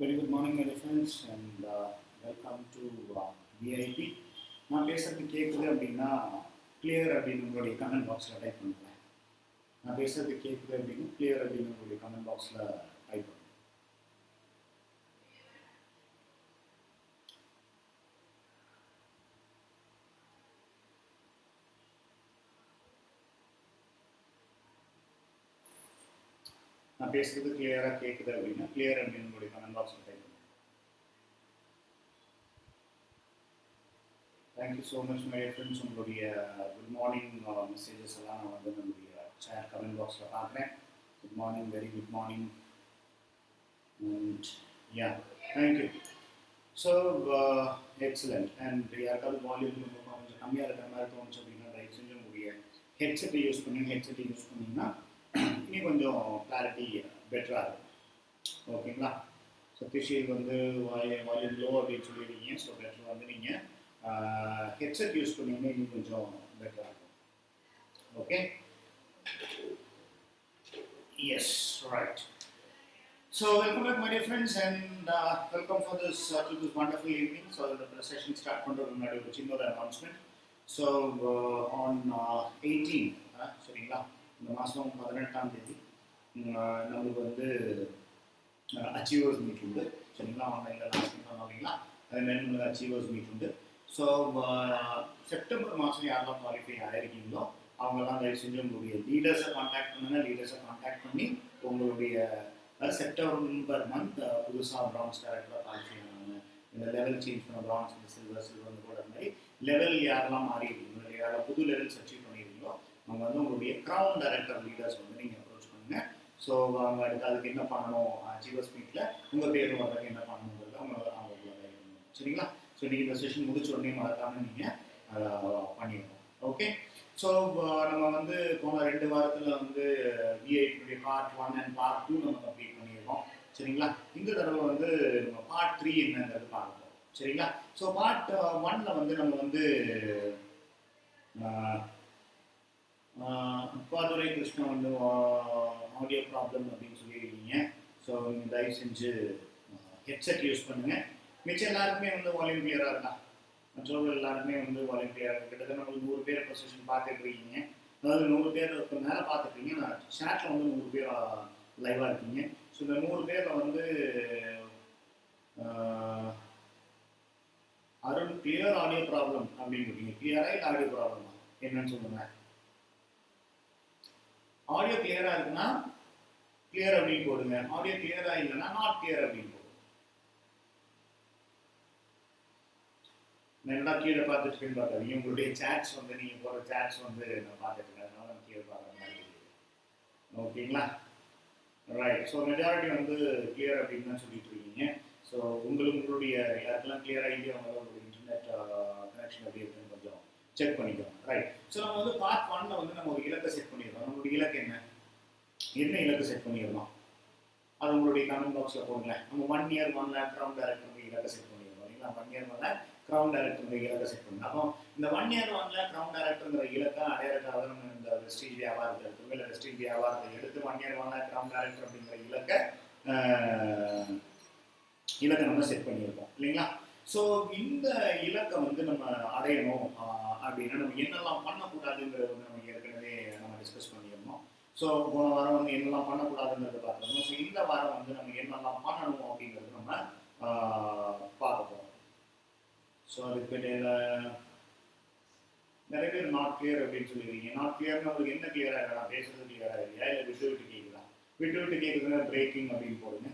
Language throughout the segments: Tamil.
Very good morning, my dear friends, and welcome to VIP. நான் பேசுறது கேட்குது அப்படின்னா கிளியர் அப்படின்னு உங்களுடைய கமெண்ட் பாக்ஸில் டைப் பண்ணுறேன். நான் பேசுறது கேட்குது அப்படின்னு கிளியர் அப்படின்னு உங்களுடைய கமெண்ட் பாக்ஸில் டைப் பண்ணுறேன். நான் பேசுறது கிளியராக கேட்குது அப்படின்னா கிளியர் அப்படின்னு உங்களுடைய கமெண்ட் பாக்ஸில் டைப் பண்ணுறேன். Thank you so much my friends. உங்களுடைய குட் மார்னிங் மெசேஜஸ் எல்லாம் நான் வந்து நம்மளுடைய சேட் கமெண்ட் பாக்ஸில் பார்க்குறேன். Good morning, very good morning. And yeah, thank you. So excellent. And யாருக்காவது வால்யூம் கொஞ்சம் கம்மியாக இருக்கிற மாதிரி தோணுச்சு அப்படின்னா தயவு செஞ்சு உங்களுடைய ஹெட்செட்டை யூஸ் பண்ணி ஹெட்செட்டை யூஸ் பண்ணிங்கன்னா இன்னும் கொஞ்சம் கிளாரிட்டி பெட்டராக இருக்கும். ஓகேங்களா? சத்யஷீல் வந்து வால்யூம் லோ அப்படின்னு சொல்லிடுவீங்க. ஸோ பெட்டர் வந்து நீங்கள் headset யூஸ் பண்ணிங்கன்னா இன்னும் கொஞ்சம் பெட்டராக இருக்கும். Okay, yes, right. So welcome back my dear friends, and welcome for this to this wonderful evening. So the session start பண்ணுறது முன்னாடி ஒரு சின்ன ஒரு announcement. So on 18 சரிங்களா, இந்த மாதம் 18ஆம் தேதி நம்மளுக்கு வந்து அச்சீவர்ஸ் மீட் உண்டு. சரிங்களா, ஆன்லைனில் லாஸ்ட் பண்ணோம் இல்லைங்களா, அது மாதிரி அச்சீவர்ஸ் மீட் உண்டு. ஸோ செப்டம்பர் மாதம் யாரெல்லாம் குவாலிஃபை ஆகிருக்கீங்களோ அவங்கெல்லாம் தயவு செஞ்சு உங்களுடைய லீடர்ஸை கான்டாக்ட் பண்ணுங்கள். லீடர்ஸை கான்டாக்ட் பண்ணி உங்களுடைய செப்டம்பர் மந்த் புதுசாக ப்ரான்ஸ் டேரக்டராக குவாலிஃபை ஆனாங்க, இந்த லெவல் சேஞ்ச் பண்ண ப்ரான்ஸ், இந்த சில்வர் வந்து கூட மாதிரி லெவல் யாரெல்லாம் மாறி இருக்கீங்களோ, யாரெல்லாம் புது லெவல்ஸ் அச்சீவ் பண்ணியிருக்கீங்களோ அவங்க வந்து உங்களுடைய க்ரௌன் டைரக்டர் லீடர்ஸ் வந்து நீங்கள் அப்ரோச் பண்ணுங்கள். ஸோ அவங்க அதுக்கு என்ன பண்ணணும், அச்சீவர்ஸ் மீட்டில் உங்கள் பேர் வர்றதுக்கு என்ன பண்ணணுங்கிறது அவங்களுக்கு கைட் பண்ணணும். சரிங்களா? ஸோ நீங்கள் இந்த செஷன் முடிச்ச உடனே மறக்காமல் நீங்கள் பண்ணிடணும். ஓகே, ஸோ நம்ம வந்து போன 2 வாரத்தில் வந்து விஐபியுடைய பார்ட் 1 அண்ட் பார்ட் 2 நம்ம கம்ப்ளீட் பண்ணியிருக்கோம். சரிங்களா? இந்த தடவை வந்து நம்ம பார்ட் 3 என்னங்கிறது பார்ப்போம். சரிங்களா? ஸோ பார்ட் 1ல் வந்து நம்ம வந்து பாதுரை கிருஷ்ணா வந்து ஆடியோ ப்ராப்ளம் அப்படின்னு சொல்லியிருக்கீங்க. ஸோ நீங்கள் தயவு செஞ்சு ஹெட்செட் யூஸ் பண்ணுங்கள். மிச்சம் எல்லாருக்குமே வந்து வால்யூம் கிளியராக இருக்கா? மற்றவர்கள் எல்லாருமே வந்து வால்யூம் கிளியராக இருக்குது. கிட்டத்தட்ட நம்மளுக்கு 100 பேர் பொசிஷன் பார்த்துட்டு இருக்கீங்க. அதாவது 100 பேருக்கு மேலே பார்த்துருக்கீங்க. நான் சேட்டில் வந்து 100 பேர் லைவாக இருக்கீங்க. ஸோ இந்த 100 பேரில் வந்து அருண் கிளியர் ஆடியோ ப்ராப்ளம் அப்படின்னு இருக்கீங்க. கிளியராக இல்லை ஆடியோ ப்ராப்ளமா என்னன்னு சொல்லுங்க. ஆடியோ கிளியராக இருக்குன்னா கிளியர் அப்படின்னு போடுங்க. ஆடியோ கிளியராக இல்லைன்னா நாட் கிளியர் அப்படின்னு போடுங்க. நான் என்ன கீழே பார்த்துட்டு பார்க்காதீங்க. உங்களுடைய சேட்ஸ் வந்து நீங்கள் போகிற சேட்ஸ் வந்து நான் பார்த்துட்டு அதனால நான் கீழே பார்க்குற மாதிரி இருக்குது. ஓகேங்களா? ரைட். ஸோ மெஜாரிட்டி வந்து கிளியர் அப்படின்னு தான் சொல்லிட்டு இருக்கீங்க. ஸோ உங்களுடைய யாருக்கெல்லாம் கிளியராக இல்லையோ அவங்களோட உங்களுடைய இன்டர்நெட் கனெக்ஷன் எப்படி இருக்குன்னு கொஞ்சம் செக் பண்ணிக்கோங்க. ரைட். ஸோ நம்ம வந்து பார்ட் 1ல் வந்து நம்ம ஒரு இலக்கை செட் பண்ணிடுறோம். நம்மளுடைய இலக்கு என்ன இலக்கு செட் பண்ணிடணும் அது உங்களுடைய கமெண்ட் பாக்ஸில் போடுங்களேன். நம்ம 1 இயர் 1 lakh க்ரௌன் டைரக்டர் இலக்கை செட் பண்ணிடுறோம் இல்லைங்களா? 1 இயர் 1 lakh க்ரௌன் டைரக்டர் இலக்கை செட் பண்ணுங்க. அப்போ இந்த 1 இயர் 1 lakh க்ரௌன் டைரக்டருங்கிற இலக்கை அடையிறதுக்காக நம்ம இந்த வெஸ்டீஜ் வியாபாரத்தை எடுத்துக்கோங்க. இல்லை வெஸ்டீஜ் வியாபாரத்தை எடுத்து 1 இயர் 1 lakh க்ரௌன் டைரக்டர் அப்படிங்கிற இலக்கை நம்ம செட் பண்ணியிருக்கோம் இல்லைங்களா? ஸோ இந்த இலக்கை வந்து நம்ம அடையணும் அப்படின்னா நம்ம என்னெல்லாம் பண்ணக்கூடாதுங்கிறது வந்து நம்ம ஏற்கனவே நம்ம டிஸ்கஸ் பண்ணியிருந்தோம். ஸோ போன வாரம் வந்து என்னெல்லாம் பண்ணக்கூடாதுங்கிறது பார்த்துருந்தோம். ஸோ இந்த வாரம் வந்து நம்ம என்னெல்லாம் பண்ணணும் அப்படிங்கிறது நம்ம பார்க்க போகிறோம். ஸோ அதுக்கு நிறைய பேர் நாட் கிளியர் அப்படின்னு சொல்லிடுவீங்க. நாட் கிளியர்னு உங்களுக்கு என்ன கிளியராக இருக்கா? பேசுறது கிளியராக இல்லையா, இல்லை விட்டு விட்டு கேட்குதா? விட்டு விட்டு கேட்குதுன்னா பிரேக்கிங் அப்படின்னு போடுங்க.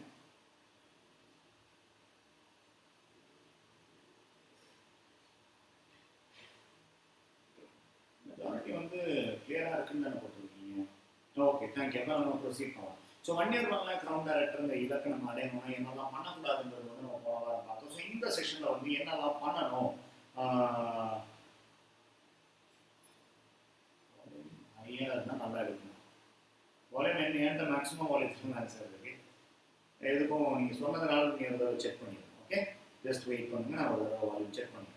மெஜாரிட்டி வந்து கிளியராக இருக்குன்னு தானே போட்டுருக்கீங்க. Okay, thank you. அதான் நம்ம ப்ரொசீட் பண்ணலாம். So 1 year 1 lakh crown director இந்த இலக்கை நம்ம அடையணும்னா என்னெல்லாம் பண்ணக்கூடாதுன்றது வந்து நம்ம போன வாரம் பார்த்தோம். ஸோ இந்த செஷனில் வந்து என்னெல்லாம் பண்ணணும் ஐயா இருந்தால் நல்லா எடுக்கணும். வால்யூம் என்கிட்ட மேக்ஸிமம் வால்யூம் தான் சார் இருக்கு. எதுக்கும் நீங்கள் சொன்னதுனால நீங்கள் ஒரு தடவை செக் பண்ணிடுங்க. ஓகே, ஜஸ்ட் வெயிட் பண்ணுங்கள். நான் ஒரு தடவை வால்யூம் செக் பண்ணிடுறேன்.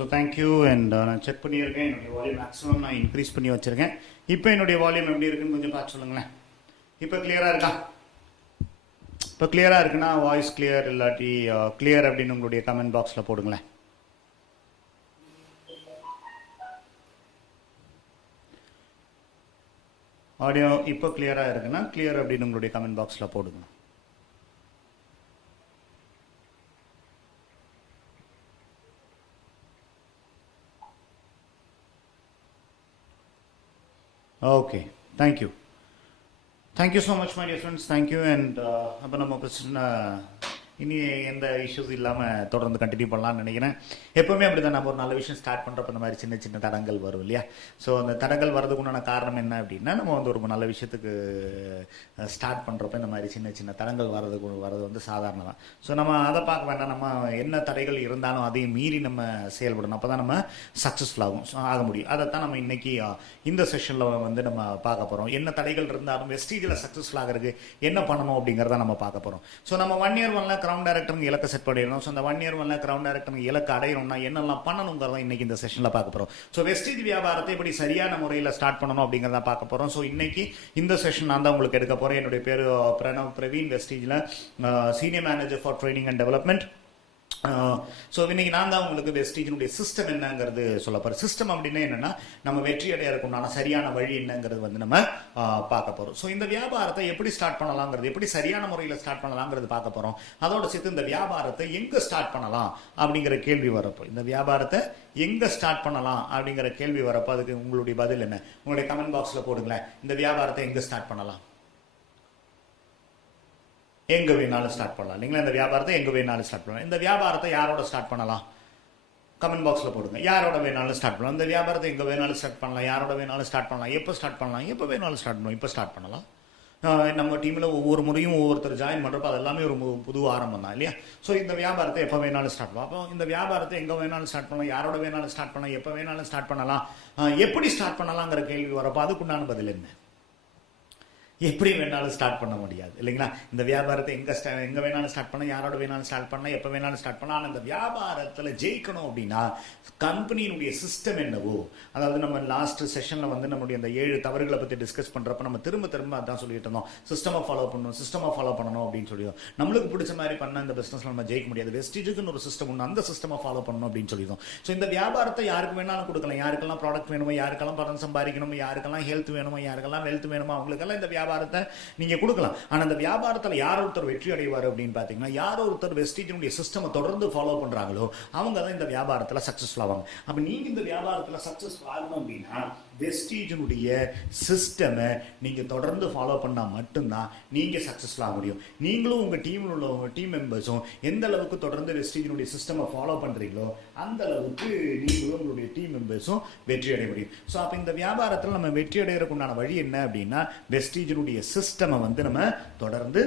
So thank you. அண்ட் நான் செக் பண்ணியிருக்கேன், என்னுடைய வால்யூம் மேக்ஸிமம் நான் இன்க்ரீஸ் பண்ணி வச்சுருக்கேன். இப்போ என்னுடைய வால்யூம் எப்படி இருக்குன்னு கொஞ்சம் பார்த்து சொல்லுங்களேன். இப்போ கிளியராக இருக்கா? இப்போ கிளியராக இருக்குன்னா வாய்ஸ் கிளியர், இல்லாட்டி கிளியர் அப்படின்னு உங்களுடைய கமெண்ட் பாக்ஸில் போடுங்களேன். ஆடியோ இப்போ கிளியராக இருக்குன்னா கிளியர் அப்படின்னு உங்களுடைய கமெண்ட் பாக்ஸில் போடுங்க. Okay, thank you. Thank you so much, my dear friends. Thank you. And அப்போ நம்ம பிரச்சனை இனி எந்த இஷ்யூஸ் இல்லாமல் தொடர்ந்து கண்டினியூ பண்ணலாம்னு நினைக்கிறேன். எப்போவுமே அப்படி தான், நம்ம ஒரு நல்ல விஷயம் ஸ்டார்ட் பண்ணுறப்ப இந்த மாதிரி சின்ன சின்ன தடங்கள் வரும் இல்லையா? ஸோ அந்த தடங்கள் வரதுக்கு உண்டான காரணம் என்ன அப்படின்னா, நம்ம வந்து ஒரு நல்ல விஷயத்துக்கு ஸ்டார்ட் பண்ணுறப்ப இந்த மாதிரி சின்ன சின்ன தடங்கள் வர்றது வந்து சாதாரணம் தான். ஸோ நம்ம அதை பார்க்க வேண்டாம். நம்ம என்ன தடைகள் இருந்தாலும் அதையும் மீறி நம்ம செயல்படணும். அப்போ தான் நம்ம சக்ஸஸ்ஃபுல் ஆக முடியும். அதைத்தான் நம்ம இன்னைக்கு இந்த செஷனில் வந்து நம்ம பார்க்க போகிறோம். என்ன தடைகள் இருந்தாலும் வெஸ்டீஜில் சக்ஸஸ்ஃபுல் ஆகிறதுக்கு என்ன பண்ணணும் அப்படிங்கிறத நம்ம பார்க்க போகிறோம். ஸோ நம்ம 1 year 1 lakh கிரவுண்ட் டைரக்டர் இலக்க செட் பண்ணிடணும். ஸோ அந்த 1 year 1 lakh கிரவுண்ட் டைரக்டர் இலக்க அடையணும்னா என்னெல்லாம் பண்ணணுங்கிறத இன்னைக்கு இந்த செஷனில் பார்க்க போகிறோம். ஸோ வெஸ்டீஜ் வியாபாரத்தை எப்படி சரியான முறையில் ஸ்டார்ட் பண்ணணும் அப்படிங்கிறத பார்க்க போகிறோம். ஸோ இன்னைக்கு இந்த செஷன் நான் தான் உங்களுக்கு எடுக்க போகிறேன். என்னுடைய பேர் பிரணவ் பிரவீன், வெஸ்டீஜில் senior manager for training and development. So இன்னைக்கு நான் தான் உங்களுக்கு வெஸ்டீஜினுடைய சிஸ்டம் என்னங்கிறது சொல்ல போகிறேன். சிஸ்டம் அப்படின்னா என்னென்னா, நம்ம வெற்றி அடையறதுக்கு உண்டான சரியான வழி என்னங்கிறது வந்து நம்ம பார்க்க போகிறோம். ஸோ இந்த வியாபாரத்தை எப்படி ஸ்டார்ட் பண்ணலாங்கிறது, எப்படி சரியான முறையில் ஸ்டார்ட் பண்ணலாங்கிறது பார்க்க போகிறோம். அதோட சேர்த்து இந்த வியாபாரத்தை எங்கே ஸ்டார்ட் பண்ணலாம் அப்படிங்கிற கேள்வி வரப்போ, இந்த வியாபாரத்தை எங்கே ஸ்டார்ட் பண்ணலாம் அப்படிங்கிற கேள்வி வரப்போ அதுக்கு உங்களுடைய பதில் என்ன? உங்களுடைய கமெண்ட் பாக்ஸில் போடுங்களேன். இந்த வியாபாரத்தை எங்கே ஸ்டார்ட் பண்ணலாம்? எங்கே வேணாலும் ஸ்டார்ட் பண்ணலாம் இல்லைங்களா? இந்த வியாபாரத்தை எங்கே வேணாலும் ஸ்டார்ட் பண்ணலாம். இந்த வியாபாரத்தை யாரோட ஸ்டார்ட் பண்ணலாம்? கமெண்ட் பாக்ஸில் போடுங்க. யாரோட வேணாலும் ஸ்டார்ட் பண்ணலாம். இந்த வியாபாரத்தை எங்கே வேணாலும் ஸ்டார்ட் பண்ணலாம், யாரோட வேணாலும் ஸ்டார்ட் பண்ணலாம், எப்போ ஸ்டார்ட் பண்ணலாம், எப்போ வேணாலும் ஸ்டார்ட் பண்ணலாம், இப்போ ஸ்டார்ட் பண்ணலாம். நம்ம டீமில் ஒவ்வொரு முறையும் ஒவ்வொருத்தர் ஜாயின் பண்ணுறப்போ அது எல்லாமே ஒரு புது ஆரம்பம் தான் இல்லையா? ஸோ இந்த வியாபாரத்தை எப்போ வேணாலும் ஸ்டார்ட் பண்ணலாம். அப்போ இந்த வியாபாரத்தை எங்கே வேணாலும் ஸ்டார்ட் பண்ணலாம், யாரோட வேணாலும் ஸ்டார்ட் பண்ணலாம், எப்போ வேணாலும் ஸ்டார்ட் பண்ணலாம், எப்படி ஸ்டார்ட் பண்ணலாங்கிற கேள்வி வரப்போ அதுக்குண்டான பதில் என்ன? எப்படி வேணாலும் ஸ்டார்ட் பண்ண முடியாது இல்லைங்களா? இந்த வியாபாரத்தை எங்கே வேணாலும் ஸ்டார்ட் பண்ணலாம், யாரோட வேணாலும் ஸ்டார்ட் பண்ணலாம், எப்போ வேணாலும் ஸ்டார்ட் பண்ணலாம். ஆனால் இந்த வியாபாரத்தில் ஜெயிக்கணும் அப்படின்னா கம்பெனியினுடைய சிஸ்டம் என்னவோ, அதாவது நம்ம லாஸ்ட் செஷனில் வந்து நம்மளுடைய அந்த 7 தவறுகளை பற்றி டிஸ்கஸ் பண்ணுறப்ப நம்ம திரும்ப அதான் சொல்லிட்டு இருந்தோம். சிஸ்டமாக ஃபாலோ பண்ணணும் அப்படின்னு சொல்லிடுவோம். நம்மளுக்கு பிடிச்ச மாதிரி பண்ண இந்த பிஸ்னஸில் நம்ம ஜெயிக்க முடியாது. வெஸ்டீஜுக்குன்னு ஒரு சிஸ்டம் ஒன்று, அந்த சிஸ்டமாக ஃபாலோ பண்ணணும் அப்படின்னு சொல்லிடுவோம். ஸோ இந்த வியாபாரத்தை யாருக்கு வேணாலும் கொடுக்கலாம். யாருக்கெல்லாம் ப்ராடக்ட் வேணுமோ, யாருக்கெல்லாம் பணம் சம்பாதிக்கணுமோ, யாருக்கெல்லாம் ஹெல்த் வேணுமோ, யாருக்கெல்லாம் வெல்த் வேணுமோ, அவங்களுக்கெல்லாம் இந்த வியாபாரத்தை நீங்க கொடுக்கலாம். ஆனா அந்த வியாபாரத்தில் யார் ஒருத்தர் வெற்றி அடைவார் அப்படின்னு பாத்தீங்கன்னா, யார் ஒருத்தர் வெஸ்டீஜினுடைய சிஸ்டம் தொடர்ந்து ஃபாலோ பண்றாங்களோ அவங்க தான் இந்த வியாபாரத்தில் சக்சஸ்ஃபுல் ஆவாங்க. அப்ப நீங்க இந்த வியாபாரத்தில் சக்சஸ்ஃபுல் ஆகணும் அப்படின்னா வெஸ்டீஜினுடைய சிஸ்டமை நீங்க தொடர்ந்து ஃபாலோ பண்ணா மட்டும்தான் நீங்க சக்சஸ்ஃபுல் ஆக முடியும். நீங்களும் உங்க டீமில் உள்ள உங்க டீம் மெம்பர்ஸும் எந்த அளவுக்கு தொடர்ந்து வெஸ்டீஜினுடைய சிஸ்டமை ஃபாலோ பண்றீங்களோ அந்த அளவுக்கு நீங்களும் உங்களுடைய டீம் மெம்பர்ஸும் வெற்றி அடைய முடியும். ஸோ அப்போ இந்த வியாபாரத்தில் நம்ம வெற்றி அடைகிறதுக்கு உண்டான வழி என்ன அப்படின்னா, வெஸ்டீஜினுடைய சிஸ்டமை வந்து நம்ம தொடர்ந்து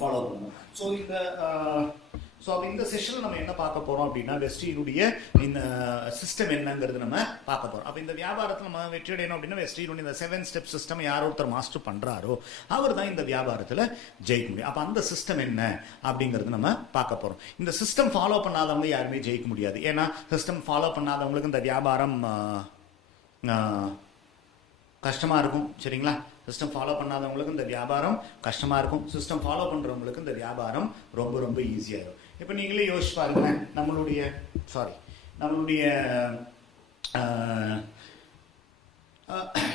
ஃபாலோ பண்ணணும். ஸோ இந்த செஷனில் நம்ம என்ன பார்க்க போகிறோம் அப்படின்னா, வெஸ்டீஜினுடைய இந்த சிஸ்டம் என்னங்கிறது நம்ம பார்க்க போகிறோம். அப்போ இந்த வியாபாரத்தில் நம்ம வெற்றி அடையணும் அப்படின்னா வெஸ்டீஜினுடைய இந்த 7 ஸ்டெப் சிஸ்டம் யார் ஒருத்தர் மாஸ்டர் பண்ணுறாரோ அவர் தான் இந்த வியாபாரத்தில் ஜெயிக்க முடியும். அப்போ அந்த சிஸ்டம் என்ன அப்படிங்கிறது நம்ம பார்க்க போகிறோம். இந்த சிஸ்டம் ஃபாலோ பண்ணாதவங்க யாருமே ஜெயிக்க முடியாது. ஏன்னா சிஸ்டம் ஃபாலோ பண்ணாதவங்களுக்கு இந்த வியாபாரம் கஷ்டமாக இருக்கும். சரிங்களா? சிஸ்டம் ஃபாலோ பண்ணாதவங்களுக்கு இந்த வியாபாரம் கஷ்டமாக இருக்கும். சிஸ்டம் ஃபாலோ பண்ணுறவங்களுக்கு இந்த வியாபாரம் ரொம்ப ஈஸியாக இருக்கும். இப்போ நீங்களே யோசிச்சு பாருங்க, நம்மளுடைய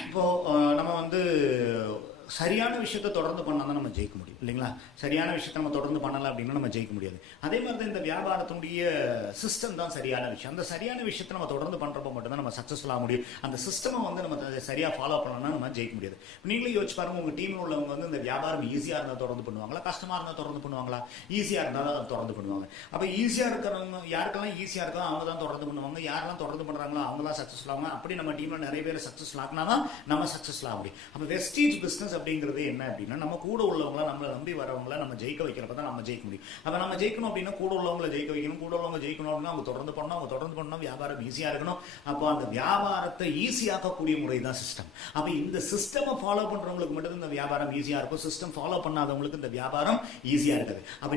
இப்போ நம்ம வந்து சரியான விஷயத்தை தொடர்ந்து பண்ணால் தான் நம்ம ஜெயிக்க முடியும் இல்லைங்களா? சரியான விஷயத்தை நம்ம தொடர்ந்து பண்ணலை அப்படின்னா நம்ம ஜெயிக்க முடியாது. அதே மாதிரி தான் இந்த வியாபாரத்தினுடைய சிஸ்டம் தான் சரியான விஷயம். அந்த சரியான விஷயத்தை நம்ம தொடர்ந்து பண்ணுறப்ப மட்டும்தான் நம்ம சக்ஸஸ்ஃபுல் ஆக முடியும். அந்த சிஸ்டமை வந்து நம்ம சரியாக ஃபாலோ பண்ணோம்னா நம்ம ஜெயிக்க முடியாது. நீங்களே யோசிச்சு பாருங்க, உங்கள் டீமில் உள்ளவங்க வந்து இந்த வியாபாரம் ஈஸியாக இருந்தால் தொடர்ந்து பண்ணுவாங்களா, கஷ்டமாக இருந்தால் தொடர்ந்து பண்ணுவாங்களா? ஈஸியாக இருந்தால் தான் தொடர்ந்து பண்ணுவாங்க. அப்போ ஈஸியாக இருக்கிறவங்க, யாருக்கெல்லாம் ஈஸியாக இருக்கோ அவங்க தான் தொடர்ந்து பண்ணுவாங்க. யாரெல்லாம் தொடர்ந்து பண்ணுறாங்களோ அவங்க தான் சக்ஸஸ்ஃபுல் ஆகும். அப்படி நம்ம டீமில் நிறைய பேர் சக்ஸஸ்ஃபுல் ஆகினா தான் நம்ம சக்ஸஸ்ஃபுல் ஆக முடியும். அப்போ வெஸ்டீஜ் பிஸ்னஸ் அப்படிங்கிறது என்ன அப்படின்னா, நம்ம கூட உள்ளவங்கள, நம்மளை நம்பி வரவங்களை நம்ம ஜெயிக்க வைக்கிறப்ப தான் நம்ம ஜெயிக்க முடியும். அப்போ நம்ம ஜெயிக்கணும் அப்படின்னா கூட உள்ளவங்களை ஜெயிக்க வைக்கணும். கூட உள்ளவங்க ஜெயிக்கணும் அப்படின்னா அவங்க தொடர்ந்து பண்ணணும். வியாபாரம் ஈஸியாக இருக்கணும். அப்போ அந்த வியாபாரத்தை ஈஸியாக்கக்கூடிய முறை தான் சிஸ்டம். அப்போ இந்த சிஸ்டமை ஃபாலோ பண்ணுறவங்களுக்கு மட்டும் இந்த வியாபாரம் ஈஸியாக இருக்கும். சிஸ்டம் ஃபாலோ பண்ணாதவங்களுக்கு இந்த வியாபாரம் ஈஸியாக இருக்குது. அப்போ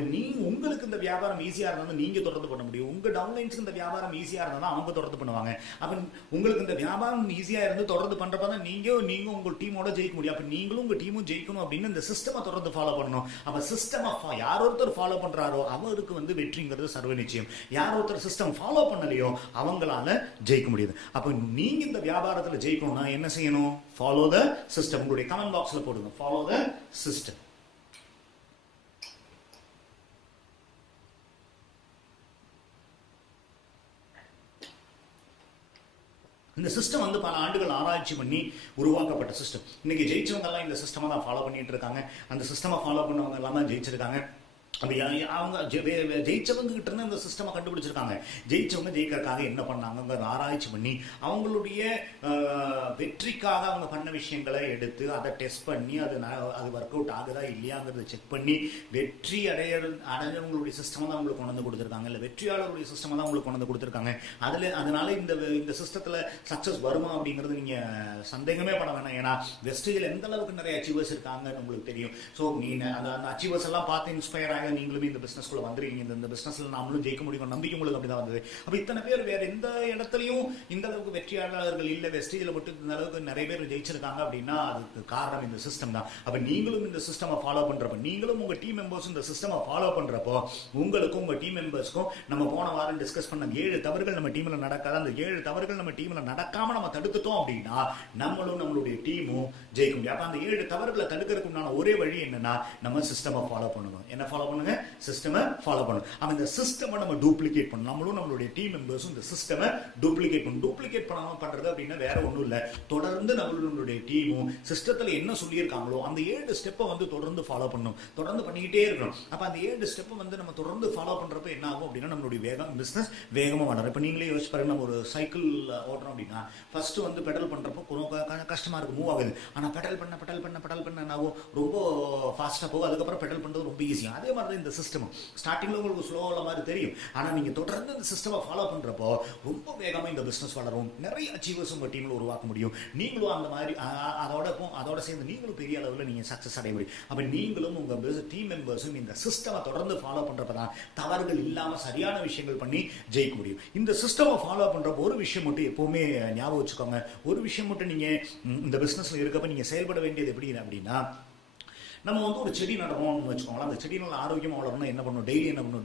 உங்களுக்கு இந்த வியாபாரம் ஈஸியாக இருந்தால் நீங்கள் தொடர்ந்து பண்ண முடியும். உங்கள் டவுன்லைன்ஸ்க்கு இந்த வியாபாரம் ஈஸியாக இருந்தால் தான் அவங்க தொடர்ந்து பண்ணுவாங்க. அப்போ உங்களுக்கு இந்த வியாபாரம் ஈஸியாக இருந்து தொடர்ந்து பண்ணுறப்ப தான் நீங்கள் உங்கள் டீமோட ஜெயிக்க முடியும். அப்போ நீங்களும் உங்கள் டீமும் ஜெயிக்கணும் அப்படின்னு இந்த சிஸ்டமை தொடர்ந்து ஃபாலோ பண்ணணும். அப்போ சிஸ்டமை யார் ஒருத்தர் ஃபாலோ பண்ணுறாரோ அவருக்கு வந்து வெற்றிங்கிறது சர்வ நிச்சயம். யார் ஒருத்தர் சிஸ்டம் ஃபாலோ பண்ணலையோ அவங்களால ஜெயிக்க முடியுது. அப்போ நீங்கள் இந்த வியாபாரத்தில் ஜெயிக்கணும்னா என்ன செய்யணும்? Follow the system. உங்களுடைய கமெண்ட் பாக்ஸில் போடுங்க, ஃபாலோ த சிஸ்டம். இந்த சிஸ்டம் வந்து பல ஆண்டுகள் ஆராய்ச்சி பண்ணி உருவாக்கப்பட்ட சிஸ்டம். இன்னைக்கு ஜெயிச்சவங்க எல்லாம் இந்த சிஸ்டமை தான் ஃபாலோ பண்ணிட்டு இருக்காங்க. அந்த சிஸ்டமை ஃபாலோ பண்ணவங்க எல்லாமே ஜெயிச்சிருக்காங்க. அப்படி அவங்க ஜெயிச்சவங்க கிட்ட இருந்து அந்த சிஸ்டமை கண்டுபிடிச்சிருக்காங்க. ஜெயிச்சவங்க ஜெயிக்கிறதுக்காக என்ன பண்ணாங்க ஆராய்ச்சி பண்ணி அவங்களுடைய வெற்றிக்காக அவங்க பண்ண விஷயங்களை எடுத்து அதை டெஸ்ட் பண்ணி அது ஒர்க் அவுட் ஆகுதா இல்லையாங்கிறத செக் பண்ணி வெற்றி அடைஞ்சவங்களுடைய சிஸ்டமை தான் அவங்களுக்கு கொண்டு வந்து கொடுத்துருக்காங்க. இல்லை வெற்றியாளருடைய சிஸ்டமை தான் அவங்களுக்கு கொண்டு வந்து கொடுத்துருக்காங்க. அதனால இந்த சிஸ்டத்தில் சக்ஸஸ் வருமா அப்படிங்கிறது நீங்கள் சந்தேகமே பட வேணாம். ஏன்னா வெஸ்டேஜில் எந்த அளவுக்கு நிறைய அச்சீவர்ஸ் இருக்காங்கன்னு உங்களுக்கு தெரியும். ஸோ நீங்கள் அந்த அச்சீவர்ஸ் எல்லாம் பார்த்து இன்ஸ்பயர் ஆக நீங்களுமே இந்த பிசினஸ்க்குள்ள வந்துருக்கீங்க. இந்த பிசினஸ்ல நாமளும் ஜெயிக்க முடியும் நம்பிக்கை உங்களுக்கு அப்படிதான் வந்தது. அப்ப இத்தனை பேர் வேற எந்த இடத்துலயும் இந்த அளவுக்கு வெற்றியாளர்கள் இல்ல, வெஸ்டேஜ்ல மட்டும் இந்த அளவுக்கு நிறைய பேர் ஜெயிச்சிருக்காங்க அப்படின்னா அதுக்கு காரணம் இந்த சிஸ்டம் தான். அப்ப நீங்களும் இந்த சிஸ்டமை ஃபாலோ பண்றப்ப, நீங்களும் உங்க டீம் மெம்பர்ஸ் இந்த சிஸ்டமை ஃபாலோ பண்றப்போ உங்களுக்கும் உங்க டீம் மெம்பர்ஸ்க்கும் நம்ம போன வாரம் டிஸ்கஸ் பண்ண 7 தவறுகள் நம்ம டீம்ல நடக்காத, அந்த 7 தவறுகள் நம்ம டீம்ல நடக்காம நம்ம தடுத்துட்டோம் அப்படின்னா நம்மளும் நம்மளுடைய டீமும் ஜெயிக்க முடியும். அப்ப அந்த 7 தவறுகளை தடுக்கிறதுக்கு உண்டான ஒரே வழி என்னன்னா நம்ம சிஸ்டமை ஃபாலோ பண்ணணும். என்ன ஃபாலோ பண்ணுங்க? சிஸ்டமை ஃபாலோ பண்ணணும். அந்த சிஸ்டமை நம்ம டூப்ளிகேட் பண்ணணும். நம்மளும் நம்மளுடைய டீம் மெம்பர்ஸும் இந்த சிஸ்டமை டூப்ளிகேட் பண்ணணும். டூப்ளிகேட் பண்ணாம பண்றது அப்படின்னா வேற ஒன்றும் இல்லை. தொடர்ந்து நம்மளுடைய டீமும் சிஸ்டத்தில் என்ன சொல்லியிருக்காங்களோ அந்த 7 ஸ்டெப்பை வந்து தொடர்ந்து ஃபாலோ பண்ணணும். தொடர்ந்து பண்ணிக்கிட்டே இருக்கணும். அப்ப அந்த 7 ஸ்டெப்பை வந்து நம்ம தொடர்ந்து ஃபாலோ பண்றப்ப என்ன ஆகும் அப்படின்னா நம்மளுடைய பிசினஸ் வேகமா வளரும். இப்ப நீங்களே யோசிச்சு பாருங்க, நம்ம ஒரு சைக்கிள் ஓட்டுறோம் அப்படின்னா ஃபர்ஸ்ட் வந்து பெடல் பண்றப்போ கஷ்டமா இருக்கு, மூவ் ஆகுது. ஆனா பெடல் பண்ண என்ன ஆகும்? ரொம்ப ஃபாஸ்டா போகும். அதுக்கப்புறம் பெடல் பண்றது ரொம்ப ஈஸியா. அதே மாதிரி இந்த சிஸ்டம் ஸ்டார்டிங்ல உங்களுக்கு ஸ்லோ உள்ள மாதிரி தெரியும். ஆனா நீங்க தொடர்ந்து இந்த சிஸ்டமை ஃபாலோ பண்றப்போ ரொம்ப வேகமா இந்த பிசினஸ் வளரும். நிறைய அச்சீவர்ஸ் உங்க டீம்ல உருவாக்க முடியும். நீங்களும் அந்த மாதிரி அதோட சேர்ந்து நீங்களும் பெரிய அளவில் நீங்க சக்சஸ் அடைய முடியும். அப்ப நீங்களும் உங்க டீம் மெம்பர்ஸும் இந்த சிஸ்டமை தொடர்ந்து ஃபாலோ பண்றப்பதான் தவறுகள் இல்லாம சரியான விஷயங்கள் பண்ணி ஜெயிக்க முடியும். இந்த சிஸ்டமை ஃபாலோ பண்றப்போ ஒரு விஷயம் மட்டும் எப்பவுமே ஞாபகம் வச்சுக்கோங்க. ஒரு விஷயம் மட்டும் நீங்க இந்த பிசினஸ்ல இருக்கப்ப நீங்க செயல்பட வேண்டியது எப்படி அப்படின்னா, நம்ம வந்து ஒரு செடி நடணும்னு வச்சுக்கோங்களா. அந்த செடி நல்லா ஆரோக்கியமாக வளரணும். என்ன பண்ணணும்?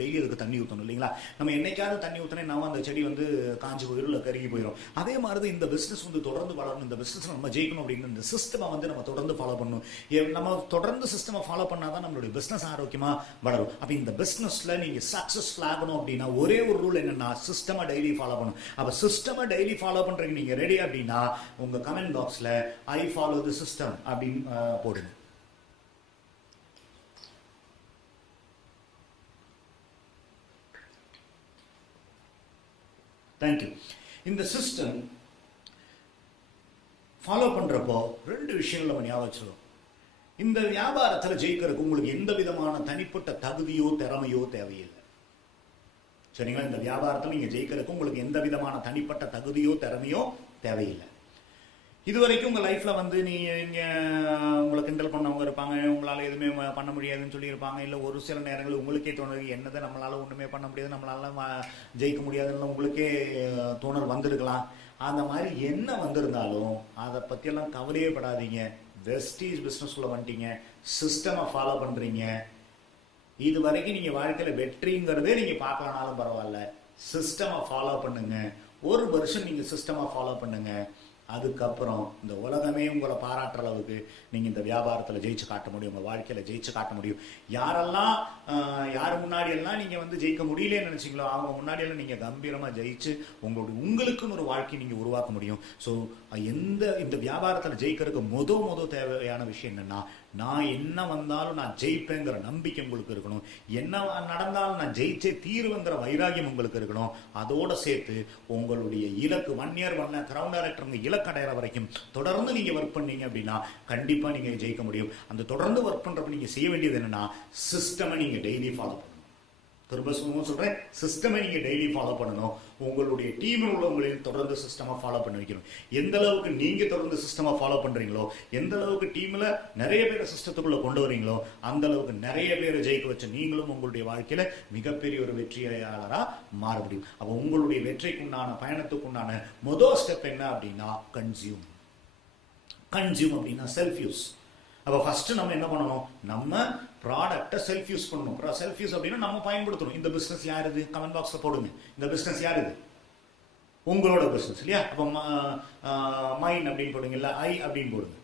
டெய்லி அதுக்கு தண்ணி ஊற்றணும் இல்லைங்களா? நம்ம என்னைக்காவது தண்ணி ஊற்றினா நம்ம அந்த செடி வந்து காஞ்சி போயிடும், இல்லை கருகி போயிடும். அதே மாதிரி தான் இந்த பிஸ்னஸ் வந்து தொடர்ந்து வளரணும். இந்த பிஸ்னஸ் நம்ம ஜெயிக்கணும் அப்படின்னு இந்த சிஸ்டமை வந்து நம்ம தொடர்ந்து ஃபாலோ பண்ணணும். நம்ம தொடர்ந்து சிஸ்டமை ஃபாலோ பண்ணாதான் நம்மளுடைய பிஸ்னஸ் ஆரோக்கியமாக வளரும். அப்போ இந்த பிஸ்னஸ்ல நீங்க சக்ஸஸ்ஃபுல் ஆகணும் அப்படின்னா ஒரே ஒரு ரூல் என்னன்னா, சிஸ்டமை டெய்லி ஃபாலோ பண்ணணும். அப்போ சிஸ்டமை டெய்லி ஃபாலோ பண்றதுக்கு நீங்க ரெடி அப்படின்னா உங்க கமெண்ட் பாக்ஸ்ல ஐ ஃபாலோ தி சிஸ்டம் அப்படின்னு போடுங்க. தேங்க்யூ. இந்த சிஸ்டம் ஃபாலோ பண்றப்போ 2 விஷயங்கள் நம்ம ஞாபகம் வச்சுக்கணும். இந்த வியாபாரத்தில் ஜெயிக்கிறதுக்கு உங்களுக்கு எந்த விதமான தனிப்பட்ட தகுதியோ திறமையோ தேவையில்லை. சரிங்களா? இந்த வியாபாரத்தில் நீங்க ஜெயிக்கிறதுக்கு உங்களுக்கு எந்த விதமான தனிப்பட்ட தகுதியோ திறமையோ தேவையில்லை. இது வரைக்கும் உங்கள் லைஃப்பில் வந்து உங்களை கிண்டல் பண்ணவங்க இருப்பாங்க, உங்களால் எதுவுமே பண்ண முடியாதுன்னு சொல்லியிருப்பாங்க. இல்லை ஒரு சில நேரங்கள் உங்களுக்கே தோணுது என்னதை நம்மளால் ஒன்றுமே பண்ண முடியாது, நம்மளால ஜெயிக்க முடியாதுன்னு உங்களுக்கே தோணல் வந்திருக்கலாம். அந்த மாதிரி என்ன வந்திருந்தாலும் அதை பற்றியெல்லாம் கவலையே படாதீங்க. வெஸ்டீஜ் பிஸ்னஸ்குள்ளே வந்துட்டீங்க, சிஸ்டமை ஃபாலோ பண்ணுறீங்க. இது வரைக்கும் நீங்கள் வாழ்க்கையில் வெற்றிங்கிறதே நீங்கள் பார்க்கலனாலும் பரவாயில்ல, சிஸ்டமை ஃபாலோ பண்ணுங்க. 1 வருஷம் நீங்கள் சிஸ்டமை ஃபாலோ பண்ணுங்க. அதுக்கப்புறம் இந்த உலகமே உங்களை பாராட்டுற அளவுக்கு நீங்க இந்த வியாபாரத்தில் ஜெயிச்சு காட்ட முடியும், உங்க வாழ்க்கையில ஜெயிச்சு காட்ட முடியும். யார் முன்னாடி எல்லாம் நீங்க வந்து ஜெயிக்க முடியலன்னு நினைச்சீங்களோ அவங்க முன்னாடி எல்லாம் நீங்க கம்பீரமா ஜெயிச்சு உங்களுக்குன்னு ஒரு வாழ்க்கை நீங்க உருவாக்க முடியும். ஸோ இந்த வியாபாரத்தில் ஜெயிக்கிறதுக்கு முத தேவையான விஷயம் என்னன்னா, நான் என்ன வந்தாலும் நான் ஜெயிப்பேங்கிற நம்பிக்கை உங்களுக்கு இருக்கணும். என்ன நடந்தாலும் நான் ஜெயிச்சே தீர்வுங்கிற வைராகியம் உங்களுக்கு இருக்கணும். அதோட சேர்த்து உங்களுடைய இலக்கு 1 year 1 lakh கிரவுண்ட் டைரக்டருங்க இலக்கடையிற வரைக்கும் தொடர்ந்து நீங்கள் ஒர்க் பண்ணீங்க அப்படின்னா கண்டிப்பாக நீங்கள் ஜெயிக்க முடியும். அந்த தொடர்ந்து ஒர்க் பண்ணுறப்ப நீங்கள் செய்ய வேண்டியது என்னென்னா, சிஸ்டமை நீங்கள் டெய்லி ஃபாலோ பண்ணணும். திரும்ப சொல்கிறேன், சிஸ்டமை நீங்கள் டெய்லி ஃபாலோ பண்ணணும். உங்களுடைய டீமில் உள்ளவங்களையும் தொடர்ந்து சிஸ்டமாக ஃபாலோ பண்ணி வைக்கணும். எந்த அளவுக்கு நீங்கள் தொடர்ந்து சிஸ்டமாக ஃபாலோ பண்ணுறீங்களோ, எந்த அளவுக்கு டீமில் நிறைய பேரை சிஸ்டத்துக்குள்ளே கொண்டு வரீங்களோ, அந்த அளவுக்கு நிறைய பேரை ஜெயிக்க வச்ச நீங்களும் உங்களுடைய வாழ்க்கையில் மிகப்பெரிய ஒரு வெற்றியாளராக மாற முடியும். அப்போ உங்களுடைய வெற்றிக்குண்டான பயணத்துக்குண்டான முதல் ஸ்டெப் என்ன அப்படின்னா, கன்சியூம் அப்படின்னா செல்ஃப் யூஸ். அப்போ ஃபஸ்ட்டு நம்ம என்ன பண்ணணும், நம்ம ப்ராடக்டை செல்ஃப் யூஸ் பண்ணணும். செல்ஃப் யூஸ் அப்படின்னா நம்ம பயன்படுத்தணும். இந்த பிஸ்னஸ் யாருது, கமெண்ட் பாக்ஸில் போடுங்க. இந்த பிஸ்னஸ் யாருது, உங்களோட பிஸ்னஸ் இல்லையா? அப்போ மைன் அப்படின்னு போடுங்க, இல்லை ஐ அப்படின்னு போடுங்க.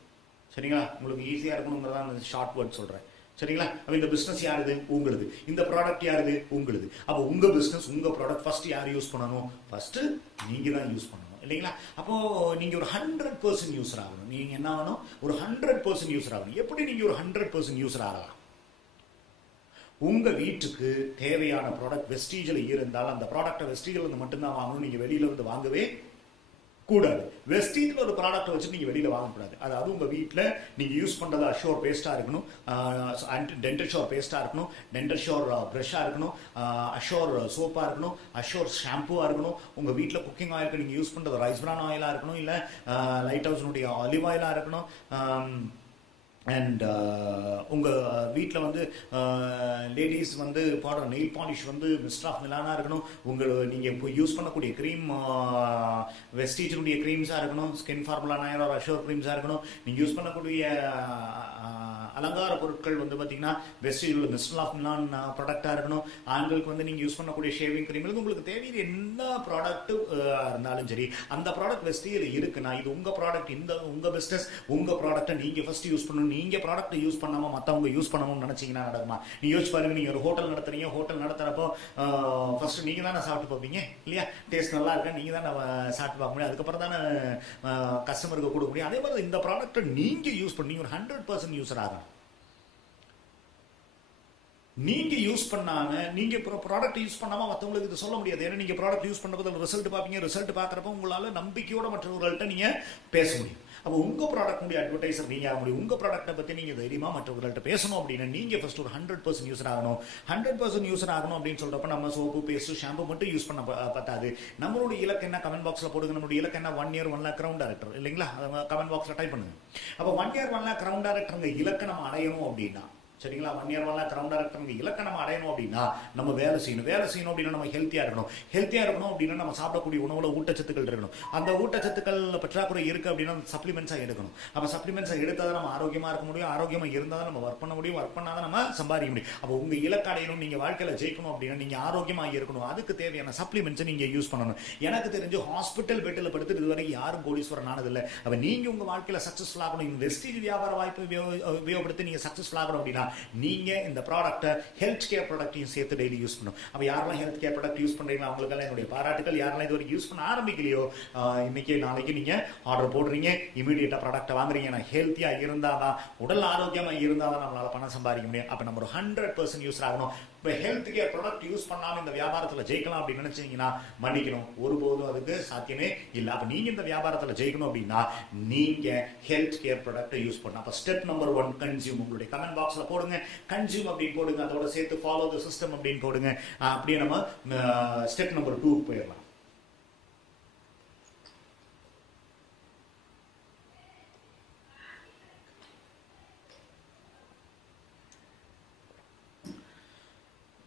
சரிங்களா? உங்களுக்கு ஈஸியாக இருக்கணுங்கிறதா அந்த ஷார்ட் வேர்ட் சொல்கிறேன். சரிங்களா? அப்போ இந்த பிஸ்னஸ் யாருது, உங்களுது. இந்த ப்ராடக்ட் யாருது, உங்களுது. அப்போ உங்கள் பிஸ்னஸ், உங்கள் ப்ராடக்ட் ஃபஸ்ட்டு யார் யூஸ் பண்ணணும், ஃபஸ்ட்டு நீங்கள் தான் யூஸ் பண்ணணும் இல்லைங்களா? அப்போது நீங்கள் ஒரு 100% யூஸர் ஆகணும். நீங்கள் என்ன ஆகணும், ஒரு 100% யூஸர் ஆகணும். எப்படி நீங்கள் ஒரு 100% யூஸர் ஆகலாம்? உங்கள் வீட்டுக்கு தேவையான ப்ராடக்ட் வெஸ்டீஜில் இருந்தால் அந்த ப்ராடக்டை வெஸ்டீஜில் இருந்து மட்டும்தான் வாங்கணும். நீங்கள் வெளியில இருந்து வாங்கவே கூடாது. வெஸ்டீஜில் ஒரு ப்ராடக்ட்டை வச்சு நீங்கள் வெளியில் வாங்கக்கூடாது. அதாவது உங்கள் வீட்டில் நீங்கள் யூஸ் பண்ணுறது அஷோர் பேஸ்ட்டாக இருக்கணும், டென்டல் ஷோர் பேஸ்ட்டாக இருக்கணும், டென்டல் ஷோர் ப்ரஷ்ஷாக இருக்கணும், அஷோர் சோப்பாக இருக்கணும், அஷோர் ஷாம்புவாக இருக்கணும். உங்கள் வீட்டில் குக்கிங் ஆயிலுக்கு நீங்கள் யூஸ் பண்ணுறது ரைஸ் பிரான் ஆயிலாக இருக்கணும், இல்லை லைட் ஹவுஸ்னுடைய ஆலிவ் ஆயிலாக இருக்கணும். அண்ட் உங்கள் வீட்டில் வந்து லேடிஸ் வந்து போடுற நெயில் பாலிஷ் வந்து மிஸ்டர் ஆஃப் மிலானா இருக்கணும். நீங்கள் இப்போ யூஸ் பண்ணக்கூடிய க்ரீம் வெஸ்டீஜனுடைய க்ரீம்ஸாக இருக்கணும், ஸ்கின் ஃபார்முலா 9 ஒரு அஷோர் க்ரீம்ஸாக இருக்கணும். நீங்கள் யூஸ் பண்ணக்கூடிய அலங்கார பொருட்கள் வந்து பார்த்தீங்கன்னா வெஸ்டீஜில் மிஸ்டர் ஆஃப் மிலான் ப்ராடக்டாக இருக்கணும். ஆண்களுக்கு வந்து நீங்கள் யூஸ் பண்ணக்கூடிய ஷேவிங் க்ரீம் வந்து உங்களுக்கு தேவையான என்ன ப்ராடக்ட்டு இருந்தாலும் சரி, அந்த ப்ராடக்ட் வெஸ்டீஜில் இருக்குன்னா இது உங்கள் ப்ராடக்ட், இந்த உங்கள் பிஸ்னஸ், உங்கள் ப்ராடக்ட்டை நீங்கள் ஃபஸ்ட்டு யூஸ் பண்ணணும். நீங்கள் ப்ராடக்ட்டை யூஸ் பண்ணாமல் மற்றவங்க யூஸ் பண்ணணும்னு நினச்சிங்கன்னா நடக்குமா? நீங்கள் யோசிச்சு பாருங்க, நீங்கள் ஒரு ஹோட்டல் நடத்துறீங்க, ஹோட்டல் நடத்துகிறப்போ ஃபஸ்ட்டு நீங்கள் தானே சாப்பிட்டு பார்ப்பீங்க இல்லையா? டேஸ்ட் நல்லா இருக்கா நீங்கள் தானே சாப்பிட்டு பார்க்க முடியும், அதுக்கப்புறம் தானே கஸ்டமருக்கு கொடுக்க முடியும். அதே மாதிரி இந்த ப்ராடக்ட்டை நீங்கள் யூஸ் பண்ணி ஒரு 100% யூஸர் ஆகணும். நீங்க யூஸ் பண்ணாம, நீங்க ப்ராடக்ட் யூஸ் பண்ணாம மற்றவங்களுக்கு இது சொல்ல முடியாது. ஏன்னா நீங்க ப்ராடக்ட் யூஸ் பண்ணும்போது ரிசல்ட் பார்ப்பீங்க, ரிசல்ட் பார்க்குறப்ப உங்களால நம்பிக்கையோட மற்றவர்கள்ட்ட நீங்க பேச முடியும். அப்போ உங்க ப்ராடக்ட் அட்வர்டைசர் நீங்க ஆக முடியும். உங்க ப்ராடக்ட்டை பத்தி நீங்க தைரியமா மற்றவர்கள்ட்ட பேசணும் அப்படின்னா நீங்க ஃபர்ஸ்ட் ஒரு 100% யூஸர் ஆகணும். 100% யூஸர் ஆகணும் அப்படின்னு சொல்றப்ப நம்ம சோப்பு, பேஸ்ட், ஷாம்பு மட்டும் யூஸ் பண்ண பத்தாது. நம்மளுடைய இலக்கு என்ன, கமெண்ட் பாக்ஸ்ல போடுங்க. நம்மளுடைய இலக்கு என்ன, 1 இயர் 1 lakh கிரவுண்ட் டைரக்டர் இல்லைங்களா? கமெண்ட் பாக்ஸ்ல டைப் பண்ணுங்க. அப்போ 1 இயர் 1 lakh கிரவுண்ட் டைரக்டர் இலக்கை நம்ம அடையணும் அப்படின்னா, சரிங்களா, 1 இயர் 1 lakh கிரவுண்ட் டைரக்டர் இலக்கை நம்ம அடையணும் அப்படின்னா நம்ம வேலை செய்யணும் அப்படின்னா நம்ம ஹெல்த்தியா இருக்கணும் அப்படின்னா நம்ம சாப்பிடக்கூடிய உணவுல ஊட்டச்சத்துக்கள் இருக்கணும். அந்த ஊட்டச்சத்துக்கள் பற்றாக்குறை இருக்கு அப்படின்னா சப்ளிமெண்ட்ஸா எடுக்கணும். அப்ப சப்ளிமெண்ட்ஸா எடுத்தாதான் நம்ம ஆரோக்கியமா இருக்க முடியும். ஆரோக்கியமா இருந்தாதான் நம்ம ஒர்க் பண்ண முடியும். ஒர்க் பண்ணாதான் நம்ம சம்பாதிக்க முடியும். அப்போ உங்க இலக்கு அடையணும், நீங்க வாழ்க்கையில ஜெயிக்கணும் அப்படின்னா நீங்க ஆரோக்கியமா இருக்கணும். அதுக்கு தேவையான சப்ளிமெண்ட்ஸ் நீங்க யூஸ் பண்ணணும். எனக்கு தெரிஞ்சு ஹாஸ்பிட்டல் பெட்டில் படுத்து இதுவரைக்கும் யாரும் கோடீஸ்வரன் ஆனதில்லை. அப்ப நீங்க உங்க வாழ்க்கையில சக்சஸ்ஃபுல் ஆகணும், வெஸ்டீஜ் வியாபார வாய்ப்பு உபயோகப்படுத்தி நீங்க சக்சஸ்ஃபுல் ஆகணும் அப்படின்னா நீங்க இந்த ப்ராடக்ட்டை ஹெல்த் கேர் ப்ராடக்ட்டையும் சேர்த்து டெய்லி யூஸ் பண்ணணும். அப்போ யாரெல்லாம் ஹெல்த் கேர் ப்ராடக்ட் யூஸ் பண்றீங்களோ அவங்களுக்கெல்லாம் என்னுடைய பாராட்டுகள். யாரெல்லாம் இது வரைக்கும் யூஸ் பண்ண ஆரம்பிக்கலையோ இன்னைக்கு நாளைக்கு நீங்க ஆர்டர் போடுறீங்க, இமீடியட்டா ப்ராடக்ட்டை வாங்குறீங்க. நான் ஹெல்த்தியா இருந்தாதான், உடல் ஆரோக்கியமா இருந்தாதான் நம்மளால பணம் சம்பாதிக்க முடியும். அப்ப நம்ம ஒரு 100% யூஸ் ஆகணும். இப்போ ஹெல்த் கேர் ப்ராடக்ட் யூஸ் பண்ணாம இந்த வியாபாரத்தில் ஜெயிக்கலாம் அப்படின்னு நினைச்சீங்கன்னா மன்னிக்கணும், ஒருபோதும் அதுக்கு சாத்தியமே இல்லை. அப்ப நீங்க இந்த வியாபாரத்தில் ஜெயிக்கணும் அப்படின்னா நீங்க ஹெல்த் கேர் ப்ராடக்ட்டை யூஸ் பண்ணணும். அப்ப ஸ்டெப் நம்பர் 1 கன்சியூம். உங்களுடைய கமெண்ட் பாக்ஸ்ல போடுங்க, கன்சியூம் அப்படின்னு போடுங்க. அதோட சேர்த்து ஃபாலோ தி சிஸ்டம் அப்படின்னு போடுங்க. அப்படியே நம்ம ஸ்டெப் நம்பர் 2 போயிடலாம்.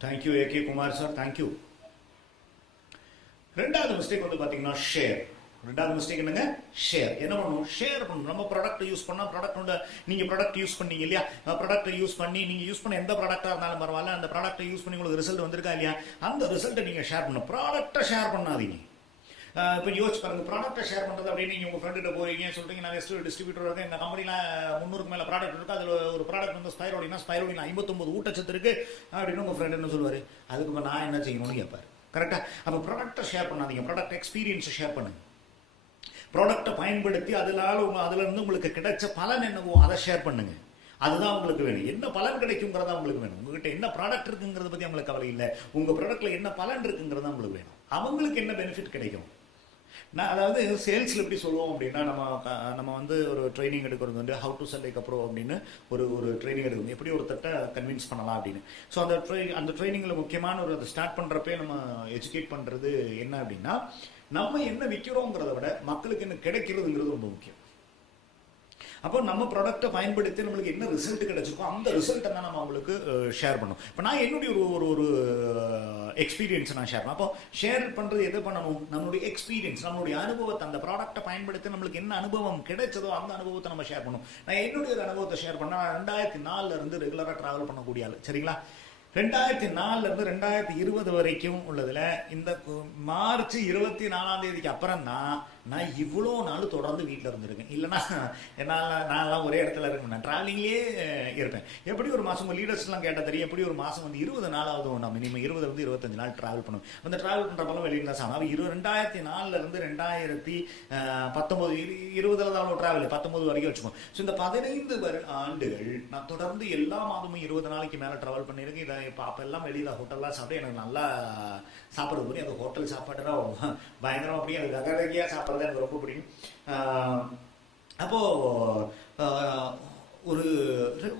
Thank you AK Kumar sir, thank you. ரெண்டாவது மிஸ்டேக் வந்து பாத்தீங்கன்னா ஷேர். ரெண்டாவது மிஸ்டேக் என்னங்க, ஷேர். என்ன பண்ணணும், ஷேர் பண்ணணும். நம்ம ப்ராடக்ட் யூஸ் பண்ணா ப்ராடக்ட் நீங்க ப்ராடக்ட் யூஸ் பண்ணீங்க இல்லையா, ப்ராடக்ட் யூஸ் பண்ணி நீங்க யூஸ் பண்ண எந்த ப்ராடக்டா இருந்தாலும் பரவாயில்ல, அந்த ப்ராடக்ட் யூஸ் பண்ணி உங்களுக்கு ரிசல்ட் வந்திருக்கா இல்லையா, அந்த ரிசல்ட்டை நீங்க ஷேர் பண்ணணும். ப்ராடக்ட்டை ஷேர் பண்ணாதீங்க. இப்போ யோசிச்சு பாருங்க, ப்ராடக்ட்டை ஷேர் பண்ணுறது அப்படின்னு நீங்கள் உங்கள் ஃப்ரெண்டுகிட்ட போறீங்க, சொல்றீங்க நான் டிஸ்ட்ரிபியூட்டர் இருக்கேன், இந்த கம்பெனியில் 300க்கு மேலே ப்ராடக்ட் இருக்குது, அதில் ஒரு ப்ராடக்ட் வந்து ஸ்பைரோடினா 59 ஊட்டச்சத்து இருக்குது அப்படின்னு உங்கள் ஃப்ரெண்ட் என்ன சொல்லுவார், அதுக்கு நான் என்ன செய்யணும்னு கேட்பார். கரெக்டாக? அப்போ ப்ராடக்ட்டை ஷேர் பண்ணாதீங்க, ப்ராடக்ட் எக்ஸ்பீரியன்ஸை ஷேர் பண்ணுங்க. ப்ராடக்ட்டை பயன்படுத்தி அதுலேருந்து உங்களுக்கு கிடைச்ச பலன் என்னவோ அதை ஷேர் பண்ணுங்க. அதுதான் உங்களுக்கு வேணும். என்ன பலன் கிடைக்குங்கிறதா உங்களுக்கு வேணும். உங்ககிட்ட என்ன ப்ராடக்ட் இருக்குங்கிறத பற்றி அவங்களுக்கு கவலை இல்லை, உங்கள் ப்ராடக்ட்ல என்ன பலன் இருக்குங்கிறதா உங்களுக்கு வேணும். அவங்களுக்கு என்ன பெனிஃபிட் கிடைக்கும். நான் அதாவது சேல்ஸில் எப்படி சொல்லுவோம் அப்படின்னா, நம்ம வந்து ஒரு ட்ரைனிங் எடுக்கிறது வந்து how to sell like a bro அப்படின்னு ஒரு ட்ரைனிங் எடுக்கணும், எப்படி ஒருத்தட்ட கன்வின்ஸ் பண்ணலாம் அப்படின்னு. ஸோ அந்த ட்ரைனிங்கில் முக்கியமான ஒரு அதை ஸ்டார்ட் பண்ணுறப்பே நம்ம எஜுகேட் பண்ணுறது என்ன அப்படின்னா, நம்ம என்ன விற்கிறோங்கிறத விட மக்களுக்கு என்ன கிடைக்கிறதுங்கிறது ரொம்ப முக்கியம். அப்போ நம்ம ப்ராடக்ட்டை பயன்படுத்தி நம்மளுக்கு என்ன ரிசல்ட் கிடைச்சிருக்கோ அந்த ரிசல்ட்டை தான் நம்ம அவங்களுக்கு ஷேர் பண்ணணும். இப்போ நான் என்னுடைய ஒரு எக்ஸ்பீரியன்ஸை நான் ஷேர் பண்ணேன். அப்போ ஷேர் பண்ணுறது எது பண்ணணும், நம்மளுடைய எக்ஸ்பீரியன்ஸ், நம்மளுடைய அனுபவத்தை, அந்த ப்ராடக்ட்டை பயன்படுத்தி நம்மளுக்கு என்ன அனுபவம் கிடைச்சதோ அந்த அனுபவத்தை நம்ம ஷேர் பண்ணணும். நான் என்னுடைய ஒரு அனுபவத்தை ஷேர் பண்ணேன். 2004 இருந்து ரெகுலராக ட்ராவல் பண்ணக்கூடிய ஆள், சரிங்களா. 2004 இருந்து 2020 வரைக்கும் உள்ளதுல இந்த மார்ச் 24 அப்புறம் தான் நான் இவ்வளோ நாள் தொடர்ந்து வீட்டில் இருந்திருக்கேன். இல்லைன்னா நான்லாம் ஒரே இடத்துல இருக்க மாட்டேன், ட்ராவலிங்லேயே இருப்பேன். எப்படி ஒரு மாதம் லீடர்ஸ்லாம் கேட்டால் தெரியும், எப்படி ஒரு மாதம் வந்து 20 நாளாவது ஒன்றா மினிமம் 20 25 நாள் ட்ராவல் பண்ணுவேன். அந்த ட்ராவல் பண்ணுறப்பெல்லாம் வெளியில் தான் சாப்பிடும். 2004 இருந்து 2019 20 தான் அவ்வளோ ட்ராவல் 19 வரைக்கும் வச்சுக்கோம். ஸோ இந்த 15 ஆண்டுகள் நான் தொடர்ந்து எல்லா மாதமும் 20 நாளைக்கு மேலே ட்ராவல் பண்ணியிருக்கேன். இதை இப்போ அப்போல்லாம் வெளியில் ஹோட்டல்லாம் சாப்பிட்டு எனக்கு நல்லா சாப்பிட்றது புரியும். அந்த ஹோட்டல் சாப்பாடுனா பயங்கரம் அப்படியே அது ககடகியாக சாப்பிட்றது எனக்கு ரொம்ப பிடிக்கும். அப்போது ஒரு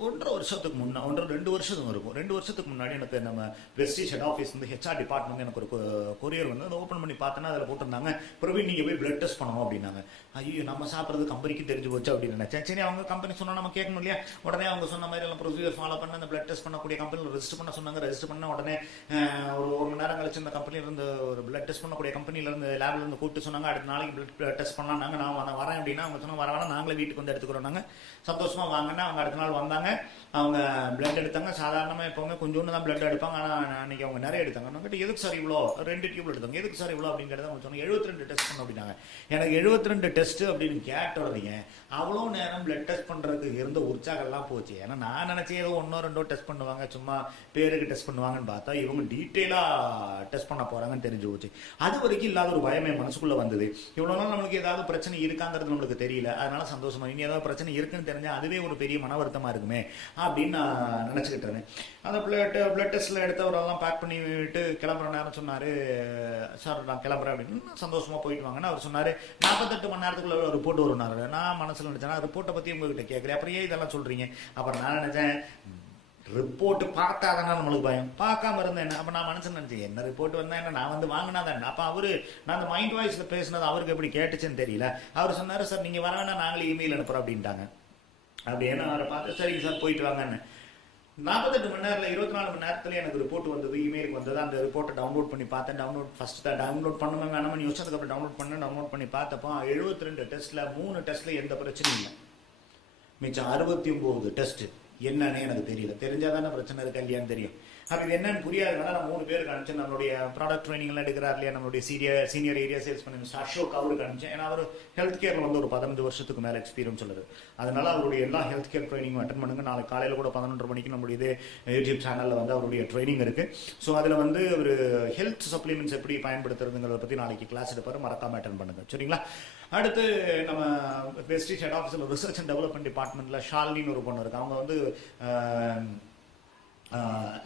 1.5 வருஷத்துக்கு முன்னாடி 2 வருஷத்துக்கு இருக்கும். 2 வருஷத்துக்கு முன்னாடி எனக்கு நம்ம வெஸ்டீஜ் ஹெட் ஆஃபீஸ் வந்து ஹெச்ஆர் டிபார்ட்மெண்ட் எனக்கு ஒரு கொரியர் வந்து அதை ஓப்பன் பண்ணி பார்த்தோன்னா அதில் போட்டிருந்தாங்க, பிரவீன் நீங்கள் போய் பிளட் டெஸ்ட் பண்ணணும் அப்படின்னாங்க. ஐயோ நம்ம சாப்பிட்றது கம்பெனிக்கு தெரிஞ்சு போச்சு அப்படின்னு நினைச்சேன். சரி அவங்க கம்பெனி சொன்னால் நம்ம கேட்கணும் இல்லையா. உடனே அவங்க சொன்ன மாதிரி எல்லாம் ப்ரொசீஜர் ஃபாலோ பண்ண அந்த பிளட் டெஸ்ட் பண்ணக்கூடிய கம்பெனியில் ரெஜிஸ்டர் பண்ண சொன்னாங்க. ரெஜிஸ்டர் பண்ண உடனே ஒரு 1 மணி நேரம் கழிச்சு இந்த கம்பெனியிலேருந்து ஒரு பிளட் டெஸ்ட் பண்ணக்கூடிய கம்பெனிலேருந்து லேப்லேருந்து கூப்பிட்டு சொன்னாங்க அடுத்த நாளைக்கு பிளட் டெஸ்ட் பண்ணலாம். நான் வரேன் அப்படின்னா அவங்க சொன்னால் வரவேணா நாங்களே வீட்டுக்கு வந்து எடுத்துக்கிறோம். நாங்கள் சந்தோஷமாக வாங்கினா அவங்க அடுத்த நாள் வந்தாங்க. அவங்க பிளட் எடுத்தாங்க. சாதாரணமாக எப்போவுமே கொஞ்சோண்டு தான் பிளட் எடுப்பாங்க, ஆனால் அன்றைக்கி அவங்க நிறைய எடுத்தாங்க. நான் எதுக்கு சார் இவ்வளோ 2 டியூப்ல எடுத்தாங்க, எதுக்கு சார் இவ்வளோ அப்படிங்கிறத அவங்க சொன்னாங்க. 72 டெஸ்ட் பண்ண அப்படின்னாங்க. எனக்கு 72 டெஸ்ட்டு அப்படின்னு கேட்டோடனே அவ்வளோ நேரம் பிளட் டெஸ்ட் பண்ணுறதுக்கு இருந்த உற்சாகம்லாம் போச்சு. ஏன்னா நான் நினச்சேன் ஏதோ 1-2 டெஸ்ட் பண்ணுவாங்க, சும்மா பேருக்கு டெஸ்ட் பண்ணுவாங்கன்னு பார்த்தா இவங்க டீட்டெயிலாக டெஸ்ட் பண்ண போகிறாங்கன்னு தெரிஞ்சு போச்சு. அது வரைக்கும் இல்லாத ஒரு பயமே மனசுக்குள்ளே வந்தது. இவ்வளோ நாள் நம்மளுக்கு ஏதாவது பிரச்சனை இருக்காங்கிறது நம்மளுக்கு தெரியல, அதனால சந்தோஷமா இனி ஏதாவது பிரச்சனை இருக்குன்னு தெரிஞ்சால் அதுவே ஒரு பெரிய மன வருத்தமாக இருக்குமே அப்படின்னு நான் நினச்சிக்கிட்டு இருந்தேன். அந்த பிளட் டெஸ்ட்டில் எடுத்தவரெல்லாம் பேக் பண்ணிவிட்டு கிளம்புற நேரம் சொன்னார், சார் நான் கிளம்புறேன் அப்படின்னு. சந்தோஷமாக போயிட்டு வாங்கன்னா அவர் சொன்னார் 48 மணி நேரத்துக்குள்ள ரிப்போர்ட் வரும்னாரு. நான் மனசில் நினச்சேன்னா ரிப்போர்ட்டை பற்றி உங்ககிட்ட கேட்குறேன், அப்புறம் ஏன் இதெல்லாம் சொல்கிறீங்க. அப்புறம் நான் நினச்சேன் ரிப்போர்ட்டு பார்த்தாதானா நம்மளுக்கு பயம், பார்க்காம இருந்தேன் என்ன. அப்போ நான் மனசில் நினச்சேன் என்ன ரிப்போர்ட் வந்தேன் என்ன, நான் வந்து வாங்கினா தான். அப்போ அவர் நான் அந்த மைண்ட் வாய்ஸில் பேசினது அவருக்கு எப்படி கேட்டுச்சுன்னு தெரியல. அவர் சொன்னார் சார் நீங்கள் வர வேணா நாங்களே இமெயில் அனுப்புகிறோம் அப்படின்ட்டாங்க. அப்படி என்ன அவரை பார்த்து சரிங்க சார் போயிட்டு வாங்கன்னு. 48 மணி நேரத்தில் 24 மணி நேரத்தில் எனக்கு ரிப்போர்ட் வந்தது, இமெயிலுக்கு வந்தது. அந்த ரிப்போர்ட்டை டவுன்லோட் பண்ணி பார்த்தேன். டவுன்லோட் பண்ணணும் வேணாம் யோசிச்சு அதுக்கப்புறம் டவுன்லோட் பண்ணி பார்த்தப்போ 72 டெஸ்ட்டில் 3 டெஸ்ட்டில் எந்த பிரச்சனையும் இல்லை. மிச்சம் 69 டெஸ்ட்டு என்னன்னு எனக்கு தெரியல. தெரிஞ்சாதானே பிரச்சனை இருக்கா இல்லையான்னு தெரியும். அப்போ இது என்னன்னு புரியாதனால நான் 3 பேருக்கு அனுப்பிச்சேன். நம்மளுடைய ப்ராடக்ட் ட்ரைனிங்லாம் எடுக்கிறார் இல்லையா நம்மளுடைய சீனியர் ஏரியா சேல்ஸ் பண்ணி மிஸ்டர் அசோக் அவருக்கு அனுப்பிச்சேன். ஏன்னா அவர் ஹெல்த் கேரில் வந்து ஒரு 15 வருஷத்துக்கு மேலே எக்ஸ்பீரியன்ஸ் சொல்லுது. அதனால அவருடைய எல்லா ஹெல்த் கேர் ட்ரைனிங்கும் அட்டன் பண்ணுங்க. நாளைக்கு காலையில் கூட 11:30 மணிக்கு நம்மளுடைய இதே யூடியூப் சேனலில் வந்து அவருடைய ட்ரைனிங் இருக்குது. ஸோ அதில் வந்து ஒரு ஹெல்த் சப்ளிமெண்ட்ஸ் எப்படி பயன்படுத்துறதுங்கிறத பற்றி நாளைக்கு கிளாஸ் எடுப்பார், மறக்காம அட்டன் பண்ணுங்க சரிங்களா. அடுத்து நம்ம வெஸ்டீஜ் ஹெட் ஆஃபீஸில் ரிசர்ச் அண்ட் டெவலப்மெண்ட் டிபார்ட்மெண்ட்டில் ஷாலினின்னு ஒரு பொண்ணு இருக்குது. அவங்க வந்து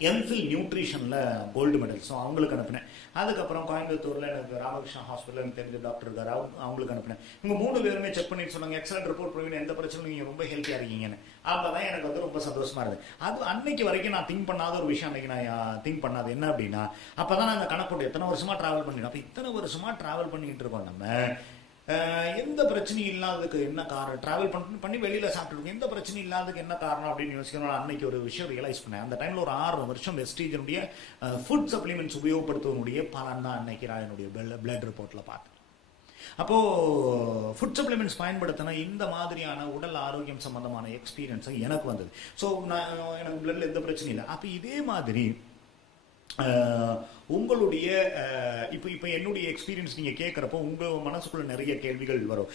எம்ஃபில் நியூட்ரிஷனில் கோல்டு மெடல். ஸோ அவங்களுக்கு அனுப்பினேன். அதுக்கப்புறம் கோயம்புத்தூரில் எனக்கு ராமகிருஷ்ணா ஹாஸ்பிட்டல் எனக்கு தெரிஞ்ச டாக்டர் இருக்காரு, அவங்களுக்கு அனுப்பினேன். இவங்க 3 பேருமே செக் பண்ணிட்டு சொன்னாங்க எக்ஸலண்ட் ரிப்போர்ட் பிரவீன், எந்த பிரச்சனையும் நீங்கள் ரொம்ப ஹெல்த்தியாக இருக்கீங்கன்னு. அப்போ தான் எனக்கு வந்து ரொம்ப சந்தோஷமாக இருந்தது. அது அன்னைக்கு வரைக்கும் நான் திங்க் பண்ணாத ஒரு விஷயம். அன்னைக்கு நான் திங்க் பண்ணாது என்ன அப்படின்னா, அப்போ தான் நாங்கள் கணக்கு போட்டு எத்தனை வருஷமாக ட்ராவல் பண்ணிட்டோம். அப்போ இத்தனை வருஷமாக ட்ராவல் பண்ணிகிட்டு இருக்கோம். நம்ம எந்த பிரச்சனையும் இல்லாததுக்கு என்ன காரணம், ட்ராவல் பண்ணி வெளியில் சாப்பிட்டுருக்கோம், எந்த பிரச்சனையும் இல்லாததுக்கு என்ன காரணம் அப்படின்னு யோசிக்கணும். அன்னைக்கு ஒரு விஷயம் ரியலைஸ் பண்ணேன். அந்த டைமில் ஒரு 6 வருஷம் வெஸ்டீஜனுடைய ஃபுட் சப்ளிமெண்ட்ஸ் உபயோகப்படுத்துவனுடைய பலன் தான் அன்னைக்கு நான் என்னுடைய பிளட் ரிப்போர்ட்டில் பார்த்தேன். அப்போது ஃபுட் சப்ளிமெண்ட்ஸ் பயன்படுத்தினா இந்த மாதிரியான உடல் ஆரோக்கியம் சம்பந்தமான எக்ஸ்பீரியன்ஸை எனக்கு வந்தது. ஸோ எனக்கு பிளட்டில் எந்த பிரச்சனையும் இல்லை. அப்போ இதே மாதிரி உங்களுடைய இப்போ என்னுடைய எக்ஸ்பீரியன்ஸ் நீங்கள் கேட்குறப்போ உங்கள் மனசுக்குள்ள நிறைய கேள்விகள் வரும்.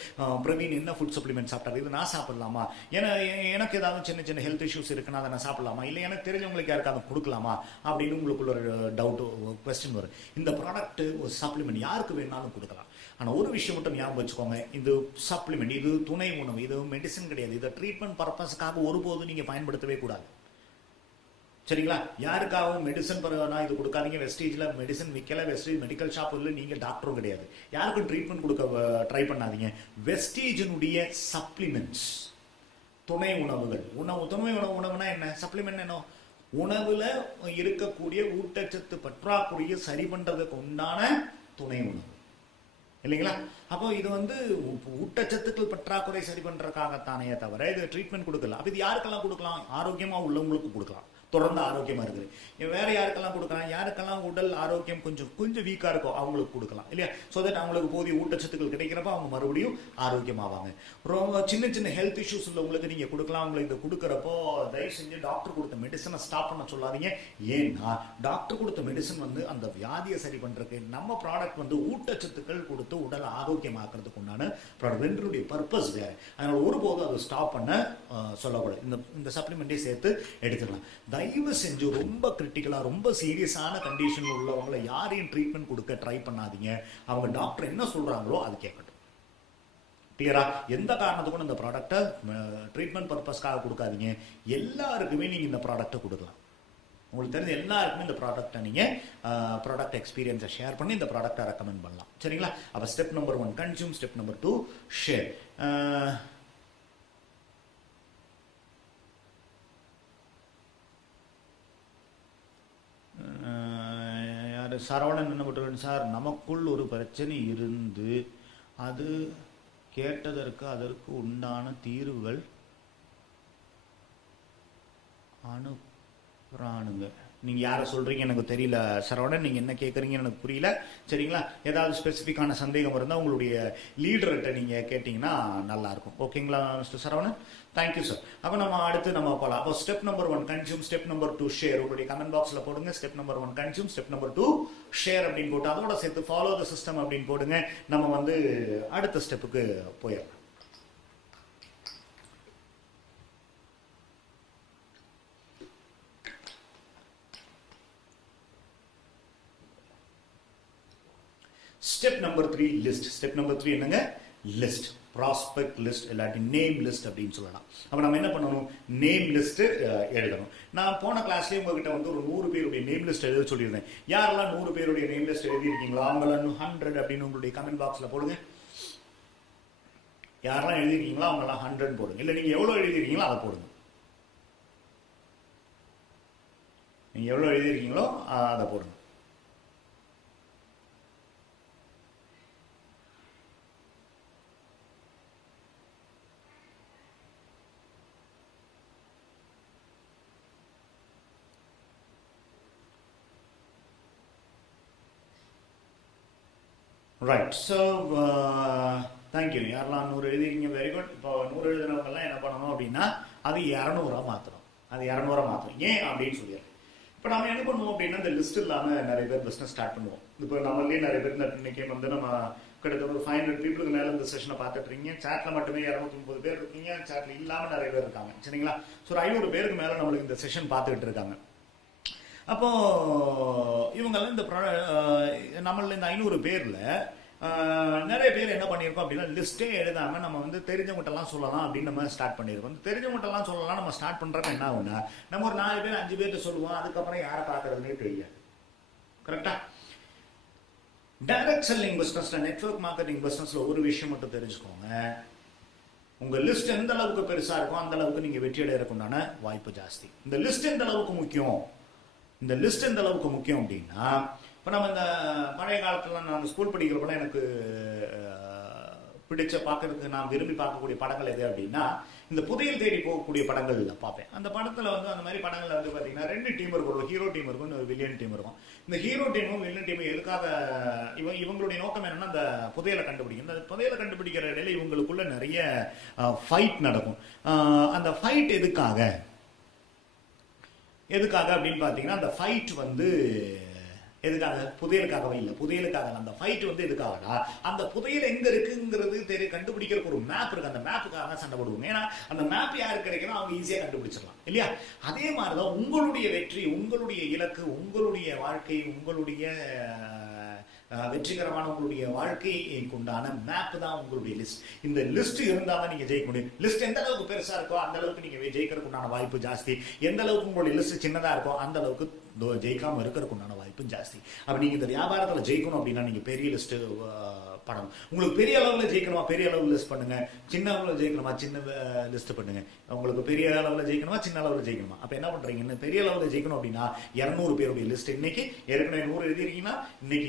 பிரவீன் என்ன ஃபுட் சப்ளிமெண்ட் சாப்பிட்டாரு, இது நான் சாப்பிடலாமா, ஏன்னா எனக்கு ஏதாவது சின்ன சின்ன ஹெல்த் இஷ்யூஸ் இருக்குன்னா அதை நான் சாப்பிடலாமா, இல்லை எனக்கு தெரிஞ்சவங்களுக்கு யாருக்காவது கொடுக்கலாமா அப்படின்னு உங்களுக்குள்ள ஒரு டவுட்டு கொஸ்டின் வரும். இந்த ப்ராடக்ட் ஒரு சப்ளிமெண்ட் யாருக்கு வேணாலும் கொடுக்கலாம். ஆனால் ஒரு விஷயம் மட்டும் ஞாபகம் வச்சுக்கோங்க, இது சப்ளிமெண்ட், இது துணை உணவு, இது மெடிசன் கிடையாது. இதை ட்ரீட்மெண்ட் பர்பஸ்க்காக ஒருபோதும் நீங்கள் பயன்படுத்தவே கூடாது. சரிங்களா? யாருக்காகவும் மெடிசன் பரவாயில்ல இது கொடுக்காதீங்க. வெஸ்டீஜில் மெடிசன் விற்கல, வெஸ்டீஜ் மெடிக்கல் ஷாப் இல்லை, நீங்கள் டாக்டரும் கிடையாது, யாருக்கும் ட்ரீட்மெண்ட் கொடுக்க ட்ரை பண்ணாதீங்க. வெஸ்டீஜினுடைய சப்ளிமெண்ட்ஸ், துணை உணவுகள், துணை உணவுனா என்ன? சப்ளிமெண்ட் என்ன? உணவுல இருக்கக்கூடிய ஊட்டச்சத்து பற்றாக்குறையை சரி பண்றதுக்கு உண்டான துணை உணவு இல்லைங்களா? அப்போ இது ஊட்டச்சத்துக்கள் பற்றாக்குறை சரி பண்றதுக்காகத்தானே தவிர இது ட்ரீட்மெண்ட் கொடுக்கல. அப்ப இது யாருக்கெல்லாம் கொடுக்கலாம்? ஆரோக்கியமா உள்ளவங்களுக்கு கொடுக்கலாம், தொடர்ந்து ஆரோக்கியமா இருக்குது. வேற யாருக்கெல்லாம் கொடுக்கலாம்? யாருக்கெல்லாம் உடல் ஆரோக்கியம் கொஞ்சம் வீக்கா இருக்கும் அவங்களுக்கு கொடுக்கலாம் இல்லையா? ஸோ தட் அவங்களுக்கு போதிய ஊட்டச்சத்துக்கள் கிடைக்கிறப்ப அவங்க மறுபடியும் ஆரோக்கியமாவாங்க. ரொம்ப சின்ன ஹெல்த் இஷ்யூஸ் உள்ளவங்களுக்கு நீங்க கொடுக்கலாம். அவங்களுக்கு இதை கொடுக்குறப்போ தயவு செஞ்சு டாக்டர் கொடுத்த மெடிசனை ஸ்டாப் பண்ண சொல்லாதீங்க. ஏன்னா டாக்டர் கொடுத்த மெடிசன் அந்த வியாதியை சரி பண்றதுக்கு, நம்ம ப்ராடக்ட் ஊட்டச்சத்துக்கள் கொடுத்து உடல் ஆரோக்கியமாக்குறதுக்கு உண்டான ப்ராடக்ட். ரெண்டுடைய பர்பஸ் வேற. அதனால ஒருபோதும் அதை ஸ்டாப் பண்ண சொல்லக்கூடாது. இந்த சப்ளிமெண்டே சேர்த்து எடுத்துக்கலாம். தயவு செஞ்சு ரொம்ப கிரிட்டிக்கலா, ரொம்ப சீரியஸான கண்டிஷன்ல உள்ளவங்களை யாரையும் ட்ரீட்மெண்ட் கொடுக்க ட்ரை பண்ணாதீங்க. அவங்க டாக்டர் என்ன சொல்றாங்களோ அது கேட்கட்டும். கிளியரா? எந்த காரணத்துக்கும் இந்த ப்ராடக்டை ட்ரீட்மெண்ட் பர்பஸ்க்காக கொடுக்காதீங்க. எல்லாருக்குமே நீங்க இந்த ப்ராடக்டை கொடுக்கலாம். உங்களுக்கு தெரிஞ்ச எல்லாருக்குமே இந்த ப்ராடக்டை நீங்க ப்ராடக்ட் எக்ஸ்பீரியன்ஸை ஷேர் பண்ணி இந்த ப்ராடக்டை ரெக்கமெண்ட் பண்ணலாம். சரிங்களா? அப்ப step number 1 consume, step number 2 share. Saravanan என்ன பண்ணுறேன் சார், நமக்குள் ஒரு பிரச்சனை இருந்து அது கேட்டதற்கு அதற்கு உண்டான தீர்வுகள் அனுப்புறானுங்க. நீங்க யாரை சொல்றீங்க எனக்கு தெரியல சரவணன், நீங்க என்ன கேட்குறீங்கன்னு எனக்கு புரியல. சரிங்களா? ஏதாவது ஸ்பெசிஃபிக்கான சந்தேகம் இருந்தால் உங்களுடைய லீடர்கிட்ட நீங்க கேட்டீங்கன்னா நல்லா இருக்கும். ஓகேங்களா மிஸ்டர் சரவணன்? Thank you sir. அப்போ நம்ம அடுத்து போகலாம். அப்போ step number 1 consume, step number 2 share. உங்களுடைய கமெண்ட் பாக்ஸ்ல போடுங்க. Step number 1 consume, step number 2 share அப்படின்னு போட்டு அதோட சேர்த்து ஃபாலோ த சிஸ்டம் அப்படின்னு போடுங்க. நம்ம அடுத்த ஸ்டெப்புக்கு போயிடலாம். Step number 3 list. Step number 3 என்னங்க? லிஸ்ட். ப்ராஸ்பெக்ட் லிஸ்ட் இல்லாட்டி நேம் லிஸ்ட் அப்படின்னு சொல்லலாம். அப்ப நம்ம என்ன பண்ணணும்? நேம் லிஸ்ட் எழுதணும். நான் போன கிளாஸ்லயே உங்ககிட்ட ஒரு 100 பேருடைய நேம் லிஸ்ட் எழுத சொல்லியிருந்தேன். யாரெல்லாம் 100 பேருடைய நேம் லிஸ்ட் எழுதியிருக்கீங்களோ அவங்கள 100 அப்படின்னு உங்களுடைய கமெண்ட் பாக்ஸ்ல போடுங்க. யாரெல்லாம் எழுதிருக்கீங்களோ அவங்கெல்லாம் 100 போடுங்க. இல்ல நீங்க எவ்வளவு எழுதிருக்கீங்களோ அதை போடுங்க. நீங்க எவ்வளவு எழுதிருக்கீங்களோ அதை போடுங்க. ரைட். So thank you. யாரெல்லாம் 100 எழுதிருக்கீங்க, வெரி குட். இப்போ 100 எழுதினவங்கெல்லாம் என்ன பண்ணணும் அப்படின்னா அது 200 மாற்றணும். அது 200 மாற்றணும். ஏன் அப்படின்னு சொல்லிடுறேன். இப்போ நம்ம என்ன பண்ணுவோம் அப்படின்னா இந்த லிஸ்ட் இல்லாமல் நிறைய பேர் பிஸ்னஸ் ஸ்டார்ட் பண்ணுவோம். இப்போ நம்மளே நிறைய பேர் இன்னைக்கு நம்ம கிட்டத்தட்ட ஒரு 500 பீப்புளுக்கு மேலே இந்த செஷனை பார்த்துட்டு இருக்கீங்க. சேட்ல மட்டுமே 230 பேர் இருக்கீங்க. சேட்ல இல்லாமல் நிறைய பேர் இருக்காங்க. சரிங்களா? ஸோ ஒரு 500 பேருக்கு மேலே நம்மளுக்கு இந்த செஷன் பார்த்துக்கிட்டு இருக்காங்க. அப்போ இவங்கெல்லாம் நம்மள இந்த 500 பேர்ல நிறைய பேர் என்ன பண்ணியிருக்கோம் அப்படின்னா லிஸ்டே எழுதாம நம்ம தெரிஞ்சவங்கட்டெல்லாம் சொல்லலாம் அப்படின்னு நம்ம ஸ்டார்ட் பண்ணியிருக்கோம். தெரிஞ்சவங்கட்டெல்லாம் சொல்லலாம் நம்ம ஸ்டார்ட் பண்றப்ப என்ன ஆகுனா நம்ம ஒரு 4 பேர் 5 பேர்கிட்ட சொல்லுவோம். அதுக்கப்புறம் யாரை பார்க்கறதுன்னு தெரியாது. கரெக்டா? டைரக்ட் செல்லிங் பிசினஸ்ல, நெட்வொர்க் மார்க்கெட்டிங் பிசினஸ்ல ஒரு விஷயம் மட்டும் தெரிஞ்சுக்கோங்க. உங்க லிஸ்ட் எந்த அளவுக்கு பெருசா இருக்கும் அந்த அளவுக்கு நீங்க வெற்றி அடையறதுக்குண்டான வாய்ப்பு ஜாஸ்தி. இந்த லிஸ்ட் எந்த அளவுக்கு முக்கியம்? இந்த லிஸ்ட் எந்த அளவுக்கு முக்கியம் அப்படின்னா இப்போ நம்ம இந்த பழைய காலத்துல நான் ஸ்கூல் படிக்கிறப்பெல்லாம் எனக்கு பிடிச்ச பார்க்கறதுக்கு நான் விரும்பி பார்க்கக்கூடிய படங்கள் எது அப்படின்னா இந்த புதையல் தேடி போகக்கூடிய படங்கள் பார்ப்பேன். அந்த படத்துல அந்த மாதிரி படங்கள்ல பார்த்தீங்கன்னா 2 டீம் இருக்கும். ஒரு ஹீரோ டீம் இருக்கும், ஒரு வில்லியன் டீம் இருக்கும். இந்த ஹீரோ டீமும் வில்லன் டீமும் எதுக்காக இவங்களுடைய நோக்கம் என்னன்னா அந்த புதையலை கண்டுபிடிக்கும். அந்த புதையலை கண்டுபிடிக்கிற இடையில இவங்களுக்குள்ள நிறைய ஃபைட் நடக்கும். அந்த ஃபைட் எதுக்காக அப்படின்னு பார்த்தீங்கன்னா அந்த ஃபைட் எதுக்காக? புதையலுக்காகவே இல்லை. புதையலுக்காக அந்த ஃபைட் எதுக்காகனா அந்த புதையல் எங்க இருக்குங்கிறது கண்டுபிடிக்கிறதுக்கு ஒரு மேப் இருக்கு. அந்த மேப்புக்காக சண்டை போடுவோம். ஏன்னா அந்த மேப் யாருக்கு கிடைக்கணும் அவங்க ஈஸியா கண்டுபிடிச்சிடலாம் இல்லையா? அதே மாதிரிதான் உங்களுடைய வெற்றி, உங்களுடைய இலக்கு, உங்களுடைய வாழ்க்கை, உங்களுடைய வெற்றிகரமான உங்களுடைய வாழ்க்கையை கொண்டான மேப் தான் உங்களுடைய லிஸ்ட். இந்த லிஸ்ட் இருந்தால் தான் நீங்க ஜெயிக்க முடியும். லிஸ்ட் எந்த அளவுக்கு பெருசா இருக்கோ அந்த அளவுக்கு நீங்க ஜெயிக்கிறதுக்கு உண்டான வாய்ப்பு ஜாஸ்தி. எந்த அளவுக்கு உங்களுடைய லிஸ்ட் சின்னதா இருக்கோ அந்த அளவுக்கு ஜெயிக்காம இருக்கிறதுக்கு உண்டான வாய்ப்பு ஜாஸ்தி. அப்ப நீங்க இந்த வியாபாரத்தில் ஜெயிக்கணும் அப்படின்னா நீங்க பெரிய லிஸ்ட் பண்ணணும். உங்களுக்கு பெரிய அளவில் ஜெயிக்கணுமா பெரிய அளவில் லிஸ்ட் பண்ணுங்க, சின்ன அளவில் ஜெயிக்கணுமா சின்ன லிஸ்ட் பண்ணுங்க. உங்களுக்கு பெரிய அளவில் ஜெயிக்கணுமா சின்ன அளவில் ஜெயிக்கணுமா? அப்ப என்ன பண்றீங்க, பெரிய அளவில் ஜெயிக்கணும் அப்படின்னா 200 பேருடைய லிஸ்ட் இன்னைக்கு ஏற்கனவே 100 எழுதிருக்கீங்கன்னா இன்னைக்கு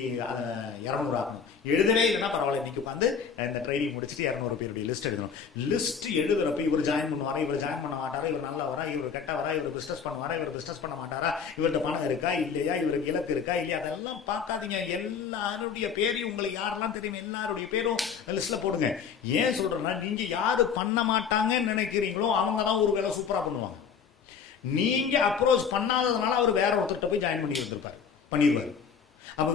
200 ஆகணும். எழுதவே இல்லைன்னா பரவாயில்ல, இன்னைக்கு உட்காந்து இந்த ட்ரைனிங் முடிச்சுட்டு 200 பேருடைய லிஸ்ட் எழுதணும். லிஸ்ட் எழுதுறப்ப இவர் ஜாயின் பண்ணுவாரா, இவர் ஜாயின் பண்ண மாட்டாரா, இவர் நல்லா வரா, இவர் கெட்ட வரா, இவர் பிசினஸ் பண்ணுவாரா, இவர் பிசினஸ் பண்ண மாட்டாரா, இவர்கிட்ட பணம் இருக்கா இல்லையா, இவருக்கு இலக்கு இருக்கா இல்லையா, அதெல்லாம் பார்க்காதீங்க. எல்லாருடைய பேரையும் உங்களுக்கு யாரெல்லாம் தெரியும் எல்லாருடைய பேரும் லிஸ்ட்ல போடுங்க. ஏன் சொல்றேன்னா, நீங்க யாரு பண்ண மாட்டாங்கன்னு நினைக்கிறீங்களோ அவங்க தான் ஒரு வேலை சூப்பரா பண்ணுவாங்க. நீங்க அப்ரோச் பண்ணாததுனால அவர் வேற ஒருத்தர்கிட்ட போய் ஜாயின் பண்ணி இருந்திருப்பாரு, பண்ணிடுவாரு. அப்ப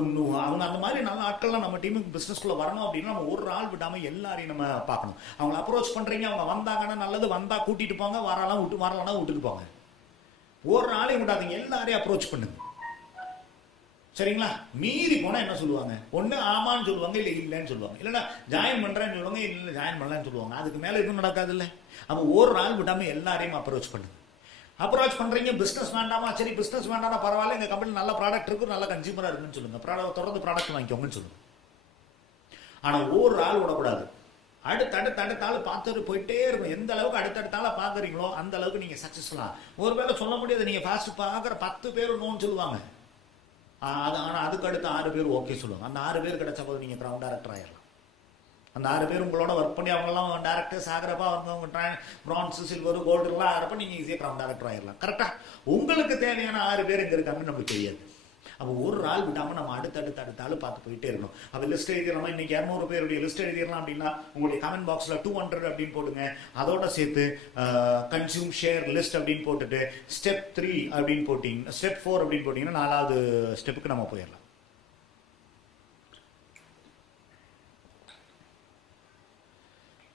அவங்க அந்த மாதிரி நல்ல ஆட்கள்லாம் நம்ம டீமுக்கு பிசினஸ்குள்ள வரணும் அப்படின்னா நம்ம ஒரு ஆள் விடாம எல்லாரையும் நம்ம பார்க்கணும். அவங்களை அப்ரோச் பண்றீங்க, அவங்க வந்தாங்கன்னா நல்லது, வந்தா கூட்டிட்டு போங்க, வரலாம் விட்டுட்டு போங்க. ஒரு ஆளையும் விடாதீங்க, எல்லாரையும் அப்ரோச் பண்ணுங்க. சரிங்களா? மீறி போனா என்ன சொல்லுவாங்க, ஒண்ணு ஆமான்னு சொல்லுவாங்க, இல்ல இல்லைன்னு சொல்லுவாங்க, இல்லைன்னா ஜாயின் பண்றேன்னு சொல்லுவாங்க, இல்ல ஜாயின் பண்ணலன்னு சொல்லுவாங்க. அதுக்கு மேல எதுவும் நடக்காது இல்ல. அப்ப ஒரு நாள் விடாம எல்லாரையும் அப்ரோச் பண்ணுங்க. அப்ரோச் பண்றீங்க, பிசினஸ் வேண்டாமா, சரி பிசினஸ் வேண்டாம் பரவாயில்ல, எங்க கம்பெனி நல்ல ப்ராடக்ட் இருக்கு, நல்ல கன்சியூமரா இருக்குன்னு சொல்லுங்க, தொடர்ந்து ப்ராடக்ட் வாங்கிக்கோங்கன்னு சொல்லுங்க. ஆனா ஒரு ஆள் விடக்கூடாது. அடுத்த ஆள் பார்த்துட்டு போயிட்டே இருக்கும். எந்த அளவுக்கு அடுத்தடுத்த ஆளை பாக்குறீங்களோ அந்த அளவுக்கு நீங்க சக்சஸ்ஃபுல்லா. ஒருவேளை சொல்ல முடியாது, நீங்க ஃபாஸ்ட் பாக்குற 10 பேர் நோன்னு சொல்லுவாங்க, ஆனா அதுக்கு அடுத்த 6 பேர் ஓகே சொல்லுவாங்க. அந்த 6 பேர் கிடைச்ச போது நீங்க கிரவுண்ட் டைரக்டர் ஆயிடலாம். அந்த 6 பேர் உங்களோட ஒர்க் பண்ணி அவங்கெல்லாம் டேரக்டர்ஸ் ஆகிறப்ப அவங்க பிரான்ஸ் சில்வர் கோல்டு எல்லாம் ஆகிறப்ப நீங்க ஈஸியாக கிரவுண்ட் டைரக்டர் ஆயிடலாம். கரெக்டா? உங்களுக்கு தேவையான 6 பேர் எங்க இருக்காங்கன்னு நமக்கு தெரியாது. அப்போ ஒரு ஆள் விடாம நம்ம அடுத்த ஆள் பார்த்து போயிட்டே இருக்கணும். அப்ப லிஸ்ட் எழுதிடலாம். இன்னைக்கு 200 பேருடைய லிஸ்ட் எழுதிடலாம் அப்படின்னா உங்களுடைய கமெண்ட் பாக்ஸ்ல 200 அப்படின்னு போடுங்க. அதோட சேர்த்து கன்சியூம் ஷேர் லிஸ்ட் அப்படின்னு போட்டுட்டு ஸ்டெப் 3 அப்படின்னு போட்டீங்க, ஸ்டெப் 4 அப்படின்னு போட்டீங்கன்னா 4வது ஸ்டெப்புக்கு நம்ம போயிடலாம்.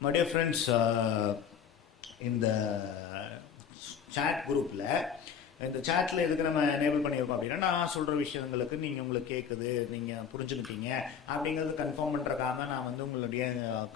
My dear friends, இந்த chat குரூப்ல இந்த சாட்ல எதுக்கு நம்ம எனேபிள் பண்ணியிருக்கோம் அப்படின்னா, நான் சொல்ற விஷயங்களுக்கு நீங்க உங்களுக்கு கேட்குது, நீங்க புரிஞ்சுக்கிட்டீங்க அப்படிங்கிறது கன்ஃபார்ம் பண்றதுக்காக நான் வந்து உங்களுடைய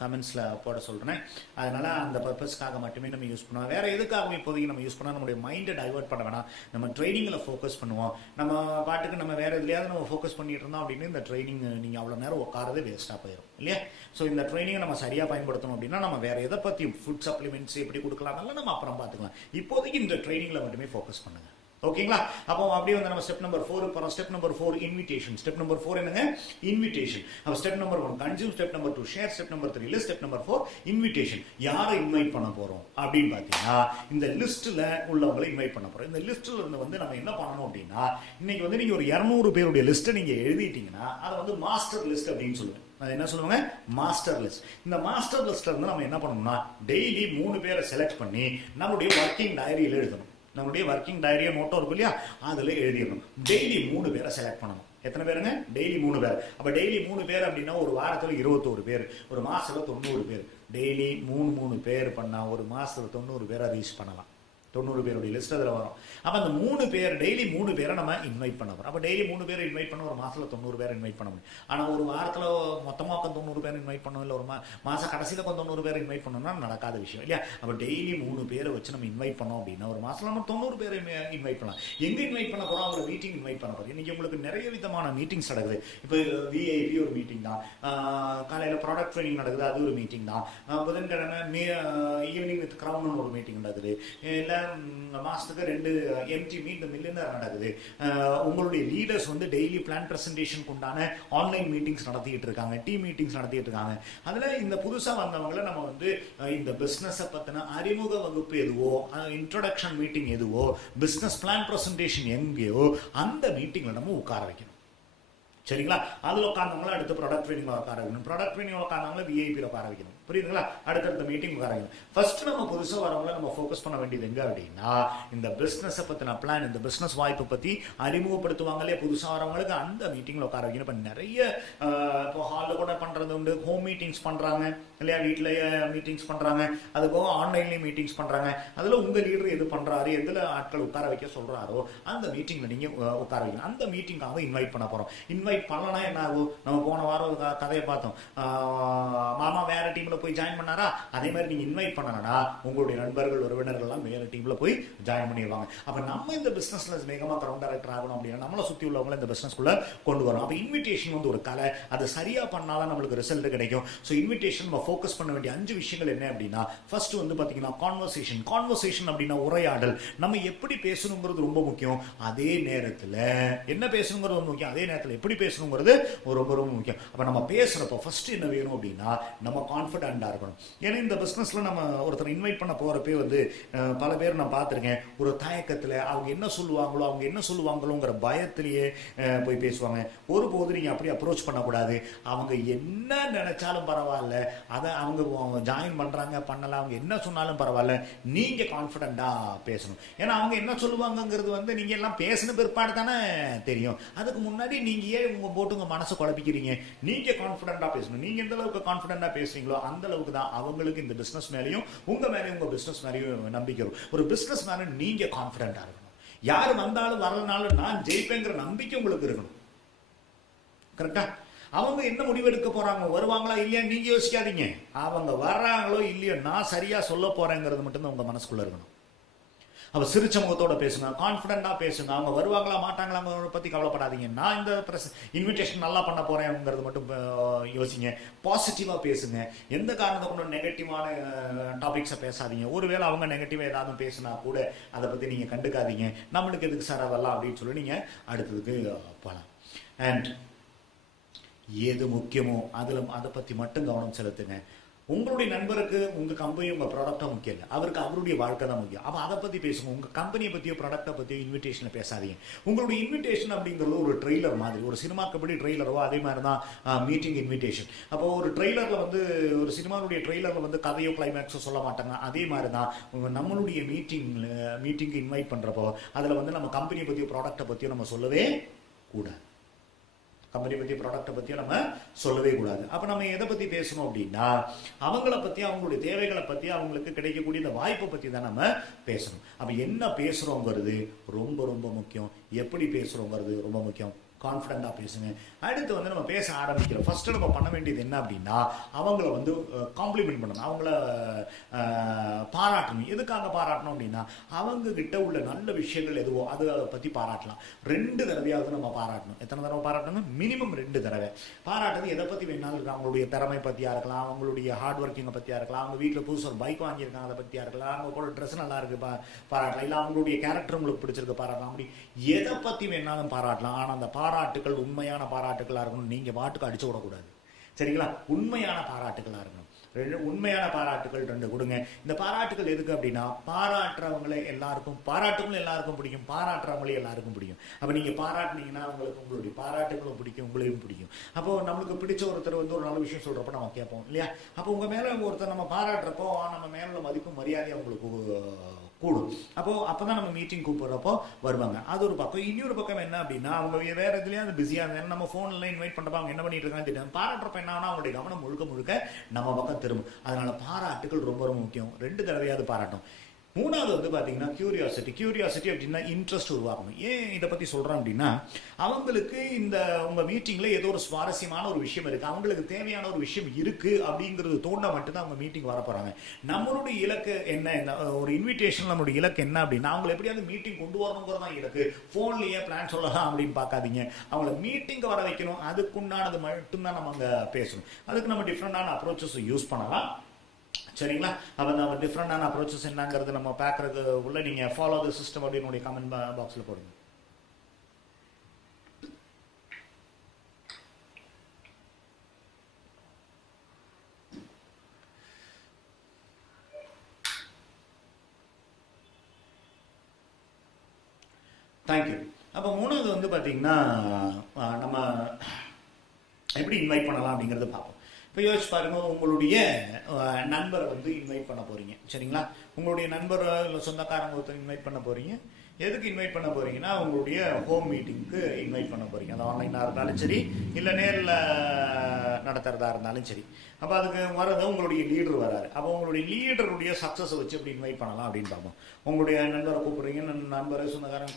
கமெண்ட்ஸ்ல போட சொல்றேன். அதனால அந்த பர்பஸ்க்காக மட்டுமே நம்ம யூஸ் பண்ணுவோம். வேற எதுக்காகவும் இப்போதைக்கு நம்ம யூஸ் பண்ணா நம்மளுடைய மைண்டை டைவர்ட் பண்ண வேணாம். நம்ம ட்ரைனிங்ல ஃபோக்கஸ் பண்ணுவோம். நம்ம பாட்டுக்கு நம்ம வேற எதுலையாவது நம்ம ஃபோக்கஸ் பண்ணிட்டு இருந்தோம் அப்படின்னு இந்த ட்ரைனிங் நீங்க அவ்வளவு நேரம் உட்காரதே வேஸ்டா போயிடும் இல்லையா? ஸோ இந்த ட்ரைனிங்கை நம்ம சரியா பயன்படுத்தணும் அப்படின்னா நம்ம வேற எதை பத்தியும் ஃபுட் சப்ளிமெண்ட்ஸ் எப்படி கொடுக்கலாம் நம்ம அப்புறம் பார்த்துக்கலாம். இப்போதைக்கு இந்த ட்ரைனிங்ல மட்டுமே ஃபோக்கஸ் பண்ணுங்க. ஓகேங்களா? அப்போ அப்படியே வந்து நம்ம ஸ்டெப் நம்பர் 4 போறோம். Step number 4 invitation. Step number 4 என்னங்க? இன்விடேஷன். அப்ப step number 1 consume, step number 2 share, step number 3 list, step number 4 invitation. யாரை இன்வைட் பண்ண போறோம் அப்படின்னு பாத்தீங்கன்னா, இந்த லிஸ்ட்ல உள்ளவங்களை இன்வைட் பண்ண போறோம். இந்த லிஸ்ட்ல இருந்து வந்து நம்ம என்ன பண்ணணும் அப்படின்னா, இன்னைக்கு வந்து நீங்க ஒரு 200 பேருடைய லிஸ்ட் நீங்க எழுதிட்டீங்கன்னா அதை வந்து மாஸ்டர் லிஸ்ட் அப்படின்னு சொல்லுவேன். அது என்ன சொல்லுவாங்க? Master list. இந்த மாஸ்டர் லிஸ்ட்ல இருந்து நம்ம என்ன பண்ணணும்னா, டெய்லி 3 பேரை செலக்ட் பண்ணி நம்மளுடைய ஒர்க்கிங் டைரியில எழுதணும். நம்மளுடைய ஒர்க்கிங் டைரியா நோட்டோ இருக்கும் இல்லையா, அதுல எழுதிடணும். டெய்லி 3 பேரை செலக்ட் பண்ணணும். எத்தனை பேருங்க? டெய்லி 3 பேர். அப்ப டெய்லி 3 பேர் அப்படின்னா ஒரு வாரத்துல 21 பேர், ஒரு மாசத்துல 90 பேர். டெய்லி 3 பேர் பண்ணா ஒரு மாசத்துல 90 பேரை ரீச் பண்ணலாம். 90 பேருடைய லிஸ்ட் அதில் வரும். அப்போ அந்த 3 பேர் டெய்லி 3 பேரை நம்ம இன்வைட் பண்ண போகிறோம். அப்போ டெய்லி 3 பேரை இன்வைட் பண்ண ஒரு மாசத்துல 90 பேரை இன்வைட் பண்ண முடியும். ஆனால் ஒரு வாரத்தில் மொத்தமாக 90 பேர் இன்வைட் பண்ணணும், இல்லை ஒரு மாச கடைசியில் 90 பேர் இன்வைட் பண்ணணும்னா நடக்காத விஷயம் இல்லையா? அப்போ டெய்லி 3 பேரை வச்சு நம்ம இன்வைட் பண்ணோம் அப்படின்னா ஒரு மாசத்துல நம்ம 90 பேரை இன்வைட் பண்ணலாம். எங்க இன்வைட் பண்ண போறோம்? அவங்க மீட்டிங் இன்வைட் பண்ண போறோம். இன்னைக்கு உங்களுக்கு நிறைய விதமான மீட்டிங்ஸ் நடக்குது. இப்போ விஐபி ஒரு மீட்டிங் தான், காலையில் ப்ராடக்ட் ட்ரைனிங் நடக்குது, அது ஒரு மீட்டிங் தான், புதன்கிழமை ஈவினிங் வித் கிரவுண்ட் ஒரு மீட்டிங் நடக்குது, இல்லை மாசத்துக்கு 2 எம்டி மீட் மில்லியனர் நடக்குது. உங்களுடைய லீடர்ஸ் வந்து டெய்லி பிளான் பிரசன்டேஷன் உண்டான ஆன்லைன் மீட்டிங்ஸ் நடத்திட்டு இருக்காங்க, டீம் மீட்டிங்ஸ் நடத்திட்டு இருக்காங்க. அதுல இந்த புதுசா வந்தவங்களை நம்ம வந்து இந்த பிசினஸ் பத்தின அறிமுக வகுப்பு எதுவோ, இன்ட்ரோடக்ஷன் மீட்டிங் எதுவோ, பிசினஸ் பிளான் பிரசன்டேஷன் எங்கேயோ அந்த மீட்டிங்ல நம்ம உட்கார வைக்கணும். சரிங்களா? அதுல உட்கார்ந்தவங்கள அடுத்து ப்ராடக்ட் ட்ரைனிங்ல உட்கார வைக்கணும், ப்ராடக்ட் ட்ரைனிங்ல உட்கார்ந்தவங்கள விஐபியில் உட்கார வைக்கணும், புரியுதுங்களா? அடுத்தடுத்த மீட்டிங் உட்கார. ஃபர்ஸ்ட் நம்ம புதுசாக வரவங்கள நம்ம ஃபோக்கஸ் பண்ண வேண்டியது எங்க அப்படின்னா, இந்த பிஸ்னஸை பற்றின பிளான், இந்த பிஸ்னஸ் வாய்ப்பை பற்றி அறிமுகப்படுத்துவாங்களே புதுசாக வரவங்களுக்கு, அந்த மீட்டிங்கில் உட்கார வைக்கணும். இப்போ நிறைய இப்போ ஹாலில் கூட பண்ணுறது உண்டு, ஹோம் மீட்டிங்ஸ் பண்ணுறாங்க இல்லையா, வீட்டிலேயே மீட்டிங்ஸ் பண்ணுறாங்க, அது போக ஆன்லைன்லேயும் மீட்டிங்ஸ் பண்ணுறாங்க. அதில் உங்கள் லீடர் எது பண்ணுறாரு, எதில் ஆட்கள் உட்கார வைக்க சொல்கிறாரோ அந்த மீட்டிங்கில் நீங்கள் உட்கார வைக்கணும். அந்த மீட்டிங்காக இன்வைட் பண்ண போகிறோம். இன்வைட் பண்ணலாம் என்ன ஆகும், நம்ம போன வாரம் கதையை பார்த்தோம், மாமா வேற டீமில் போய் ஜாயின் பண்ணாரா, அதே மாதிரி நீங்கள் இன்வைட் பண்ணலன்னா உங்களுடைய நண்பர்கள் உறவினர்கள்லாம் வேற டீமில் போய் ஜாயின் பண்ணிடுவாங்க. அப்போ நம்ம இந்த பிஸ்னஸில் வேகமாக கிரவுண்ட் டைரக்டர் ஆகணும் அப்படின்னா நம்மளை சுற்றி உள்ளவங்களை இந்த பிஸ்னஸ்குள்ளே கொண்டு வரும். அப்போ இன்விடேஷன் வந்து ஒரு கலை, அதை சரியாக பண்ணாலும் நம்மளுக்கு ரிசல்ட் கிடைக்கும். ஸோ இன்விடேஷன் நம்ம ஃபோக்கஸ் பண்ண வேண்டிய 5 விஷயங்கள் என்ன அப்படின்னா, ஃபர்ஸ்ட் வந்து பார்த்தீங்கன்னா கான்வர்சேஷன். கான்வர்சேஷன் அப்படின்னா உரையாடல். நம்ம எப்படி பேசணுங்கிறது ரொம்ப முக்கியம், அதே நேரத்தில் என்ன பேசணுங்கிறது ரொம்ப முக்கியம், அதே நேரத்தில் எப்படி பேசணுங்கிறது ரொம்ப ரொம்ப முக்கியம். அப்போ நம்ம பேசுகிறப்போ ஃபர்ஸ்ட் என்ன வேணும் அப்படின்னா, நம்ம கான்ஃபிடென்ட்டாக இருக்கணும். ஏன்னா இந்த பிஸ்னஸில் நம்ம ஒருத்தர் இன்வைட் பண்ண போகிறப்பே வந்து பல பேர் நான் பார்த்துருக்கேன், ஒரு தயக்கத்தில் அவங்க என்ன சொல்லுவாங்களோங்கிற பயத்திலேயே போய் பேசுவாங்க. ஒருபோது நீங்கள் அப்படி அப்ரோச் பண்ணக்கூடாது. அவங்க என்ன நினைச்சாலும் பரவாயில்ல, அதை அவங்க ஜாயின் பண்ணுறாங்க பண்ணலாம், அவங்க என்ன சொன்னாலும் பரவாயில்ல, நீங்கள் கான்ஃபிடென்ட்டாக பேசணும். ஏன்னா அவங்க என்ன சொல்லுவாங்கங்கிறது வந்து நீங்கள் எல்லாம் பேசின பிற்பாடு தானே தெரியும். அதுக்கு முன்னாடி நீங்கள் ஏன் உங்கள் மனசை குழப்பிக்கிறீங்க? நீங்கள் கான்ஃபிடென்ட்டாக பேசணும். நீங்கள் எந்த அளவுக்கு கான்ஃபிடென்ட்டாக பேசுறீங்களோ அந்த அளவுக்கு தான் அவங்களுக்கு இந்த பிஸ்னஸ் மேலேயும் உங்கள் மேலேயும் உங்கள் பிஸ்னஸ் மேலேயும் நம்பிக்கை வரும். ஒரு பிஸ்னஸ் மேலே நீங்கள் கான்ஃபிடென்ட்டாக இருக்கணும். யார் வந்தாலும் வரலனாலும் நான் ஜெயிப்பேங்கிற நம்பிக்கை உங்களுக்கு இருக்கணும். கரெக்டா? அவங்க என்ன முடிவெடுக்க போறாங்க, வருவாங்களா இல்லையா நீங்க யோசிக்காதீங்க. அவங்க வர்றாங்களோ இல்லையோ நான் சரியா சொல்ல போறேங்கிறது மட்டும்தான் உங்க மனசுக்குள்ள இருக்கணும். அவ சிரிச்ச முகத்தோட பேசுங்க, கான்ஃபிடென்ட்டா பேசுங்க. அவங்க வருவாங்களா மாட்டாங்களா பத்தி கவலைப்படாதீங்க. நான் இந்த இன்விடேஷன் நல்லா பண்ண போறேங்கிறது மட்டும் யோசிங்க. பாசிட்டிவா பேசுங்க. எந்த காரணத்தை கொண்டு நெகட்டிவான டாபிக்ஸை பேசாதீங்க. ஒருவேளை அவங்க நெகட்டிவா ஏதாவது பேசினா கூட அதை பத்தி நீங்க கண்டுக்காதீங்க. நம்மளுக்கு எதுக்கு சார் அதெல்லாம் அப்படின்னு சொல்லி நீங்க அடுத்ததுக்கு போகலாம். அண்ட் எது முக்கியமோ அதை பத்தி மட்டும் கவனம் செலுத்துங்க. உங்களுடைய நண்பருக்கு உங்க கம்பெனி உங்க ப்ராடக்டா முக்கியம் இல்லை, அவருக்கு அவருடைய வாழ்க்கை தான் முக்கியம். அப்போ அதை பத்தி பேசுங்க. உங்க கம்பெனியை பத்தியோ ப்ராடக்டை பத்தியோ இன்விடேஷன்ல பேசாதீங்க. உங்களுடைய இன்விடேஷன் அப்படிங்கிறது ஒரு ட்ரெய்லர் மாதிரி, ஒரு சினிமாக்கு எப்படி ட்ரெய்லரோ அதே மாதிரி தான் மீட்டிங் இன்விடேஷன். அப்போ ஒரு ட்ரெய்லர்ல வந்து ஒரு சினிமாவுடைய ட்ரெய்லர்ல வந்து கதையோ கிளைமேக்ஸோ சொல்ல மாட்டாங்க. அதே மாதிரி தான் நம்மளுடைய மீட்டிங் இன்வைட் பண்றப்போ அதுல வந்து நம்ம கம்பெனியை பத்தியோ ப்ராடக்டை பத்தியோ நம்ம சொல்லவே கூடாது. கம்பெனி பற்றி ப்ராடக்டை பற்றியும் நம்ம சொல்லவே கூடாது. அப்போ நம்ம எதை பற்றி பேசணும் அப்படின்னா, அவங்கள பற்றி, அவங்களுடைய தேவைகளை பற்றி, அவங்களுக்கு கிடைக்கக்கூடிய இந்த வாய்ப்பை பற்றி தான் நம்ம பேசணும். அப்போ என்ன பேசுகிறோங்கிறது ரொம்ப ரொம்ப முக்கியம், எப்படி பேசுகிறோங்கிறது ரொம்ப முக்கியம். கான்ஃபிடென்ட்டாக பேசுங்க. அடுத்து வந்து நம்ம பேச ஆரம்பிக்கிறோம். ஃபர்ஸ்ட் நம்ம பண்ண வேண்டியது என்ன அப்படின்னா, அவங்கள வந்து காம்ப்ளிமெண்ட் பண்ணணும், அவங்கள பாராட்டணும். எதுக்காக பாராட்டணும் அப்படின்னா, அவங்க கிட்ட உள்ள நல்ல விஷயங்கள் எதுவோ அதை பற்றி பாராட்டலாம். 2 தடவையாவது நம்ம பாராட்டணும். எத்தனை தடவை பாராட்டணும்? மினிமம் 2 தடவை. பாராட்டுறது எதை பற்றி வேணாலும் இருக்கலாம். அவங்களுடைய திறமை பற்றியா இருக்கலாம், அவங்களுடைய ஹார்ட் ஒர்க்கிங்கை பற்றியா இருக்கலாம், அவங்க வீட்டில் புதுசு ஒரு பைக் வாங்கியிருக்காங்க அதை பற்றியா இருக்கலாம், அவங்க கூட ட்ரெஸ் நல்லா இருக்கு பாராட்டலாம், இல்லை அவங்களுடைய கேரக்டர் உங்களுக்கு பிடிச்சிருக்கு பாராட்டலாம். அப்படி எதை பற்றி வேணாலும் பாராட்டலாம். ஆனால் அந்த பாராட்டுகள் உண்மையான பாராட்டுகளா இருக்கணும். நீங்க பாட்டுக்கு அடிச்சு விடக்கூடாது. சரிங்களா? உண்மையான பாராட்டுகளா இருக்கணும். உண்மையான பாராட்டுகள் 2 கொடுங்க. இந்த பாராட்டுகள் எதுக்கு அப்படின்னா, பாராட்டுறவங்களே பாராட்டுகளும் எல்லாருக்கும் பிடிக்கும், பாராட்டுறவங்களே எல்லாருக்கும் பிடிக்கும். அப்ப நீங்க பாராட்டினீங்கன்னா உங்களுக்கு உங்களுடைய பாராட்டுகளும் பிடிக்கும், உங்களையும் பிடிக்கும். அப்போ நம்மளுக்கு பிடிச்ச ஒருத்தர் வந்து ஒரு நல்ல விஷயம் சொல்றப்ப நம்ம கேட்போம் இல்லையா? அப்போ உங்க மேல ஒருத்தர் நம்ம பாராட்டுறப்போ நம்ம மேல உள்ள மதிப்பு மரியாதை அவங்களுக்கு கூடும். அப்போதான் நம்ம மீட்டிங் கூப்பிடுறப்போ வருவாங்க. அது ஒரு பக்கம். இன்னொரு பக்கம் என்ன அப்படின்னா, அவங்க வேற எதுலயா பிஸியா இருந்தாங்க, நம்ம போன்ல இன்வைட் பண்றப்ப அவங்க என்ன பண்ணிட்டு இருக்காங்க தெரியும். பாராட்டுறப்ப என்ன ஆனா அவங்களுடைய கவனம் முழுக்க நம்ம பக்கம் திரும்பும். அதனால பாராட்டுகள் ரொம்ப ரொம்ப முக்கியம். 2 தடவையாவது பாராட்டும். 3வது வந்து பாத்தீங்கன்னா கியூரியாசிட்டி அப்படின்னா இன்ட்ரெஸ்ட் உருவாக்கணும். ஏன் இதை பத்தி சொல்றேன் அப்படின்னா, அவங்களுக்கு இந்த உங்க மீட்டிங்ல ஏதோ ஒரு சுவாரஸ்யமான ஒரு விஷயம் இருக்கு, அவங்களுக்கு தேவையான ஒரு விஷயம் இருக்கு அப்படிங்கிறது தோண்டா மட்டும்தான் அவங்க மீட்டிங் வர போறாங்க. நம்மளுடைய இலக்கு என்ன, ஒரு இன்விடேஷன் நம்மளுடைய இலக்கு என்ன அப்படின்னா, அவங்களை எப்படியாவது மீட்டிங் கொண்டு வரணுங்கிறதான் இலக்கு. போன்லயே பிளான் சொல்லலாம் அப்படின்னு பார்க்காதீங்க. அவங்களை மீட்டிங் வர வைக்கணும். அதுக்குண்டானது மட்டும்தான் நம்ம அங்க பேசணும். அதுக்கு நம்ம டிஃப்ரெண்டான அப்ரோச்சஸ் யூஸ் பண்ணலாம். சரிங்களா? அப்போ நம்ம டிஃப்ரெண்டான அப்ரோச்சஸ் என்னங்கிறது நம்ம பார்க்கறது உள்ள நீங்க ஃபாலோ தி சிஸ்டம் அப்படின்னு கமெண்ட் பாக்ஸ்ல போடுங்க. தேங்க்யூ. அப்போ 3வது வந்து பார்த்தீங்கன்னா, நம்ம எப்படி இன்வைட் பண்ணலாம் அப்படிங்கிறத பார்ப்போம். இப்போ யோசிச்சு பாருங்க, உங்களுடைய நண்பரை வந்து இன்வைட் பண்ண போறீங்க, சரிங்களா? உங்களுடைய நண்பர் இல்லை சொந்தக்காரங்க ஒருத்தர் இன்வைட் பண்ண போறீங்க. எதுக்கு இன்வைட் பண்ண போறீங்கன்னா, உங்களுடைய ஹோம் மீட்டிங்க்கு இன்வைட் பண்ண போறீங்க. அது ஆன்லைனாக இருந்தாலும் சரி, இல்லை நேரில் நடத்துறதா இருந்தாலும் சரி. அப்போ அதுக்கு வரது உங்களுடைய லீடர் வராரு. அப்போ உங்களுடைய லீடருடைய சக்ஸஸை வச்சு எப்படி இன்வைட் பண்ணலாம் அப்படின்னு பார்ப்போம். உங்களுடைய நண்பரை கூப்பிடுறீங்க, நண்பரை சொந்தக்காரங்க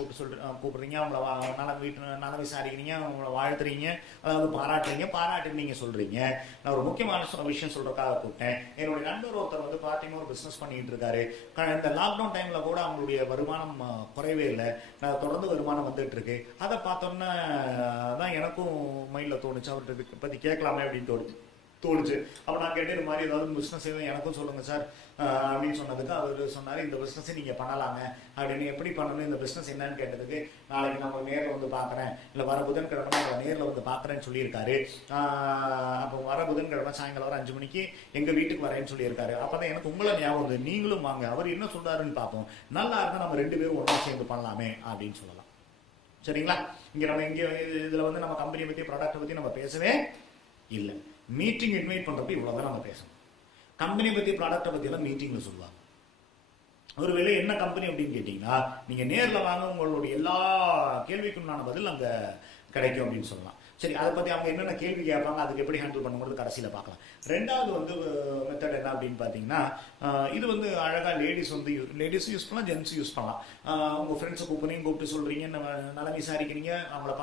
கூப்பிடுறீங்க, அவங்கள நலம் விசாரிக்கிறீங்க, அவங்கள வாழ்த்துறீங்க, அதாவது பாராட்டு நீங்கள் சொல்றீங்க. நான் ஒரு முக்கியமான விஷயம் சொல்றதுக்காக கூப்பிட்டேன். என்னுடைய நண்பர் ஒருத்தர் வந்து பார்த்திங்க ஒரு பிஸ்னஸ் பண்ணிட்டு இருக்காரு. இந்த லாக்டவுன் டைம்ல கூட அவங்களுடைய வருமானம் குறைவே இல்லை, நான் தொடர்ந்து வருமானம் வந்துட்டு இருக்கு. அதை பார்த்தோன்னா தான் எனக்கும் மைண்டில் தோணுச்சு, அவர்கிட்ட பற்றி கேட்கலாமே அப்படின்னு தோணுச்சு. அப்போ நான் கேட்டேன், இது மாதிரி ஏதாவது பிஸ்னஸ் எதுவும் எனக்கும் சொல்லுங்கள் சார் அப்படின்னு சொன்னதுக்கு அவர் சொன்னார், இந்த பிஸ்னஸை நீங்கள் பண்ணலாங்க அப்படின்னு. எப்படி பண்ணணும், இந்த பிஸ்னஸ் என்னன்னு கேட்டதுக்கு, நாளைக்கு நான் உங்களை நேரில் வந்து பார்க்குறேன், இல்லை வர புதன்கிழமை உங்களை நேரில் வந்து பார்க்குறேன்னு சொல்லியிருக்காரு. அப்போ வர புதன்கிழமை சாயங்காலம் ஒரு 5 மணிக்கு எங்கள் வீட்டுக்கு வரேன்னு சொல்லியிருக்காரு. அப்போ தான் எனக்கு உங்களை ஞாபகம் வந்து, நீங்களும் வாங்க, அவர் என்ன சொல்கிறாருன்னு பார்ப்போம், நல்லா இருந்தால் நம்ம 2 பேரும் ஒன்றா சேர்ந்து பண்ணலாமே அப்படின்னு சொல்லலாம். சரிங்களா? இங்கே இதில் வந்து நம்ம கம்பெனியை பற்றி ப்ராடக்ட்டை பற்றி நம்ம பேசவே இல்லை. மீட்டிங் இன்வைட் பண்ணுறப்ப இவ்வளோதான் நம்ம பேசணும். கம்பெனி பற்றி ப்ராடக்டை பற்றியெல்லாம் மீட்டிங்கில் சொல்லுவாங்க. ஒருவேளை என்ன கம்பெனி அப்படின்னு கேட்டிங்கன்னா, நீங்கள் நேரில் வாங்க, உங்களுடைய எல்லா கேள்விக்குண்டான பதில் அங்கே கிடைக்கும் அப்படின்னு சொல்லலாம். சரி, அதை பற்றி அவங்க என்னென்ன கேள்வி கேட்பாங்க, அதுக்கு எப்படி ஹேண்டில் பண்ணும்போது கடைசியில் பார்க்கலாம். ரெண்டாவது வந்து மெத்தட் என்ன அப்படின்னு பார்த்தீங்கன்னா, இது வந்து அழகாக லேடிஸ் யூஸ் பண்ணலாம், ஜென்ஸ் யூஸ் பண்ணலாம். உங்கள் ஃப்ரெண்ட்ஸை கூப்பிட்டு சொல்கிறீங்க, நல்லா விசாரிக்கிறீங்க, அவங்கள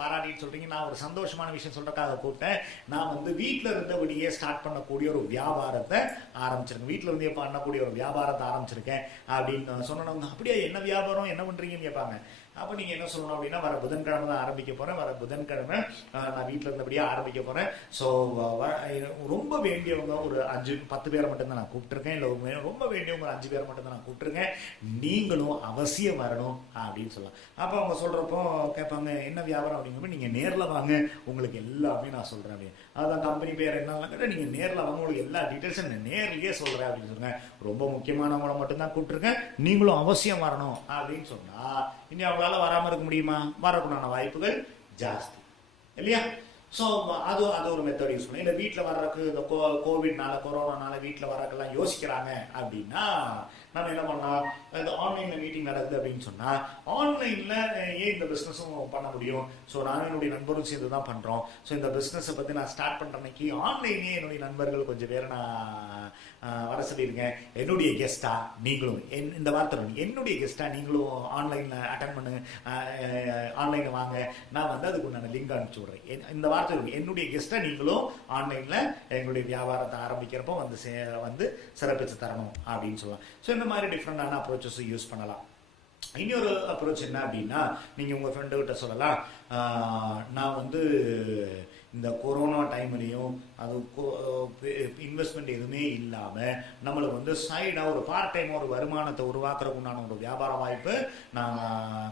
பாராட்டிட்டு சொல்கிறீங்க, நான் ஒரு சந்தோஷமான விஷயம் சொல்கிறக்காக கூப்பிட்டேன், நான் வந்து வீட்டில் இருந்தபடியே ஸ்டார்ட் பண்ணக்கூடிய ஒரு வியாபாரத்தை ஆரம்பிச்சிருக்கேன், வீட்டில் இருந்தே பண்ணக்கூடிய ஒரு வியாபாரத்தை ஆரம்பிச்சிருக்கேன் அப்படின்னு சொன்னவங்க, அப்படியே என்ன வியாபாரம், என்ன பண்ணுறீங்கன்னு கேட்பாங்க. அப்போ நீங்கள் என்ன சொல்லணும் அப்படின்னா, வர புதன்கிழமை தான் ஆரம்பிக்க போகிறேன், வர புதன்கிழமை நான் வீட்டில் இருந்தபடியே ஆரம்பிக்க போகிறேன். ஸோ ரொம்ப வேண்டியவங்க ஒரு 5-10 பேரை மட்டும்தான் நான் கூப்பிட்டுருக்கேன், இல்லை ரொம்ப வேண்டியவங்க ஒரு 5 பேரை மட்டும்தான் நான் கூப்பிட்டுருக்கேன், நீங்களும் அவசியம் வரணும் அப்படின்னு சொல்லலாம். அப்போ அவங்க சொல்கிறப்போ கேட்பாங்க, என்ன வியாபாரம் அப்படிங்கிறப்ப, நீங்கள் நேரில் வாங்க, உங்களுக்கு எல்லாமே நான் சொல்கிறேன் அப்படின்னு. அதுதான் கம்பெனி பேர் என்னலாம் கேட்டால், நீங்கள் நேரில் வாங்க, உங்களுக்கு எல்லா டீட்டெயில்ஸும் நான் நேர்லேயே சொல்கிறேன் அப்படின்னு சொல்லுங்கள். ரொம்ப முக்கியமானவங்கள மட்டும்தான் கூப்பிட்டுருக்கேன், நீங்களும் அவசியம் வரணும் அப்படின்னு சொன்னால், இனி அவங்களால வராமல் இருக்க முடியுமா? வரக்கூடான வாய்ப்புகள் ஜாஸ்தி இல்லையா? ஸோ அது ஒரு மெத்தட் யூஸ் பண்ணலாம். இல்லை வீட்டில் வர்றதுக்கு இந்த கோவிட்னால கொரோனானால வீட்டில் வர்றதுக்கெல்லாம் யோசிக்கிறாங்க அப்படின்னா, நம்ம என்ன பண்ணலாம், இந்த ஆன்லைனில் மீட்டிங் நடக்குது அப்படின்னு சொன்னால், ஆன்லைனில் ஏன் இந்த பிஸ்னஸும் பண்ண முடியும். ஸோ நானும் என்னுடைய நண்பரும் சேர்ந்து தான் பண்ணுறோம். ஸோ இந்த பிஸ்னஸை பற்றி நான் ஸ்டார்ட் பண்ணுற அன்னைக்கு ஆன்லைனே என்னுடைய நண்பர்கள் கொஞ்சம் பேரை நான் வர சொல்லியிருக்கேன். என்னுடைய கெஸ்ட்டா நீங்களும், இந்த வார்த்தை என்னுடைய கெஸ்ட்டா நீங்களும் ஆன்லைனில் அட்டன் பண்ணுங்க, ஆன்லைனில் வாங்க, நான் வந்து அதுக்கு நான் லிங்க் அனுப்பிச்சி விட்றேன். இந்த வார்த்தை என்னுடைய கெஸ்ட்டை நீங்களும் ஆன்லைனில் எங்களுடைய வியாபாரத்தை ஆரம்பிக்கிறப்போ வந்து சிறப்பிச்சு தரணும் அப்படின்னு சொல்லலாம். ஸோ இந்த மாதிரி டிஃப்ரெண்டான அப்ரோச்சஸ் யூஸ் பண்ணலாம். இன்னொரு அப்ரோச் என்ன அப்படின்னா, நீங்கள் உங்கள் ஃப்ரெண்டுகிட்ட சொல்லலாம், நான் வந்து இந்த கொரோனா டைம்லையும் அது இன்வெஸ்ட்மெண்ட் எதுவுமே இல்லாமல் நம்மளுக்கு வந்து சைடாக ஒரு பார்ட் டைம் ஒரு வருமானத்தை உருவாக்குறதுக்கு உண்டான ஒரு வியாபார வாய்ப்பு நான்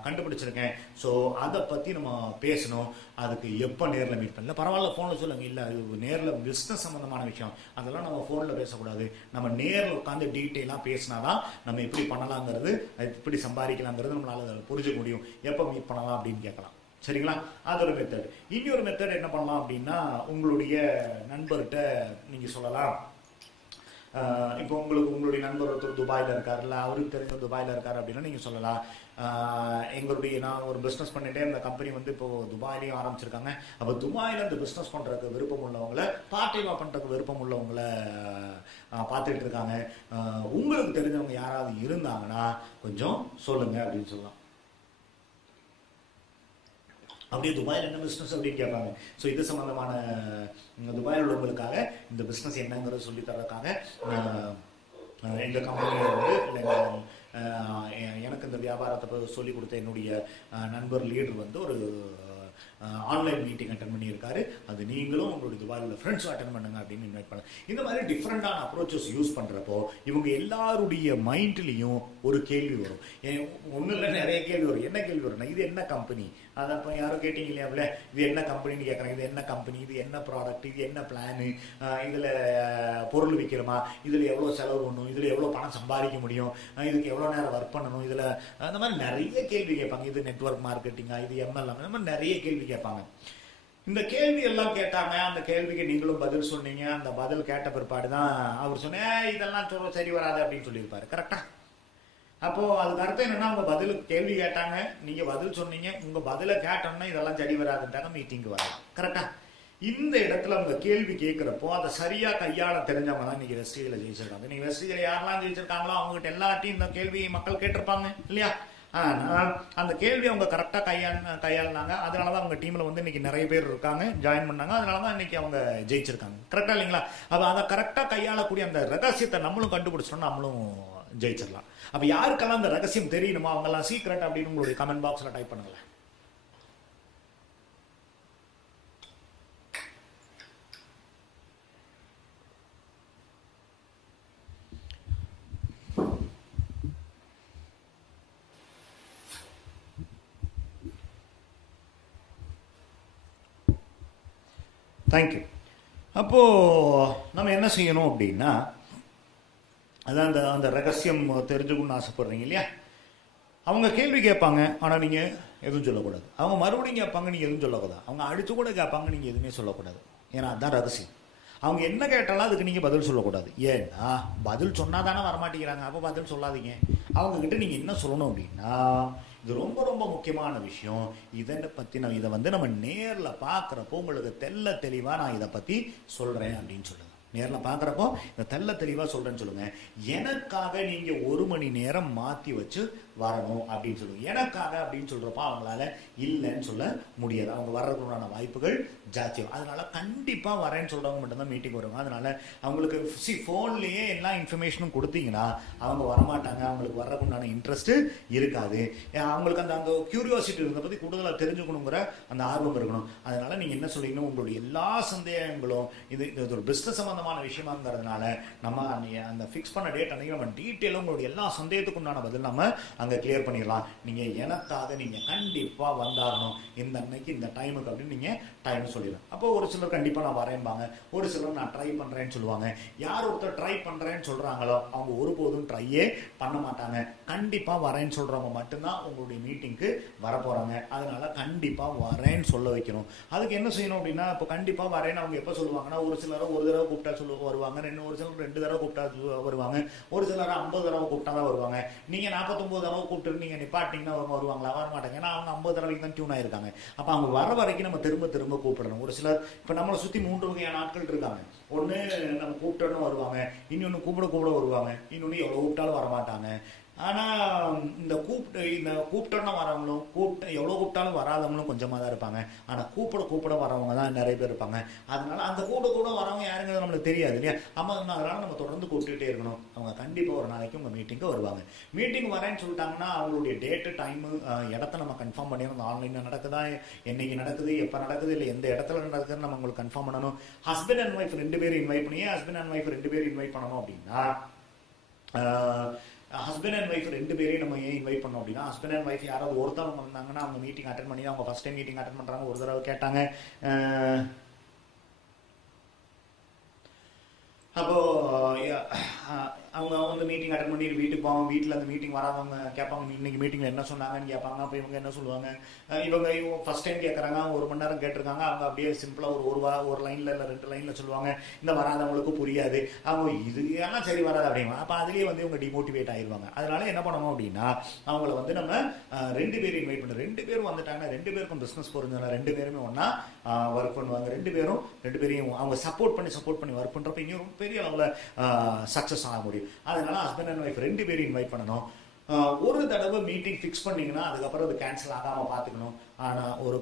கண்டுபிடிச்சிருக்கேன். ஸோ அதை பற்றி நம்ம பேசணும். அதுக்கு எப்போ நேரில் மீட் பண்ணல பரவாயில்ல, ஃபோனில் சொல்லுங்கள். இல்லை, அது நேரில் பிஸ்னஸ் சம்மந்தமான விஷயம், அதெல்லாம் நம்ம ஃபோனில் பேசக்கூடாது. நம்ம நேரில் உட்காந்து டீட்டெயிலாக பேசினாதான் நம்ம எப்படி பண்ணலாங்கிறது, எப்படி சம்பாதிக்கலாங்கிறது நம்மளால் புரிஞ்சுக்க முடியும். எப்போ மீட் பண்ணலாம் அப்படின்னு கேட்கலாம். சரிங்களா? அது ஒரு மெத்தட். இன்னொரு மெத்தட் என்ன பண்ணலாம் அப்படின்னா, உங்களுடைய நண்பர்கிட்ட நீங்கள் சொல்லலாம், இப்போ உங்களுடைய நண்பர் ஒருத்தர் துபாயில் இருக்காருல்ல, அவருக்கு தெரிஞ்ச துபாயில் இருக்காரு அப்படின்னா நீங்கள் சொல்லலாம், நான் ஒரு பிஸ்னஸ் பண்ணிட்டே இந்த கம்பெனி வந்து இப்போ துபாயிலையும் ஆரம்பிச்சிருக்காங்க. அப்போ துபாயில் இந்த பிஸ்னஸ் பண்ணுறதுக்கு விருப்பம் உள்ளவங்களை, பார்ட் டைமாக பண்ணுறதுக்கு விருப்பம் உள்ளவங்களை பார்த்துட்டு இருக்காங்க. உங்களுக்கு தெரிஞ்சவங்க யாராவது இருந்தாங்கன்னா கொஞ்சம் சொல்லுங்க அப்படின்னு சொல்லலாம். அப்படியே துபாயில் என்ன பிஸ்னஸ் அப்படின்னு கேட்பாங்க. ஸோ இது சம்மந்தமான துபாயில் உள்ளவங்களுக்காக இந்த பிஸ்னஸ் என்னங்கிறத சொல்லி தரதுக்காக எங்கள் கம்பெனியில் வந்து இல்லை எனக்கு இந்த வியாபாரத்தை சொல்லி கொடுத்த என்னுடைய நண்பர் லீடர் வந்து ஒரு ஆன்லைன் மீட்டிங் அட்டன் பண்ணியிருக்காரு, அது நீங்களும் உங்களுடைய துபாயில் உள்ள ஃப்ரெண்ட்ஸும் அட்டன் பண்ணுங்க அப்படின்னு இன்வைட் பண்ணலாம். இந்த மாதிரி டிஃப்ரெண்டான அப்ரோச்சஸ் யூஸ் பண்ணுறப்போ இவங்க எல்லாருடைய மைண்ட்லேயும் ஒரு கேள்வி வரும். ஒன்றும் இல்லை, நிறைய கேள்வி வரும். என்ன கேள்வி வரும்னா, இது என்ன கம்பெனி, அதை அப்போ யாரும் கேட்டீங்க இல்லையாவில், இது என்ன கம்பெனின்னு கேட்குறாங்க. இது என்ன கம்பெனி, இது என்ன ப்ராடக்ட், இது என்ன பிளானு, இதில் பொருள் விற்கிறோமா, இதில் எவ்வளோ செலவு பண்ணணும், இதில் எவ்வளோ பணம் சம்பாதிக்க முடியும், இதுக்கு எவ்வளோ நேரம் ஒர்க் பண்ணணும், இதில் அந்த மாதிரி நிறைய கேள்வி கேட்பாங்க. இது நெட்வொர்க் மார்க்கெட்டிங்கா, இது எம்எல்எம், இந்த மாதிரி நிறைய கேள்வி கேட்பாங்க. இந்த கேள்வி எல்லாம் கேட்டாங்க. அந்த கேள்விக்கு நீங்களும் பதில் சொன்னீங்க. அந்த பதில் கேட்ட பிற்பாடு தான் அவர் சொன்னேன் இதெல்லாம் சரி வராது அப்படின்னு சொல்லியிருப்பாரு. கரெக்டா? அப்போ அதுக்கு அர்த்தம் என்னன்னா, உங்க பதில் கேள்வி கேட்டாங்க, நீங்க பதில் சொன்னீங்க, உங்க பதிலை கேட்டோம்னா இதெல்லாம் சரி வராதுன்றாங்க, மீட்டிங்கு வராது. கரெக்டா? இந்த இடத்துல அவங்க கேள்வி கேட்கிறப்போ அதை சரியா கையாள தெரிஞ்சவங்க தான் இன்னைக்கு வெஸ்டிஜில் ஜெயிச்சிருக்காங்க. நீங்க வெஸ்டிஜில் யாரெல்லாம் ஜெயிச்சிருக்காங்களோ அவங்ககிட்ட எல்லாத்தையும் இந்த கேள்வியை மக்கள் கேட்டிருப்பாங்க இல்லையா? அந்த கேள்வி அவங்க கரெக்டா கையாளினாங்க. அதனாலதான் அவங்க டீம்ல வந்து இன்னைக்கு நிறைய பேர் இருக்காங்க, ஜாயின் பண்ணாங்க. அதனாலதான் இன்னைக்கு அவங்க ஜெயிச்சிருக்காங்க. கரெக்டா இல்லைங்களா? அப்ப அதை கரெக்டா கையாளக்கூடிய அந்த ரகசியத்தை நம்மளும் கண்டுபிடிச்சோம்னா நம்மளும் ஜெயிச்சிடலாம். அப்ப யாருக்கெல்லாம் அந்த ரகசியம் தெரியணுமோ அவங்க எல்லாம் சீக்ரெட் அப்படின்னு உங்களுடைய கமெண்ட் பாக்ஸ்ல டைப் பண்ணுங்களேன். தேங்க்யூ. அப்போது நம்ம என்ன செய்யணும் அப்படின்னா, அதான் அந்த ரகசியம் தெரிஞ்சுக்கணும்னு ஆசைப்படுறீங்க இல்லையா? அவங்க கேள்வி கேட்பாங்க, ஆனால் நீங்கள் எதுவும் சொல்லக்கூடாது. அவங்க மறுபடியும் கேட்பாங்க, நீங்கள் எதுவும் சொல்லக்கூடாது. அவங்க அடித்து கூட கேட்பாங்க, நீங்கள் எதுவுமே சொல்லக்கூடாது. ஏன்னா அதுதான் ரகசியம். அவங்க என்ன கேட்டாலும் அதுக்கு நீங்கள் பதில் சொல்லக்கூடாது. ஏன்னா பதில் சொன்னால் தானே வரமாட்டேங்கிறாங்க. அப்போ பதில் சொல்லாதீங்க. அவங்கக்கிட்ட நீங்கள் என்ன சொல்லணும் அப்படின்னா, இது ரொம்ப ரொம்ப முக்கியமான விஷயம், இதை பற்றி இதை வந்து நம்ம நேரில் பார்க்குறப்போ உங்களுக்கு தெளிவாக நான் இதை பற்றி சொல்கிறேன் அப்படின்னு சொல்லுங்கள். நேரில் பார்க்குறப்போ இந்த தெளிவாக சொல்கிறேன்னு சொல்லுங்கள். எனக்காக நீங்கள் 1 மணி நேரம் மாற்றி வச்சு வரணும் அப்படின்னு சொல்லுங்கள். எனக்காக அப்படின்னு சொல்கிறப்போ அவங்களால இல்லைன்னு சொல்ல முடியாது. அவங்க வர்றதுக்குண்டான வாய்ப்புகள் ஜாஸ்தியும். அதனால கண்டிப்பாக வரேன்னு சொல்கிறவங்க மட்டும்தான் மீட்டிங் வருவாங்க. அதனால அவங்களுக்கு ஃபோன்லேயே எல்லா இன்ஃபர்மேஷனும் கொடுத்தீங்கன்னா அவங்க வரமாட்டாங்க. அவங்களுக்கு வர்றதுக்குண்டான இன்ட்ரெஸ்ட்டு இருக்காது. அவங்களுக்கு அந்த கியூரியாசிட்டி இருந்த பற்றி கூடுதலாக தெரிஞ்சுக்கணுங்கிற அந்த ஆர்வம் இருக்கணும். அதனால நீங்கள் என்ன சொல்றீங்கன்னா, உங்களுடைய எல்லா சந்தேகங்களும் இது ஒரு பிஸ்னஸ் சம்பந்தமான விஷயமா இருந்ததுனால நம்ம அந்த ஃபிக்ஸ் பண்ண டேட் அன்னைக்கு நம்ம டீட்டெயிலும் உங்களுடைய எல்லா சந்தேகத்துக்கு உண்டான பதில் நம்ம அங்கே கிளியர் பண்ணிடலாம். நீங்கள் எனக்காக நீங்கள் கண்டிப்பாக வந்தாகணும் இந்த அன்னைக்கு இந்த டைமுக்கு அப்படின்னு நீங்கள் டைம் சொல்லிடலாம். அப்போ ஒரு சிலர் கண்டிப்பாக நான் வரேன்பாங்க, ஒரு சிலர் நான் ட்ரை பண்ணுறேன்னு சொல்லுவாங்க. யார் ஒருத்தர் ட்ரை பண்ணுறேன்னு சொல்கிறாங்களோ அவங்க ஒருபோதும் ட்ரையே பண்ண மாட்டாங்க. கண்டிப்பாக வரேன்னு சொல்கிறவங்க மட்டும்தான் உங்களுடைய மீட்டிங்க்கு வரப்போகிறாங்க. அதனால கண்டிப்பாக வரேன்னு சொல்ல வைக்கணும். அதுக்கு என்ன செய்யணும் அப்படின்னா, இப்போ கண்டிப்பாக வரேன்னு அவங்க எப்போ சொல்லுவாங்கன்னா, ஒரு சிலரை ஒரு தடவை கூப்பிட்டா வருவாங்க, ஒரு சிலர் 2 தடவை கூப்பிட்டா வருவாங்க, ஒரு சிலர் 50 தடவை கூப்பிட்டா தான் வருவாங்க. நீங்கள் 49 தடவை கூப்பிட்டு நீங்கள் நிப்பாட்டிங்கன்னா அவங்க வருவாங்களா? வர மாட்டாங்க. ஏன்னா அவங்க 50 தடவைக்கு தான் டியூன் ஆயிருக்காங்க. அப்போ அவங்க வர வரைக்கும் நம்ம திரும்ப திரும்ப கூப்பிடணும். ஒரு சிலர் இப்போ நம்மளை சுற்றி 3 வகையான ஆட்கள் இருக்காங்க. ஒன்று நம்ம கூப்பிட்டோன்னு வருவாங்க, இன்னொன்று கூப்பிட வருவாங்க, இன்னொன்று எவ்வளோ கூப்பிட்டாலும் வரமாட்டாங்க. ஆனால் இந்த கூப்பிட்டோன்னா வரவங்களும் எவ்வளோ கூப்பிட்டாலும் வராதவங்களும் கொஞ்சமாக தான் இருப்பாங்க. ஆனால் கூப்பிட வரவங்க தான் நிறைய பேர் இருப்பாங்க. அதனால அந்த கூட வரவங்க யாருங்கிறது நம்மளுக்கு தெரியாது இல்லையா? அதனால நம்ம தொடர்ந்து கூப்பிட்டுட்டே இருக்கணும். அவங்க கண்டிப்பாக ஒரு நாளைக்கு உங்கள் மீட்டிங்கு வருவாங்க. மீட்டிங் வரேன்னு சொல்லிட்டாங்கன்னா அவங்களுடைய டேட்டு டைமு இடத்த நம்ம கன்ஃபார்ம் பண்ணிடணும். ஆன்லைனில் நடக்குதா, என்னைக்கு நடக்குது, எப்போ நடக்குது, இல்லை எந்த இடத்துல நடக்குதுன்னு நம்ம உங்களுக்கு கன்ஃபார்ம் பண்ணணும். ஹஸ்பண்ட் அண்ட் ஒய்ஃப் 2 பேரும் இன்வைட் பண்ணி, ஹஸ்பண்ட் அண்ட் ஒய்ஃப் 2 பேரும் இன்வைட் பண்ணணும் அப்படின்னா, ஹஸ்பண்ட் அண்ட் ஒய்ஃப் 2 பேரையும் நம்ம ஏன் இன்வைட் பண்ணோம் அப்படின்னா, ஹஸ்பண்ட் அண்ட் ஒய்ஃப் யாராவது ஒருத்தவங்க வந்தாங்கன்னா அவங்க மீட்டிங் அட்டன் பண்ணி அவங்க ஃபர்ஸ்ட் டைம் மீட்டிங் அட்டன் பண்ணுறாங்க, ஒரு தடவை கேட்டாங்க. அப்போது அவங்க வந்து மீட்டிங் அட்டன் பண்ணி வீட்டுக்கு போவாங்க. வீட்டில் அந்த மீட்டிங் வராதவங்க கேட்பாங்க, இன்னைக்கு மீட்டிங்கில் என்ன சொன்னாங்கன்னு கேட்பாங்க. அப்போ இவங்க என்ன சொல்லுவாங்க, இவங்க ஃபர்ஸ்ட் டைம் கேட்குறாங்க, 1 மணி நேரம் கேட்டிருக்காங்க. அவங்க அப்படியே சிம்பிளாக ஒரு லைனில் இல்லை 2 லைனில் சொல்லுவாங்க. இந்த வராதவங்களுக்கு புரியாது. அவங்க இது எல்லாம் சரி வராது அப்படிங்க. அப்போ அதுலேயே வந்து இவங்க டிமோட்டிவேட் ஆயிடுவாங்க. அதனால என்ன பண்ணணும் அப்படின்னா, அவங்கள வந்து நம்ம 2 பேரும் இன்வைட் பண்ணணும். 2 பேரும் வந்துட்டாங்கன்னா 2 பேருக்கும் பிஸ்னஸ் புரிஞ்சோன்னா 2 பேருமே ஒன்றா ஒர்க் பண்ணுவாங்க. 2 பேரையும் அவங்க சப்போர்ட் பண்ணி ஒர்க் பண்ணுறப்ப இன்னும் பெரிய அளவில் சக்ஸஸ் ஆக முடியும். அதனால ஹஸ்பண்ட் அண்ட் ஒய்ஃப் 2 பேரும் இன்வைட் பண்ணணும். ஒரு தடவை மீட்டிங் ஃபிக்ஸ் பண்ணிங்கன்னா அதுக்கப்புறம் அது கேன்சல் ஆகாமல் பார்த்துக்கணும். ஆனால் ஒரு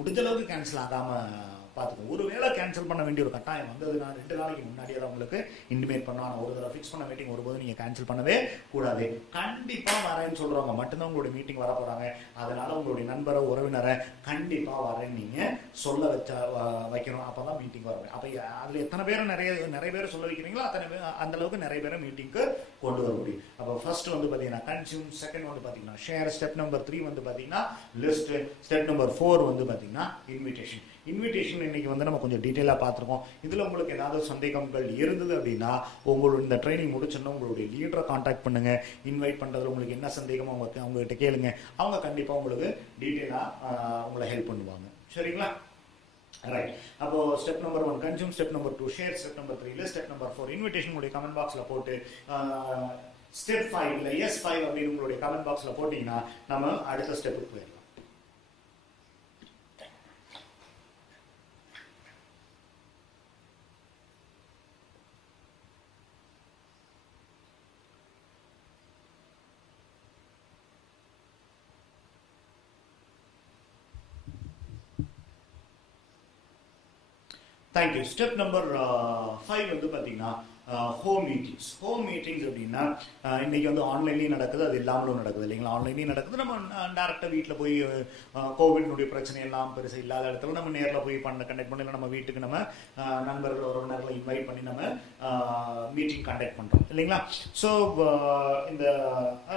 முடிஞ்ச அளவுக்கு கேன்சல் ஆகாமல் பார்த்துக்கணும். ஒரு வேளை கேன்சல் பண்ண வேண்டிய ஒரு கட்டாயம் வந்ததுன்னா 2 நாளைக்கு முன்னாடியே தான் உங்களுக்கு இன்டிமேட் பண்ணணும். ஒரு தடவை ஃபிக்ஸ் பண்ண மீட்டிங் வரும்போது நீங்கள் கேன்சல் பண்ணவே கூடாது. கண்டிப்பாக வரேன்னு சொல்கிறவங்க மட்டும்தான் உங்களுடைய மீட்டிங் வர போகிறாங்க. அதனால் உங்களுடைய நண்பரை உறவினரை கண்டிப்பாக வரேன்னு நீங்கள் சொல்ல வைக்கணும். அப்போ தான் மீட்டிங் வரும். அப்போ அதில் எத்தனை பேரும் நிறைய பேர் சொல்ல வைக்கிறீங்களோ அத்தனை பேர் அந்தளவுக்கு நிறைய பேரை மீட்டிங்க்கு கொண்டு வர முடியும். அப்போ ஃபர்ஸ்ட் வந்து பார்த்தீங்கன்னா கன்சியூம், செகண்ட் வந்து பார்த்தீங்கன்னா ஷேர், ஸ்டெப் நம்பர் 3 வந்து பார்த்தீங்கன்னா லிஸ்ட், ஸ்டெப் நம்பர் 4 வந்து பார்த்தீங்கன்னா இன்விடேஷன். இன்னைக்கு வந்து நம்ம கொஞ்சம் டீட்டெயிலாக பார்த்துருக்கோம். இதில் உங்களுக்கு ஏதாவது சந்தேகங்கள் இருந்தது அப்படின்னா உங்களோட இந்த ட்ரைனிங் முடிச்சோன்னா உங்களுடைய லீடரை கான்டாக்ட் பண்ணுங்க. இன்வைட் பண்ணுறதுல உங்களுக்கு என்ன சந்தேகமோ அவங்ககிட்ட கேளுங்க. அவங்க கண்டிப்பாக உங்களுக்கு டீட்டெயிலாக உங்களை ஹெல்ப் பண்ணுவாங்க. சரிங்களா? ரைட். அப்போ step number 1 consume, step number 2 share, step number 3 list, step number 4 invitation உங்களுடைய கமெண்ட் பாக்ஸ்ல போட்டு ஸ்டெப் 5 இல்ல S5 அப்படின்னு உங்களுடைய கமெண்ட் பாக்ஸ்ல போட்டீங்கன்னா நம்ம அடுத்த ஸ்டெப்புக்கு போயிடலாம். தேங்க்யூ. ஸ்டெப் நம்பர் 5 வந்து பார்த்தீங்கன்னா ஹோம் மீட்டிங்ஸ். ஹோம் மீட்டிங்ஸ் அப்படின்னா இன்னைக்கு வந்து ஆன்லைன்லையும் நடக்குது, அது இல்லாமலும் நடக்குது இல்லைங்களா? ஆன்லைன்லையும் நடக்குது, நம்ம டேரெக்டாக வீட்டில் போய் கோவிட்னுடைய பிரச்சனை எல்லாம் பெருசு இல்லாத இடத்துல நம்ம நேரில் போய் கண்டக்ட் பண்ணி, நம்ம வீட்டுக்கு நம்ம நண்பர்கள் உறவினர்களை இன்வைட் பண்ணி நம்ம மீட்டிங் கண்டக்ட் பண்ணுறோம் இல்லைங்களா? ஸோ இந்த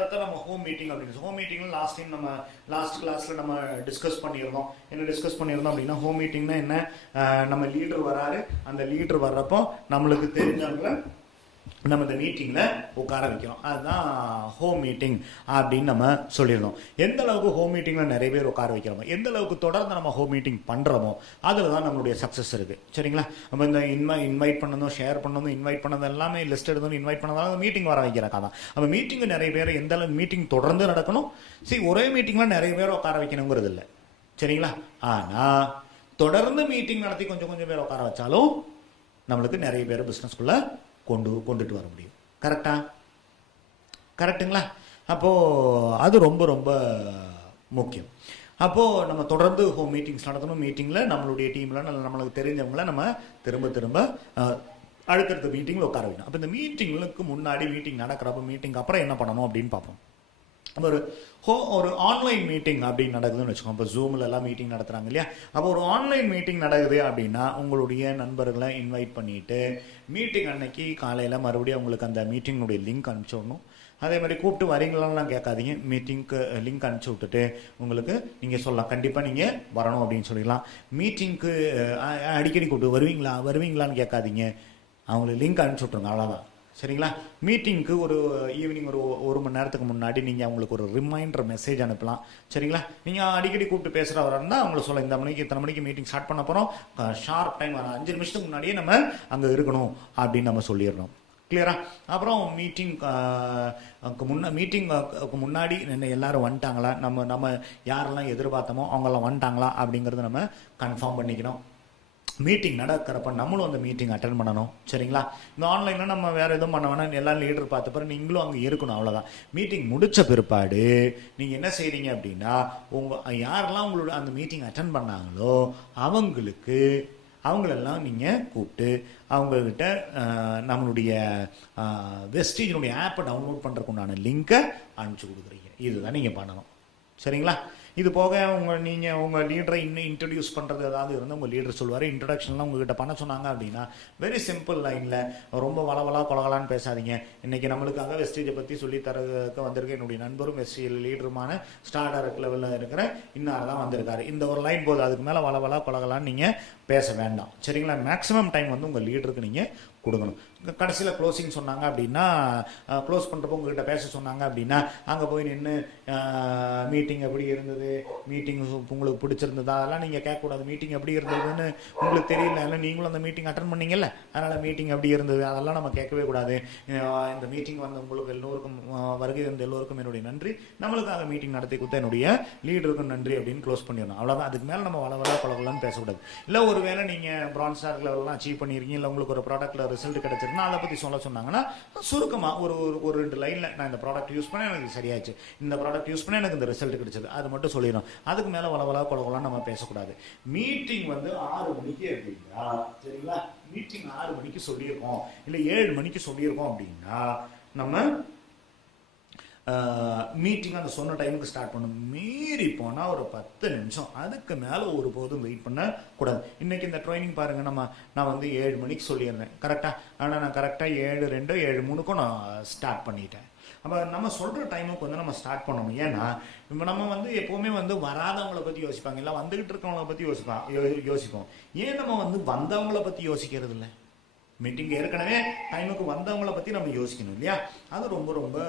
அதான் நம்ம ஹோம் மீட்டிங் அப்படின்னு. ஹோம் மீட்டிங்கில் லாஸ்ட் டைம் நம்ம லாஸ்ட் கிளாஸில் நம்ம டிஸ்கஸ் பண்ணியிருந்தோம். என்ன டிஸ்கஸ் பண்ணியிருந்தோம் அப்படின்னா, ஹோம் மீட்டிங்னா என்ன, நம்ம லீடர் வராரு, அந்த லீடர் வர்றப்போ நம்மளுக்கு தெரிஞ்சவங்கள நம்ம இந்த மீட்டிங்ல உட்கார வைக்கிறோம். அதுதான் ஹோம் மீட்டிங் அப்படின்னு நம்ம சொல்லியிருந்தோம். எந்த அளவுக்கு ஹோம் மீட்டிங்ல நிறைய பேர் உட்கார வைக்கிறோமோ, எந்த அளவுக்கு தொடர்ந்து நம்ம ஹோம் மீட்டிங் பண்றோமோ, அதுல தான் நம்மளுடைய சக்சஸ் இருக்கு. சரிங்களா? நம்ம இந்த இன்வைட் பண்ணதும், ஷேர் பண்ணதும், இன்வைட் பண்ணது எல்லாமே லிஸ்ட் எடுத்தோம், இன்வைட் பண்ணதால மீட்டிங் வர வைக்கிறக்கா தான். நம்ம மீட்டிங் நிறைய பேர் எந்த அளவுக்கு மீட்டிங் தொடர்ந்து நடக்கணும். சரி, ஒரே மீட்டிங்ல நிறைய பேர் உட்கார வைக்கணுங்கிறது இல்லை. சரிங்களா? ஆனா தொடர்ந்து மீட்டிங் நடத்தி கொஞ்சம் கொஞ்சம் பேர் உட்கார வச்சாலும் நம்மளுக்கு நிறைய பேர் பிசினஸ்குள்ள கொண்டுட்டு வர முடியும். கரெக்டுங்களா? அப்போ அது ரொம்ப ரொம்ப முக்கியம். அப்போ நம்ம தொடர்ந்து ஹோம் மீட்டிங்ஸ் நடத்தணும். மீட்டிங்ல நம்மளுடைய டீம்ல நம்மளுக்கு தெரிஞ்சவங்கள நம்ம திரும்ப திரும்ப அடுத்தடுத்த மீட்டிங்ல உட்கார வைக்கணும். அப்போ இந்த மீட்டிங்களுக்கு முன்னாடி, மீட்டிங் நடக்கிறப்ப, மீட்டிங் அப்புறம் என்ன பண்ணணும் அப்படின்னு பார்ப்போம். ஒரு ஆன்லைன் மீட்டிங் அப்படின்னு நடக்குதுன்னு வச்சுக்கோங்க. இப்போ ஜூமில் எல்லாம் மீட்டிங் நடத்துகிறாங்க இல்லையா? அப்போ ஒரு ஆன்லைன் மீட்டிங் நடக்குது அப்படின்னா உங்களுடைய நண்பர்களை இன்வைட் பண்ணிவிட்டு மீட்டிங் அன்னைக்கு காலையில் மறுபடியும் அவங்களுக்கு அந்த மீட்டிங்குடைய லிங்க் அனுப்பிச்சி விடணும். அதே மாதிரி கூப்பிட்டு வரீங்களான்லாம் கேட்காதீங்க. மீட்டிங்க்கு லிங்க் அனுப்பிச்சி விட்டுட்டு உங்களுக்கு நீங்கள் சொல்லலாம், கண்டிப்பாக நீங்கள் வரணும் அப்படின்னு சொல்லிடலாம். மீட்டிங்க்கு அடிக்கடி கூப்பிட்டு வருவீங்களான்னு கேட்காதீங்க, அவங்களுக்கு லிங்க் அனுப்பிச்சி விட்ருங்க, அவ்வளோதான். சரிங்களா? மீட்டிங்க்கு ஒரு ஈவினிங் ஒரு மணி நேரத்துக்கு முன்னாடி நீங்கள் அவங்களுக்கு ஒரு ரிமைண்டர் மெசேஜ் அனுப்பலாம். சரிங்களா? நீங்கள் அடிக்கடி கூப்பிட்டு பேசுகிறவராக அவங்களுக்கு சொல்ல, இந்த மணிக்கு இத்தனை மணிக்கு மீட்டிங் ஸ்டார்ட் பண்ண போகிறோம், ஷார்ப் டைம் 5 நிமிஷத்துக்கு முன்னாடியே நம்ம அங்கே இருக்கணும் அப்படின்னு நம்ம சொல்லிடணும். கிளியரா? அப்புறம் மீட்டிங்க்கு முன்னாடி எல்லாரும் வந்துட்டாங்களா, நம்ம யாரெல்லாம் எதிர்பார்த்தோமோ அவங்கெல்லாம் வந்துட்டாங்களா அப்படிங்கிறத நம்ம கன்ஃபார்ம் பண்ணிக்கணும். மீட்டிங் நடக்கிறப்ப நம்மளும் அந்த மீட்டிங் அட்டென்ட் பண்ணணும். சரிங்களா? இந்த ஆன்லைனில் நம்ம வேறு எதுவும் பண்ண வேணாம், எல்லாம் லீடர் பார்த்த பிறகு நீங்களும் அங்கே இருக்கணும், அவ்வளோதான். மீட்டிங் முடித்த பிற்பாடு நீங்கள் என்ன செய்கிறீங்க அப்படின்னா, யாரெல்லாம் உங்களோட அந்த மீட்டிங் அட்டென்ட் பண்ணாங்களோ அவங்களெல்லாம் நீங்கள் கூப்பிட்டு அவங்கக்கிட்ட நம்மளுடைய வெஸ்டீஜினுடைய ஆப்பை டவுன்லோட் பண்ணுறதுக்கு உண்டான லிங்கை அனுப்பிச்சி கொடுக்குறீங்க. இதுதான் நீங்கள் பண்ணணும். சரிங்களா? இது போக நீங்கள் உங்கள் லீடரை இன்னும் இன்ட்ரடியூஸ் பண்ணுறது ஏதாவது இருந்தால் உங்கள் லீடர் சொல்லுவார். இன்ட்ரடக்ஷன்லாம் உங்ககிட்ட பண்ண சொன்னாங்க அப்படின்னா வெரி சிம்பிள் லைனில், ரொம்ப வளவலா கொலகலான்னு பேசாதீங்க. இன்றைக்கி நம்மளுக்காக வெஸ்டேஜை பற்றி சொல்லி தரதுக்கு வந்திருக்க என்னுடைய நண்பரும் வெஸ்டேஜ் லீடருமான ஸ்டார் டைரக்ட் லெவலில் இருக்கிற இன்னார் தான் வந்திருக்காரு. இந்த ஒரு லைன் போது, அதுக்கு மேலே வளவலா கொலகலான்னு நீங்கள் பேச வேண்டாம். சரிங்களா? மேக்ஸிமம் டைம் வந்து உங்கள் லீடருக்கு நீங்கள் கொடுக்கணும். கடைசியில் க்ளோசிங் சொன்னாங்க அப்படின்னா, க்ளோஸ் பண்ணுறப்போ உங்ககிட்ட பேச சொன்னாங்க அப்படின்னா அங்கே போய் நின்று மீட்டிங் எப்படி இருந்தது, மீட்டிங் உங்களுக்கு பிடிச்சிருந்ததா, அதெல்லாம் நீங்கள் கேட்கக்கூடாது. மீட்டிங் எப்படி இருந்ததுன்னு உங்களுக்கு தெரியல, இல்லை நீங்களும் அந்த மீட்டிங் அட்டன் பண்ணீங்கல்ல, அதனால் மீட்டிங் எப்படி இருந்தது அதெல்லாம் நம்ம கேட்கவே கூடாது. இந்த மீட்டிங் வந்து உங்களுக்கு எல்லோருக்கும் வருகை இருந்த எல்லோருக்கும் என்னுடைய நன்றி, நம்மளுக்காக மீட்டிங் நடத்தி கொடுத்த என்னுடைய லீடருக்கும் நன்றி அப்படின்னு க்ளோஸ் பண்ணிடணும். அவ்வளோதான். அதுக்கு மேலே நம்ம வளவலா கொலகலான்னு பேசக்கூடாது. இல்லை ஒரு வேளை நீங்கள் பிரான்ஸ் ஸ்டார் லெவல்லாம் அச்சீவ் பண்ணியிருக்கீங்க, இல்லை உங்களுக்கு ஒரு ப்ராடக்ட்டில் ரிசல்ட் கிடச்சிருக்குன்னா அதை பற்றி சொன்னாங்கன்னா சுருக்கமாக ஒரு 2 லைனில், நான் இந்த ப்ராடக்ட் யூஸ் பண்ண எனக்கு சரியாச்சு, இந்த ப்ராடக்ட் யூஸ் பண்ண எனக்கு இந்த ரிசல்ட் கிடைச்சது, அது மட்டும் சொல்லிடணும். அதுக்கு மேலே வளவலா கொலகலாம் நம்ம பேசக்கூடாது. மீட்டிங் வந்து 6 மணிக்கு அப்படின்னா, சரிங்களா? மீட்டிங் 6 மணிக்கு சொல்லியிருக்கோம், இல்லை 7 மணிக்கு சொல்லியிருக்கோம் அப்படின்னா நம்ம மீட்டிங் அந்த சொன்ன டைமுக்கு ஸ்டார்ட் பண்ணணும். மீறி போனால் ஒரு 10 நிமிஷம், அதுக்கு மேலே ஒரு போதும் வெயிட் பண்ணக்கூடாது. இன்றைக்கி இந்த ட்ரைனிங் பாருங்கள், நான் வந்து 7 மணிக்கு சொல்லியிருந்தேன் கரெக்டாக, ஆனால் நான் கரெக்டாக 7:02 7:03 நான் ஸ்டார்ட் பண்ணிட்டேன். அப்போ நம்ம சொல்கிற டைமுக்கு வந்து நம்ம ஸ்டார்ட் பண்ணணும். ஏன்னா இப்போ நம்ம வந்து எப்போவுமே வந்து வராதவங்கள பற்றி யோசிப்பாங்க, இல்லை வந்துக்கிட்டு இருக்கவங்கள பற்றி யோசிப்போம். ஏன் நம்ம வந்து வந்தவங்கள பற்றி யோசிக்கிறது இல்லை? மீட்டிங் ஏற்கனவே டைமுக்கு வந்தவங்கள பற்றி நம்ம யோசிக்கணும் இல்லையா? அது ரொம்ப ரொம்ப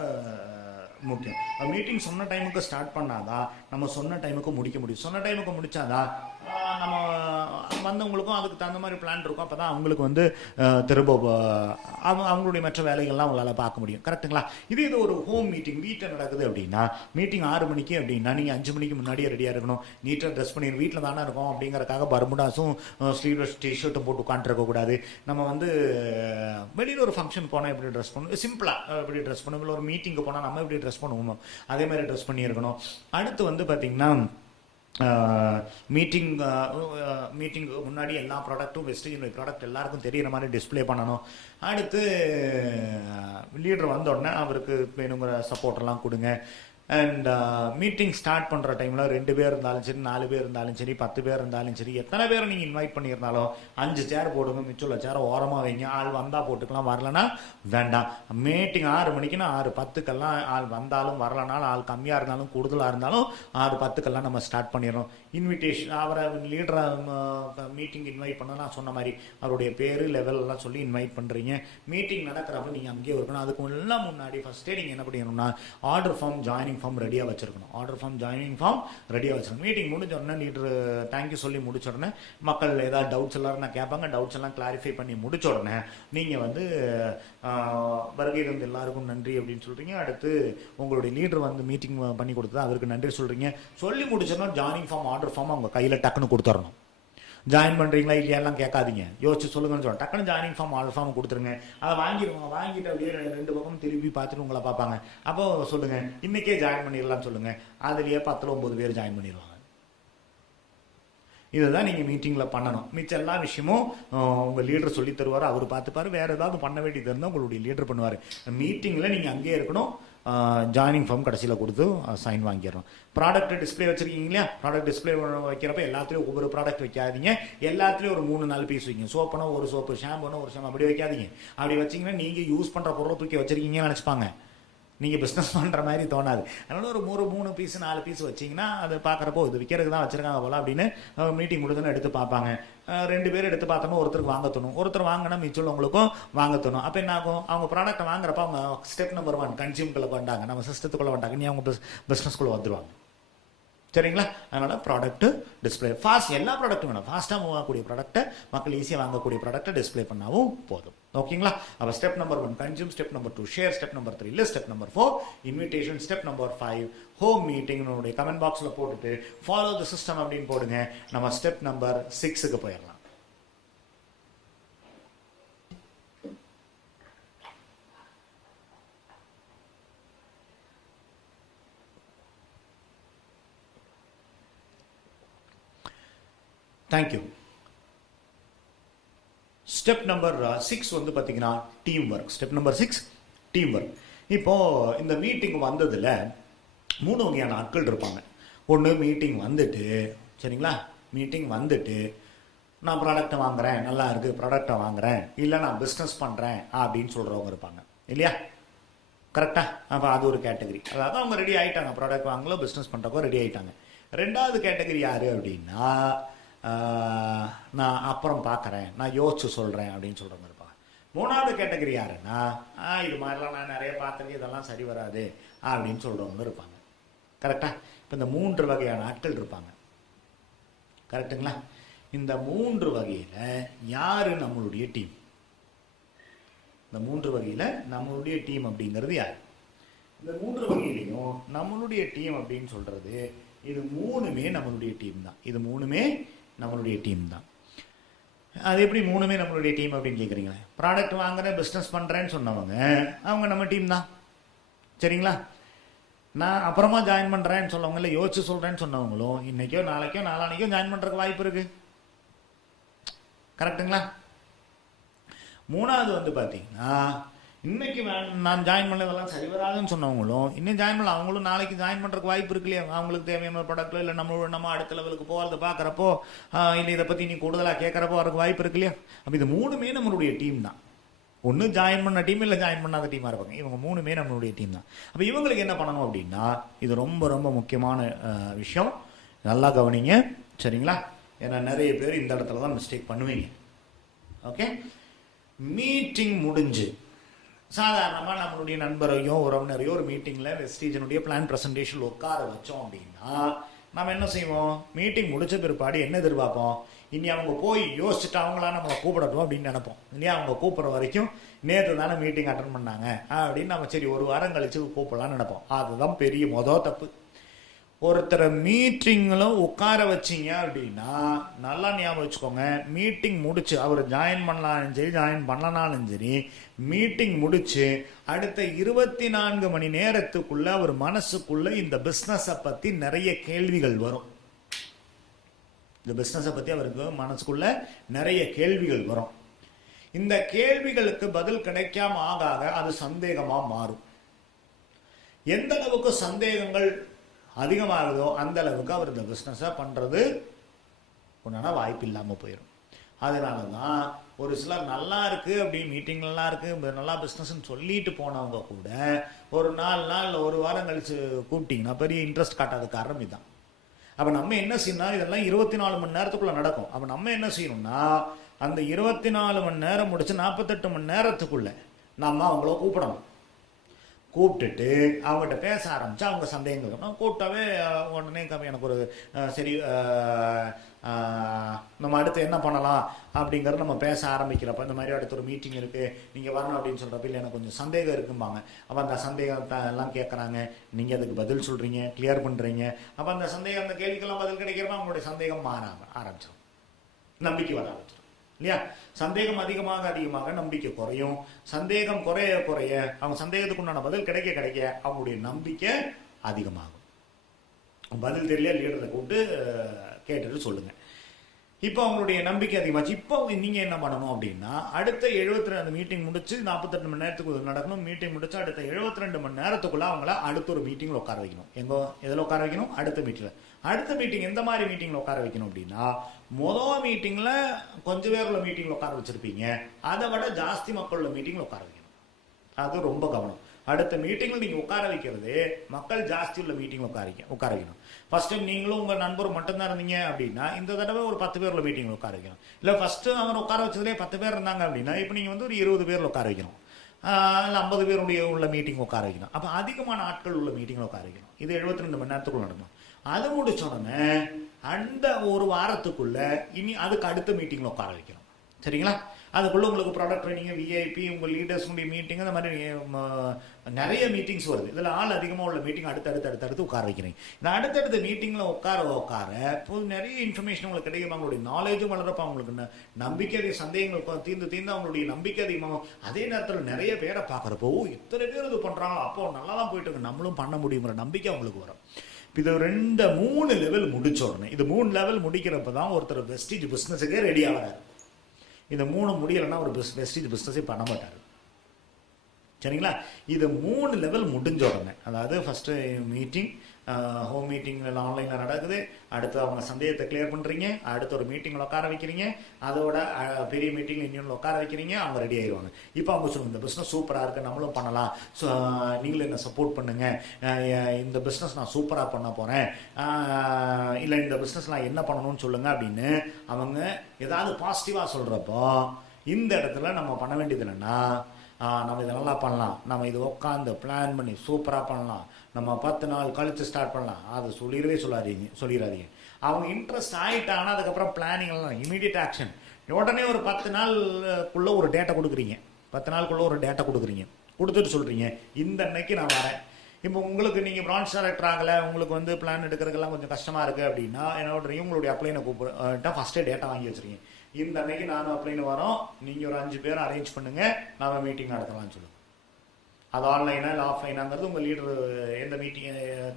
முக்கியம். மீட்டிங் சொன்ன டைமுக்கு ஸ்டார்ட் பண்ணாதான் நம்ம சொன்ன டைமுக்கு முடிக்க முடியும். சொன்ன டைமுக்கு முடிச்சாதான் நம்ம வந்தவங்களுக்கும் அதுக்கு தகுந்த மாதிரி பிளான் இருக்கும். அப்போ தான் அவங்களுக்கு திரும்ப அவங்களுடைய மற்ற வேலைகள்லாம் அவங்களால பார்க்க முடியும். கரெக்டுங்களா? இது ஒரு ஹோம் மீட்டிங் வீட்டில் நடக்குது அப்படின்னா, மீட்டிங் 6 மணிக்கு அப்படின்னா நீங்கள் 5 மணிக்கு முன்னாடியே ரெடியாக இருக்கணும். நீட்டாக ட்ரெஸ் பண்ணி வீட்டில் தானே இருக்கோம் அப்படிங்கிறக்காக பர்முடாஸும் ஸ்லீவ்லெஸ் டிஷர்ட்டும் போட்டு உட்காந்துருக்கக்கூடாது. நம்ம வெளியில் ஒரு ஃபங்க்ஷன் போனால் எப்படி ட்ரெஸ் பண்ணணும், சிம்பிளாக எப்படி ட்ரெஸ் பண்ணணும், இல்லை ஒரு மீட்டிங்கு போனால் நம்ம எப்படி ட்ரெஸ் பண்ணுவோமோ அதே மாதிரி ட்ரெஸ் பண்ணியிருக்கணும். அடுத்து பார்த்திங்கன்னா மீட்டிங் முன்னாடி எல்லா ப்ராடக்ட்டும் வெஸ்டேஜ் ப்ராடக்ட் எல்லாருக்கும் தெரிகிற மாதிரி டிஸ்பிளே பண்ணணும். அடுத்து லீடர் வந்த உடனே அவருக்கு வேணுங்கிற சப்போர்ட்டெல்லாம் கொடுங்க. அண்ட் மீட்டிங் ஸ்டார்ட் பண்ணுற டைமில் 2 பேர் இருந்தாலும் சரி, 4 பேர் இருந்தாலும் சரி, 10 பேர் இருந்தாலும் சரி, எத்தனை பேரை நீங்கள் இன்வைட் பண்ணியிருந்தாலும் 5 சேர் போடுங்க. மிச்சம் சேரை ஓரமாக வைங்க. ஆள் வந்தால் போட்டுக்கலாம், வரலன்னா வேண்டாம். மீட்டிங் 6 மணிக்குன்னா 6:10 ஆள் வந்தாலும் வரலனாலும், ஆள் கம்மியாக இருந்தாலும் கூடுதலாக இருந்தாலும் 6:10 நம்ம ஸ்டார்ட் பண்ணிடணும். இன்விடேஷன் அவரை லீடரை மீட்டிங் இன்வைட் பண்ண நான் சொன்ன மாதிரி அவருடைய பேர் லெவல் எல்லாம் சொல்லி இன்வைட் பண்ணுறீங்க. மீட்டிங் நடக்கிறப்ப நீங்கள் அங்கேயே இருக்கணும். அதுக்கு எல்லாம் முன்னாடி ஃபஸ்ட்டே நீங்கள் என்ன பண்ணிடணும்னா ஆர்டர் ஃபார்ம், ஜாயினிங் ஃபார்ம் ரெடியாக வச்சிருக்கணும். ஆர்டர் ஃபார்ம், ஜாயினிங் ஃபார்ம் ரெடியாக வச்சிருக்கணும். மீட்டிங் முடிஞ்ச உடனே லீடர் தேங்க்யூ சொல்லி முடிச்ச உடனே மக்கள் ஏதாவது டவுட்ஸ் எல்லாரும் நான் கேட்பாங்க. டவுட்ஸ் எல்லாம் கிளாரிஃபை பண்ணி முடிச்ச உடனே நீங்கள் வருகை இருந்து எல்லாருக்கும் நன்றி அப்படின்னு சொல்கிறீங்க. அடுத்து உங்களுடைய லீடர் மீட்டிங் பண்ணி கொடுத்தது அவருக்கு நன்றி சொல்கிறீங்க. சொல்லி முடிச்சோன்னா ஜாயினிங் ஃபார்ம், ஆர்டர் ஃபார்ம் அவங்க கையில் டக்குன்னு கொடுத்துடணும். ஜாயின் பண்ணுறீங்களா இல்லையாலாம் கேட்காதீங்க, யோசிச்சு சொல்லுங்கன்னு சொல்லுவேன். டக்குன்னு ஜாயினிங் ஃபார்ம், ஆர்டர் ஃபார்ம் கொடுத்துருங்க. அதை வாங்கிடுவாங்க. வாங்கிட்டு அப்படியே 2 பக்கம் திருப்பி பார்த்துட்டு உங்களை பார்ப்பாங்க. அப்போ சொல்லுங்கள் இன்றைக்கே ஜாயின் பண்ணிடலாம்னு சொல்லுங்கள். அதுலேயே 10-9 பேர் ஜாயின் பண்ணிடுவாங்க. இதுதான் நீங்கள் மீட்டிங்கில் பண்ணணும். மிச்சம் எல்லா விஷயமும் உங்கள் லீடர் சொல்லி தருவார், அவர் பார்த்துப்பார். வேறு ஏதாவது பண்ண வேண்டியது இருந்தால் உங்களுடைய லீடர் பண்ணுவார். மீட்டிங்கில் நீங்கள் அங்கேயே இருக்கணும். ஜாயினிங் ஃபார்ம் கடைசியில் கொடுத்து சைன் வாங்கிடுறோம். ப்ராடக்ட் டிஸ்பிளே வச்சுருக்கீங்க இல்லையா? ப்ராடக்ட் டிஸ்பிளே வைக்கிறப்ப எல்லாத்துலேயும் ஒவ்வொரு ப்ராடக்ட் வைக்காதீங்க. எல்லாத்துலேயும் ஒரு 3-4 பீஸ் வைங்க. சோப்புனா ஒரு சோப்பு, ஷாம்புனா ஒரு ஷாம்பு, அப்படி வைக்காதீங்க. அப்படி வச்சிங்கன்னா நீங்கள் யூஸ் பண்ணுற பொருளை தூக்கி வச்சுருக்கீங்கன்னு நினச்சிப்பாங்க. நீங்கள் பிஸ்னஸ் பண்ணுற மாதிரி தோணாது. அதனால ஒரு 3 பீஸ் 4 பீஸ் வச்சிங்கன்னா அது பார்க்குறப்போ இது விற்கிறதுக்கு தான் வச்சுருக்காங்க போல அப்படின்னு மீட்டிங் முடிஞ்சோன்னு எடுத்து பார்ப்பாங்க. 2 பேர் எடுத்து பார்த்தோம்னா ஒருத்தருக்கு வாங்க தோணும். ஒருத்தர் வாங்கினா மிச்சம் உங்களுக்கும் வாங்க தோணும். அப்போ என்ன ஆகும்? அவங்க ப்ராடக்ட்டை வாங்குறப்ப அவங்க ஸ்டெப் நம்பர் 1 கன்சியூம்குள்ளே பண்ணிட்டாங்க, நம்ம சிஸ்டத்துக்குள்ளே வந்துட்டாங்க. நீ அவங்க பிஸ்னஸ்குள்ளே வந்துடுவாங்க. சரிங்களா? அதனால் ப்ராடக்ட்டு டிஸ்பிளே ஃபாஸ்ட், எல்லா ப்ராடக்ட்டும் வேணும். ஃபாஸ்ட்டாக மூவ் ஆகக்கூடிய ப்ராடக்ட்டை, மக்கள் ஈஸியாக வாங்கக்கூடிய ப்ராடக்ட்டை டிஸ்பிளே பண்ணாவும் போதும். ஓகேங்களா? அப்போ step number 1 consume, step number 2 share, step number 3 list, step number 4 invitation, step number 5 home meeting. உங்களுடைய கமெண்ட் பாக்ஸில் போட்டுட்டு ஃபாலோ த சிஸ்டம் அப்படின்னு போடுங்க. நம்ம ஸ்டெப் நம்பர் 6க்கு போயிடலாம். தேங்க்யூ. ஸ்டெப் நம்பர் 6 பார்த்தீங்கன்னா team work. Step number 6 team work. இப்போது இந்த மீட்டிங் வந்ததில் 3 வகையான ஆட்கள் இருப்பாங்க. ஒன்று மீட்டிங் வந்துட்டு, சரிங்களா, மீட்டிங் வந்துட்டு நான் ப்ராடக்டை வாங்குகிறேன், நல்லா இருக்குது ப்ராடக்டை வாங்குகிறேன், இல்லை நான் பிஸ்னஸ் பண்ணுறேன் அப்படின்னு சொல்கிறவங்க இருப்பாங்க இல்லையா? கரெக்டாக? அப்போ அது ஒரு கேட்டகரி. அதாவது அவங்க ரெடி ஆகிட்டாங்க, ப்ராடக்ட் வாங்கலாம், பிஸ்னஸ் பண்ணுறப்போ ரெடி ஆகிட்டாங்க. 2வது கேட்டகரி யார் அப்படின்னா, நான் அப்புறம் பார்க்குறேன், நான் யோசிச்சு சொல்கிறேன் அப்படின்னு சொல்கிறவங்க இருப்பாங்க. 3வது கேட்டகரி யாருன்னா, இது மாதிரிலாம் நான் நிறைய பார்த்துருக்கேன், இதெல்லாம் சரி வராது அப்படின்னு சொல்கிறவங்க இருப்பாங்க. கரெக்டாக? இப்போ இந்த 3 வகையான ஆட்கள் இருப்பாங்க. கரெக்டுங்களா? இந்த 3 வகையில் யார் நம்மளுடைய டீம்? இந்த 3 வகையில் நம்மளுடைய டீம் அப்படிங்கிறது யார்? இந்த 3 வகையிலையும் நம்மளுடைய டீம் அப்படின்னு சொல்கிறது இது 3மே நம்மளுடைய டீம் தான். இது 3மே நம்மளுடைய டீம் தான். அது எப்படி 3மே நம்மளுடைய டீம் அப்படின்னு கேட்குறீங்களே? ப்ராடக்ட் வாங்குறேன், பிஸ்னஸ் பண்ணுறேன்னு சொன்னவங்க அவங்க நம்ம டீம் தான். சரிங்களா? நான் அப்புறமா ஜாயின் பண்ணுறேன்னு சொன்னவங்க, இல்லை யோசிச்சு சொல்கிறேன்னு சொன்னவங்களும் இன்றைக்கோ நாளைக்கோ நாளானைக்கோ ஜாயின் பண்ணுறதுக்கு வாய்ப்பு இருக்குது. கரெக்டுங்களா? 3வது பார்த்தீங்கன்னா, இன்னைக்கு நான் ஜாயின் பண்ணதெல்லாம் சரி வராதுன்னு சொன்னவங்களும் இன்னும் ஜாயின் பண்ணல, அவங்களும் நாளைக்கு ஜாயின் பண்ணுறதுக்கு வாய்ப்பு இருக்கு இல்லையா? அவங்களுக்கு தேவையான ஒரு ப்ராடக்ட்டோ இல்லை நம்ம அடுத்த லெவலுக்கு போகிறத பார்க்குறப்போ, இல்லை இதை பற்றி நீ கூடுதலாக கேட்குறப்போ வரக்கு வாய்ப்பு இருக்கு இல்லையா? அப்போ இது 3மே நம்மளுடைய டீம் தான். ஒன்று ஜாயின் பண்ண டீம், இல்லை ஜாயின் பண்ணாத டீமாக இருப்பாங்க. இவங்க 3மே நம்மளுடைய டீம் தான். அப்போ இவங்களுக்கு என்ன பண்ணணும் அப்படின்னா, இது ரொம்ப ரொம்ப முக்கியமான விஷயம். நல்லா கவனிங்க, சரிங்களா? ஏன்னா நிறைய பேர் இந்த இடத்துல தான் மிஸ்டேக் பண்ணுவீங்க. ஓகே, மீட்டிங் முடிஞ்சு சாதாரணமாக நம்மளுடைய நண்பரையோ உறவினரையோ ஒரு மீட்டிங்கில் வெஸ்டீஜனுடைய பிளான் ப்ரெசன்டேஷன் உட்கார வச்சோம் அப்படின்னா நம்ம என்ன செய்வோம்? மீட்டிங் முடிச்ச பிற்பாடு என்ன எதிர்பார்ப்போம்? இனி அவங்க போய் யோசிச்சுட்டு அவங்களா நம்மளை கூப்பிடட்டும் அப்படின்னு நினைப்போம். இனி அவங்க கூப்பிட்ற வரைக்கும் நேற்று தானே மீட்டிங் அட்டன் பண்ணாங்க அப்படின்னு நம்ம சரி ஒரு வாரம் கழிச்சு கூப்பிடலான்னு நினைப்போம். அதுதான் பெரிய தப்பு. ஒருத்தரை மீட்டிங்கில் உட்கார வச்சிங்க அப்படின்னா நல்லா ஞாபகம் வச்சுக்கோங்க, மீட்டிங் முடிச்சு அவர் ஜாயின் பண்ணலாலும் சரி ஜாயின் பண்ணலனாலும் சரி மீட்டிங் முடிச்சு அடுத்த 24 மணி நேரத்துக்குள்ள அவர் மனசுக்குள்ள இந்த பிஸ்னஸை பற்றி நிறைய கேள்விகள் வரும். இந்த பிஸ்னஸை பற்றி அவருக்கு மனசுக்குள்ள நிறைய கேள்விகள் வரும். இந்த கேள்விகளுக்கு பதில் கிடைக்காம ஆக அது சந்தேகமாக மாறும். எந்த அளவுக்கு சந்தேகங்கள் அதிகமாகுதோ அந்த அளவுக்கு அவர் இந்த பிஸ்னஸை பண்ணுறது உண்டான வாய்ப்பு இல்லாமல் போயிடும். அதனால தான் ஒரு சிலர் நல்லா இருக்குது அப்படி மீட்டிங் நல்லா இருக்குது நல்லா பிஸ்னஸ்ன்னு சொல்லிட்டு போனவங்க கூட ஒரு 4 நாள் ஒரு வாரம் கழித்து கூப்பிட்டிங்கன்னா பெரிய இன்ட்ரெஸ்ட் காட்டாத காரணம் இதுதான். அப்போ நம்ம என்ன செய்யணும்? இதெல்லாம் 24 மணி நேரத்துக்குள்ளே நடக்கும். அப்போ நம்ம என்ன செய்யணும்னா அந்த 24 மணி நேரம் முடிச்சு 48 மணி நேரத்துக்குள்ளே நம்ம அவங்கள கூப்பிடணும். கூப்பிட்டுட்டு அவங்ககிட்ட பேச ஆரம்பித்தா அவங்க சந்தேகங்கள் கூப்பிட்டாவே உடனே எனக்கு ஒரு சரி நம்ம அடுத்து என்ன பண்ணலாம் அப்படிங்கிறது நம்ம பேச ஆரம்பிக்கிறப்ப இந்த மாதிரி அடுத்த ஒரு மீட்டிங் இருக்குது நீங்கள் வரணும் அப்படின்னு சொல்கிறப்ப இல்லை எனக்கு கொஞ்சம் சந்தேகம் இருக்கும்பாங்க. அப்போ அந்த சந்தேகத்தை எல்லாம் கேட்குறாங்க, நீங்கள் அதுக்கு பதில் சொல்கிறீங்க, கிளியர் பண்ணுறீங்க. அப்போ அந்த சந்தேகம் அந்த கேள்விக்கெல்லாம் பதில் கிடைக்கிறப்ப அவங்களுடைய சந்தேகம் மாற ஆரம்பிச்சிடும், நம்பிக்கை வர ஆரம்பிச்சிடும் இல்லையா? சந்தேகம் அதிகமாக நம்பிக்கை குறையும். சந்தேகம் குறைய அவங்க சந்தேகத்துக்கு உண்டான பதில் கிடைக்க அவங்களுடைய நம்பிக்கை அதிகமாகும். பதில் தெரியல லீடரை கூப்பிட்டு கேட்டுட்டு சொல்லுங்க. இப்போ அவங்களுடைய நம்பிக்கை அதிகமாச்சு. இப்போ நீங்கள் என்ன பண்ணணும் அப்படின்னா அடுத்த 72 மீட்டிங் முடிச்சு 48 மணி நேரத்துக்கு நடக்கணும். மீட்டிங் முடிச்சு அடுத்த 72 மணி நேரத்துக்குள்ள அவங்கள அடுத்த ஒரு மீட்டிங்கில் உட்கார வைக்கணும். எதில் உட்கார வைக்கணும்? அடுத்த மீட்டிங் எந்த மாதிரி மீட்டிங்கில் உட்கார வைக்கணும் அப்படின்னா மொதல் மீட்டிங்கில் கொஞ்சம் பேர் உள்ள மீட்டிங்கில் உட்கார வச்சுருப்பீங்க, அதை விட ஜாஸ்தி மக்கள் உள்ள மீட்டிங்கில் உட்கார வைக்கணும். அது ரொம்ப கவனம். அடுத்த மீட்டிங்கில் நீங்கள் உட்கார வைக்கிறது மக்கள் ஜாஸ்தி உள்ள மீட்டிங்கில் உட்கார வைக்கணும். ஃபர்ஸ்ட் டைம் நீங்களும் உங்கள் நண்பர் மட்டும்தான் இருந்தீங்க அப்படின்னா இந்த தடவை ஒரு 10 பேர் உள்ள மீட்டிங்கில் உட்கார வைக்கணும். இல்லை ஃபஸ்ட்டு அவர் உட்கார வச்சதுலேயே 10 பேர் இருந்தாங்க அப்படின்னா இப்போ நீங்கள் வந்து ஒரு 20 பேரில் உட்கார வைக்கணும், இல்லை 50 பேருடைய உள்ள மீட்டிங் உட்கார வைக்கணும். அப்போ அதிகமான ஆட்கள் உள்ள மீட்டிங்கில் உட்கார வைக்கணும். இது 72 மணி நேரத்துக்குள்ள நடக்கணும். அது முடிச்ச உடனே அந்த ஒரு வாரத்துக்குள்ள இனி அதுக்கு அடுத்த மீட்டிங்கில் உட்கார வைக்கணும். சரிங்களா? அதுக்குள்ள உங்களுக்கு ப்ராடக்ட் ட்ரைனிங், விஐபி, உங்கள் லீடர்ஸுடைய மீட்டிங், அந்த மாதிரி நிறைய மீட்டிங்ஸ் வருது. இதில் ஆள் அதிகமாக உள்ள மீட்டிங் அடுத்தடுத்து உட்கார வைக்கிறீங்க. இந்த அடுத்தடுத்த மீட்டிங்கில் உட்கார இப்போ நிறைய இன்ஃபர்மேஷன் உங்களுக்கு கிடைக்கும். அவங்களுடைய நாலேஜும் வளரப்போ அவங்களுக்கு நம்பிக்கை அதிக சந்தேகங்கள் தீர்ந்து அவங்களுடைய நம்பிக்கை அதிகமாகும். அதே நேரத்தில் நிறைய பேரை பார்க்குறப்போ இத்தனை பேர் இது பண்ணுறாங்களோ அப்போ நல்லா தான் போயிட்டு இருக்கு, நம்மளும் பண்ண முடியுங்கிற நம்பிக்கை அவங்களுக்கு வரும். இது 3 லெவல் முடிச்ச உடனே இது 3 லெவல் முடிக்கிறப்ப தான் ஒருத்தர் வெஸ்டீஜ் பிஸ்னஸுக்கே ரெடி ஆகிறார். இந்த 3 முடியலைன்னா ஒரு வெஸ்டீஜ் பிஸ்னஸே பண்ண மாட்டார். சரிங்களா? இது 3 லெவல் முடிஞ்ச உடனே, அதாவது ஃபஸ்ட்டு மீட்டிங், ஹோம் மீட்டிங் ஆன்லைனில் நடக்குது, அடுத்து அவங்க சந்தேகத்தை கிளியர் பண்ணுறீங்க, அடுத்த ஒரு மீட்டிங்கில் உட்கார வைக்கிறீங்க, அதோட பெரிய மீட்டிங்கில் இன்னொன்று உட்கார வைக்கிறீங்க, அவங்க ரெடி ஆயிடுவாங்க. இப்போ அவங்க சொல்லுங்கள் இந்த பிஸ்னஸ் சூப்பராக இருக்குது, நம்மளும் பண்ணலாம், ஸோ நீங்களும் என்ன சப்போர்ட் பண்ணுங்கள், இந்த பிஸ்னஸ் நான் சூப்பராக பண்ண போகிறேன், இல்லை இந்த பிஸ்னஸ் நான் என்ன பண்ணணும்னு சொல்லுங்கள் அப்படின்னு அவங்க ஏதாவது பாசிட்டிவாக சொல்கிறப்போ இந்த இடத்துல நம்ம பண்ண வேண்டியது என்னென்னா நம்ம இதை நல்லா பண்ணலாம், நம்ம இது உட்காந்து பிளான் பண்ணி சூப்பராக பண்ணலாம், நம்ம 10 நாள் கழித்து ஸ்டார்ட் பண்ணலாம், அது சொல்லிடாதீங்க. அவங்க இன்ட்ரெஸ்ட் ஆகிட்டாங்கன்னா அதுக்கப்புறம் பிளானிங் எல்லாம் இமீடியட் ஆக்ஷன். உடனே ஒரு 10 நாளுக்குள்ளே ஒரு டேட்டா கொடுக்குறீங்க, 10 நாளுக்குள்ளே ஒரு டேட்டா கொடுத்துட்டு சொல்கிறீங்க இந்த அன்னைக்கு நான் வரேன். இப்போ உங்களுக்கு நீங்கள் பிரான்ச் டைரக்டர் ஆகலை, உங்களுக்கு வந்து பிளான் எடுக்கிறதுக்கெல்லாம் கொஞ்சம் கஷ்டமாக இருக்குது அப்படின்னா என்ன பண்ணுறீங்க, உங்களுடைய அப்ளைனை கூப்பிட்டா ஃபஸ்ட்டே டேட்டா வாங்கி வச்சுருங்க. இந்த அன்னைக்கு நானும் அப்ளைன்னு வரோம், நீங்கள் ஒரு 5 பேர் அரேஞ்ச் பண்ணுங்கள், நாம் மீட்டிங் நடத்தலாம்னு சொல்லுங்கள். அது ஆன்லைனா இல்லை ஆஃப்லைனாங்கிறது உங்கள் லீடர் எந்த மீட்டிங்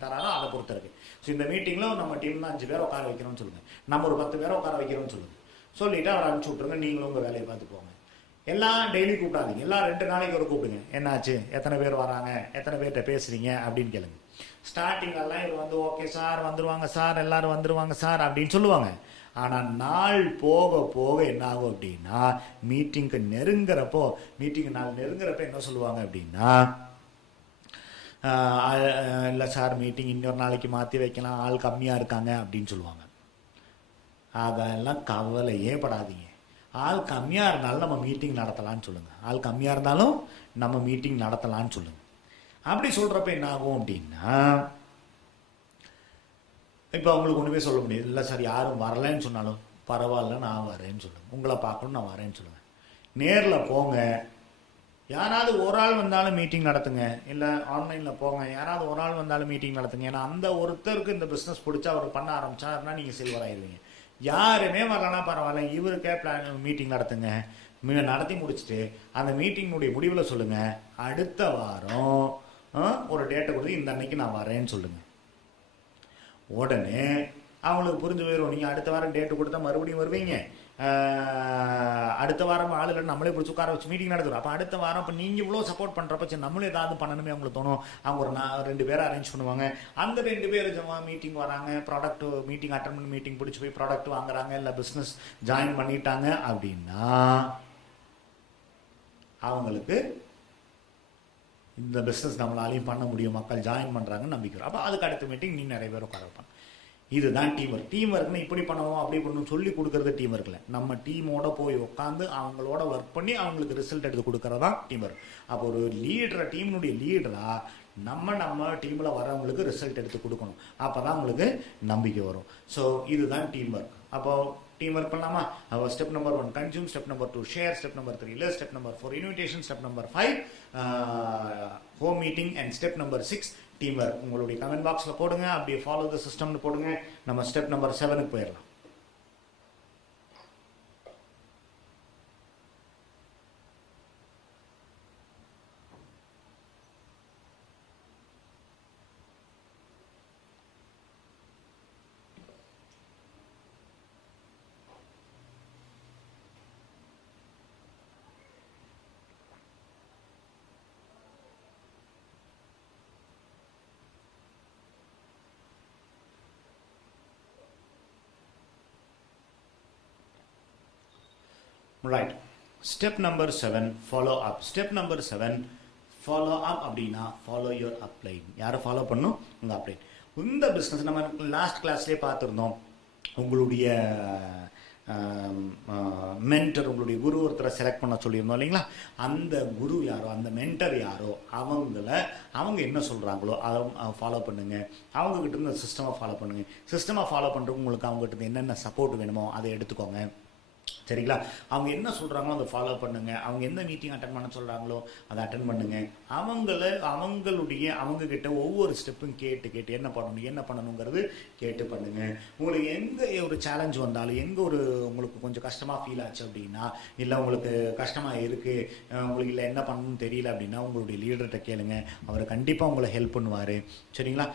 தராரோ அதை பொறுத்து இருக்குது. ஸோ இந்த மீட்டிங்கில் நம்ம டீமில் 5 பேரை உட்கார வைக்கிறோம்னு சொல்லுங்கள், நம்ம ஒரு 10 பேரை உட்கார வைக்கிறோம்னு சொல்லிவிட்டு அவரை அனுப்பிச்சி விட்ருங்க, நீங்களும் உங்கள் வேலையை பார்த்து போங்க. எல்லாம் டெய்லி கூப்பிடாதீங்க, எல்லாம் 2 நாளைக்கு ஒரு கூப்பிடுங்க, என்னாச்சு, எத்தனை பேர் வராங்க, எத்தனை பேர்கிட்ட பேசுகிறீங்க அப்படின்னு கேளுங்க. ஸ்டார்டிங்கெல்லாம் இவர் வந்து ஓகே சார் வந்துடுவாங்க சார், எல்லோரும் வந்துடுவாங்க சார் அப்படின்னு சொல்லுவாங்க. ஆனால் நாள் போக போக என்ன ஆகும் அப்படின்னா மீட்டிங் நாள் நெருங்குறப்போ என்ன சொல்லுவாங்க அப்படின்னா இல்லை சார் மீட்டிங் இன்னொரு நாளைக்கு மாற்றி வைக்கலாம், ஆள் கம்மியாக இருக்காங்க அப்படின்னு சொல்லுவாங்க. அதெல்லாம் கவலையே படாதீங்க. ஆள் கம்மியாக இருந்தாலும் நம்ம மீட்டிங் நடத்தலான்னு சொல்லுங்கள். ஆள் கம்மியாக இருந்தாலும் நம்ம மீட்டிங் நடத்தலான்னு சொல்லுங்கள். அப்படி சொல்கிறப்ப என்ன ஆகும் அப்படின்னா, இப்போ அவங்களுக்கு ஒன்றுமே சொல்ல முடியாது. இல்லை சார் யாரும் வரலன்னு சொன்னாலும் பரவாயில்ல நான் வரேன்னு சொல்லுங்கள். உங்களை பார்க்கணும் நான் வரேன்னு சொல்லுங்கள். நேரில் போங்க. யாராவது ஒரு ஆள் வந்தாலும் மீட்டிங் நடத்துங்க. இல்லை ஆன்லைனில் போங்க. யாராவது ஒரு ஆள் வந்தாலும் மீட்டிங் நடத்துங்க. ஏன்னா அந்த ஒருத்தருக்கு இந்த பிஸ்னஸ் பிடிச்சா அவர் பண்ண ஆரம்பிச்சாருன்னா நீங்கள் சில்வர் ஆயிடுவீங்க. யாருமே வரலன்னா பரவாயில்ல, இவருக்கே மீட்டிங் நடத்துங்க. நடத்தி முடிச்சுட்டு அந்த மீட்டிங்கினுடைய முடிவில் சொல்லுங்கள், அடுத்த வாரம் ஒரு டேட்டை கொடுத்து இந்த அன்னைக்கு நான் வரேன்னு சொல்லுங்கள். உடனே அவங்களுக்கு புரிஞ்சு போயிடும். நீங்கள் அடுத்த வாரம் டேட்டு கொடுத்தா மறுபடியும் வருவீங்க. அடுத்த வாரம் ஆளுநர் நம்மளே பிடிச்சி உட்கார வச்சு மீட்டிங் நடத்துகிறோம். அப்போ அடுத்த வாரம் இப்போ நீங்கள் இவ்வளோ சப்போர்ட் பண்ணுறப்ப சரி நம்மளும் ஏதாவது பண்ணணுமே அவங்களுக்கு தோணும். அவங்க ஒரு 2 பேரை அரேஞ்ச் பண்ணுவாங்க. அந்த 2 பேர் மீட்டிங் வராங்க, ப்ராடக்ட் மீட்டிங் அட்டன் பண்ணி மீட்டிங் பிடிச்சி போய் ப்ராடக்ட் வாங்குறாங்க, இல்லை பிஸ்னஸ் ஜாயின் பண்ணிட்டாங்க அப்படின்னா அவங்களுக்கு இந்த பிஸ்னஸ் நம்மளாலையும் பண்ண முடியும், மக்கள் ஜாயின் பண்ணுறாங்கன்னு நம்பிக்கிறோம். அப்போ அதுக்கு அடுத்த மீட்டிங் நீ நிறைய பேர் உட்கார வைப்பாங்க. இதுதான் டீம் ஒர்க். டீம் ஒர்க்னு இப்படி பண்ணணும் அப்படி பண்ணணும் சொல்லி கொடுக்கறது டீம் ஒர்க்கில். நம்ம டீமோட போய் உட்காந்து அவங்களோட ஒர்க் பண்ணி அவங்களுக்கு ரிசல்ட் எடுத்து கொடுக்கறதான் டீம் ஒர்க். அப்போ ஒரு லீடரை, டீமினுடைய லீடராக நம்ம டீமில் வரவங்களுக்கு ரிசல்ட் எடுத்து கொடுக்கணும். அப்போ தான் அவங்களுக்கு நம்பிக்கை வரும். ஸோ இதுதான் டீம் ஒர்க். அப்போது டீம் ஒர்க் பண்ணலாமா? Step number 1 consume, step number 2 share, step number 3 list, step number 4 invitation, step number 5 home meeting and step number 6 team work. உங்களுடைய கமெண்ட் பாக்ஸில் போடுங்க. அப்படியே ஃபாலோ த சிஸ்டம்னு போடுங்க. நம்ம ஸ்டெப் நம்பர் 7க்கு போயிடலாம். Right. Step number 7 follow up. Step number 7 follow up அப்படின்னா ஃபாலோ யுவர் அப்ளைன். யாரை ஃபாலோ பண்ணும்? உங்கள் அப்ளைன். இந்த பிஸ்னஸ் நம்ம லாஸ்ட் கிளாஸ்லேயே பார்த்துருந்தோம். உங்களுடைய மென்டர், உங்களுடைய குரு ஒருத்தரை செலக்ட் பண்ண சொல்லியிருந்தோம் இல்லைங்களா? அந்த குரு யாரோ, அந்த மென்டர் யாரோ அவங்க என்ன சொல்கிறாங்களோ அதை ஃபாலோ பண்ணுங்கள். அவங்கக்கிட்ட இந்த சிஸ்டமை ஃபாலோ பண்ணுங்கள். சிஸ்டமை ஃபாலோ பண்ணுறவங்க உங்களுக்கு அவங்ககிட்ட என்னென்ன சப்போர்ட் வேணுமோ அதை எடுத்துக்கோங்க. சரிங்களா? அவங்க என்ன சொல்கிறாங்களோ அதை ஃபாலோ பண்ணுங்கள். அவங்க எந்த மீட்டிங் அட்டன் பண்ண சொல்கிறாங்களோ அதை அட்டன் பண்ணுங்கள். அவங்கக்கிட்ட ஒவ்வொரு ஸ்டெப்பும் கேட்டு என்ன பண்ணணுங்கிறது கேட்டு பண்ணுங்கள். உங்களுக்கு எங்கே ஒரு சேலஞ்ச் வந்தாலும், எங்கே உங்களுக்கு கொஞ்சம் கஷ்டமாக ஃபீல் ஆச்சு அப்படின்னா, இல்லை உங்களுக்கு கஷ்டமாக இருக்குது, உங்களுக்கு இல்லை என்ன பண்ணணும்னு தெரியல அப்படின்னா உங்களுடைய லீடர்கிட்ட கேளுங்க. அவர் கண்டிப்பாக உங்களை ஹெல்ப் பண்ணுவார். சரிங்களா?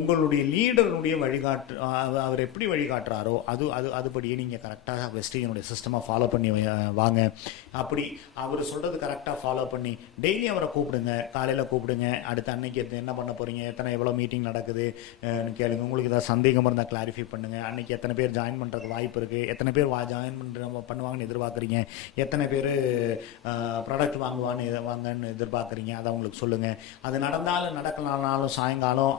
உங்களுடைய லீடருடைய அவர் எப்படி வழிகாட்டுறாரோ அதுபடியே நீங்கள் கரெக்டாக வெஸ்டீஜனுடைய சிஸ்டமாக ஃபாலோ பண்ணி வாங்க. அப்படி அவர் சொல்கிறது கரெக்டாக ஃபாலோ பண்ணி டெய்லி அவரை கூப்பிடுங்க. காலையில் கூப்பிடுங்க. அடுத்த அன்னைக்கு என்ன பண்ண போகிறீங்க, எவ்வளோ மீட்டிங் நடக்குது கேளுங்க. உங்களுக்கு ஏதாவது சந்தேகம் இருந்தால் கிளாரிஃபை பண்ணுங்கள். அன்றைக்கி எத்தனை பேர் ஜாயின் பண்ணுறதுக்கு வாய்ப்பு இருக்குது, எத்தனை பேர் ஜாயின் பண்ணுவாங்கன்னு எதிர்பார்க்குறீங்க, எத்தனை பேர் ப்ராடக்ட் வாங்கன்னு எதிர்பார்க்குறீங்க, அதை அவங்களுக்கு சொல்லுங்கள். அது நடந்தாலும் நடக்கலனாலும் சாயங்காலம்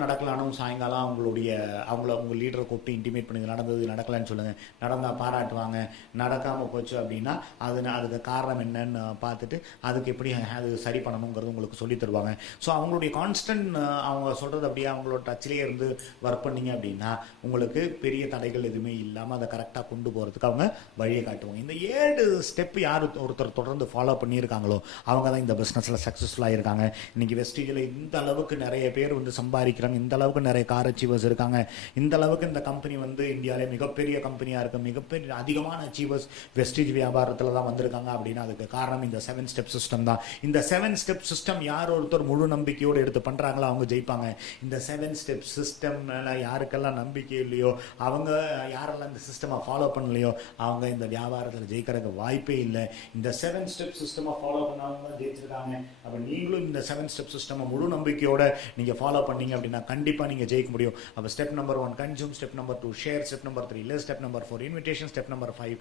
நடக்கலானும் சாயங்காலம் உங்கள் லீடரை கூப்பிட்டு இன்டிமேட் பண்ணுங்கள். நடந்தது நடக்கலான்னு சொல்லுங்கள். நடந்தால் பாராட்டுவாங்க. நடக்காமல் போச்சு அப்படின்னா அதுக்கு காரணம் என்னன்னு பார்த்துட்டு அதுக்கு எப்படி அது சரி பண்ணணுங்கிறது உங்களுக்கு சொல்லி தருவாங்க. ஸோ அவங்களுடைய கான்ஸ்டன்ட் அவங்க சொல்கிறது அப்படியே அவங்களோட டச்சிலே இருந்து ஒர்க் பண்ணிங்க அப்படின்னா உங்களுக்கு பெரிய தடைகள் எதுவுமே இல்லாமல் அதை கரெக்டாக கொண்டு போகிறதுக்கு அவங்க வழியை காட்டுவாங்க. இந்த 7 ஸ்டெப் யார் ஒருத்தர் தொடர்ந்து ஃபாலோ பண்ணியிருக்காங்களோ அவங்க தான் இந்த பிஸ்னஸில் சக்ஸஸ்ஃபுல்லாக இருக்காங்க. இன்றைக்கி வெஸ்டீஜில் இந்த அளவுக்கு நிறைய பேர் சம்பாதிக்கிறாங்க. இந்த அளவுக்கு நிறைய கார் அச்சீவர்ஸ் இருக்காங்க. இந்த அளவுக்கு இந்த கம்பெனி இந்தியாவிலே மிகப்பெரிய கம்பெனியாக இருக்கு. மிகப்பெரிய அதிகமான அச்சீவர்ஸ் வெஸ்டீஜ் வியாபாரத்தில் தான் வந்திருக்காங்க. அப்படின்னா அதுக்கு காரணம் இந்த 7 ஸ்டெப் சிஸ்டம் தான். இந்த 7 ஸ்டெப் சிஸ்டம் யார் ஒருத்தர் முழு நம்பிக்கையோடு எடுத்து பண்ணுறாங்களோ அவங்க ஜெயிப்பாங்க. இந்த 7 ஸ்டெப் சிஸ்டம் யாருக்கெல்லாம் நம்பிக்கை இல்லையோ, அவங்க யாரெல்லாம் இந்த சிஸ்டமை ஃபாலோ பண்ணலையோ அவங்க இந்த வியாபாரத்தில் ஜெயிக்கிறதுக்கு வாய்ப்பே இல்லை. இந்த 7 ஸ்டெப் சிஸ்டமை ஃபாலோ பண்ணவங்க தான் ஜெயிச்சிருக்காங்க. அப்போ நீங்களும் இந்த 7 ஸ்டெப் சிஸ்டமை முழு நம்பிக்கையோட நீங்கள் ஃபாலோ பண்ணீங்க அப்படின்னா கண்டிப்பாக நீங்கள் ஜெயிக்க முடியும். அப்போ step number 1 consume, step number 2 share, step number 3 list, step number 4 invitation, step number 5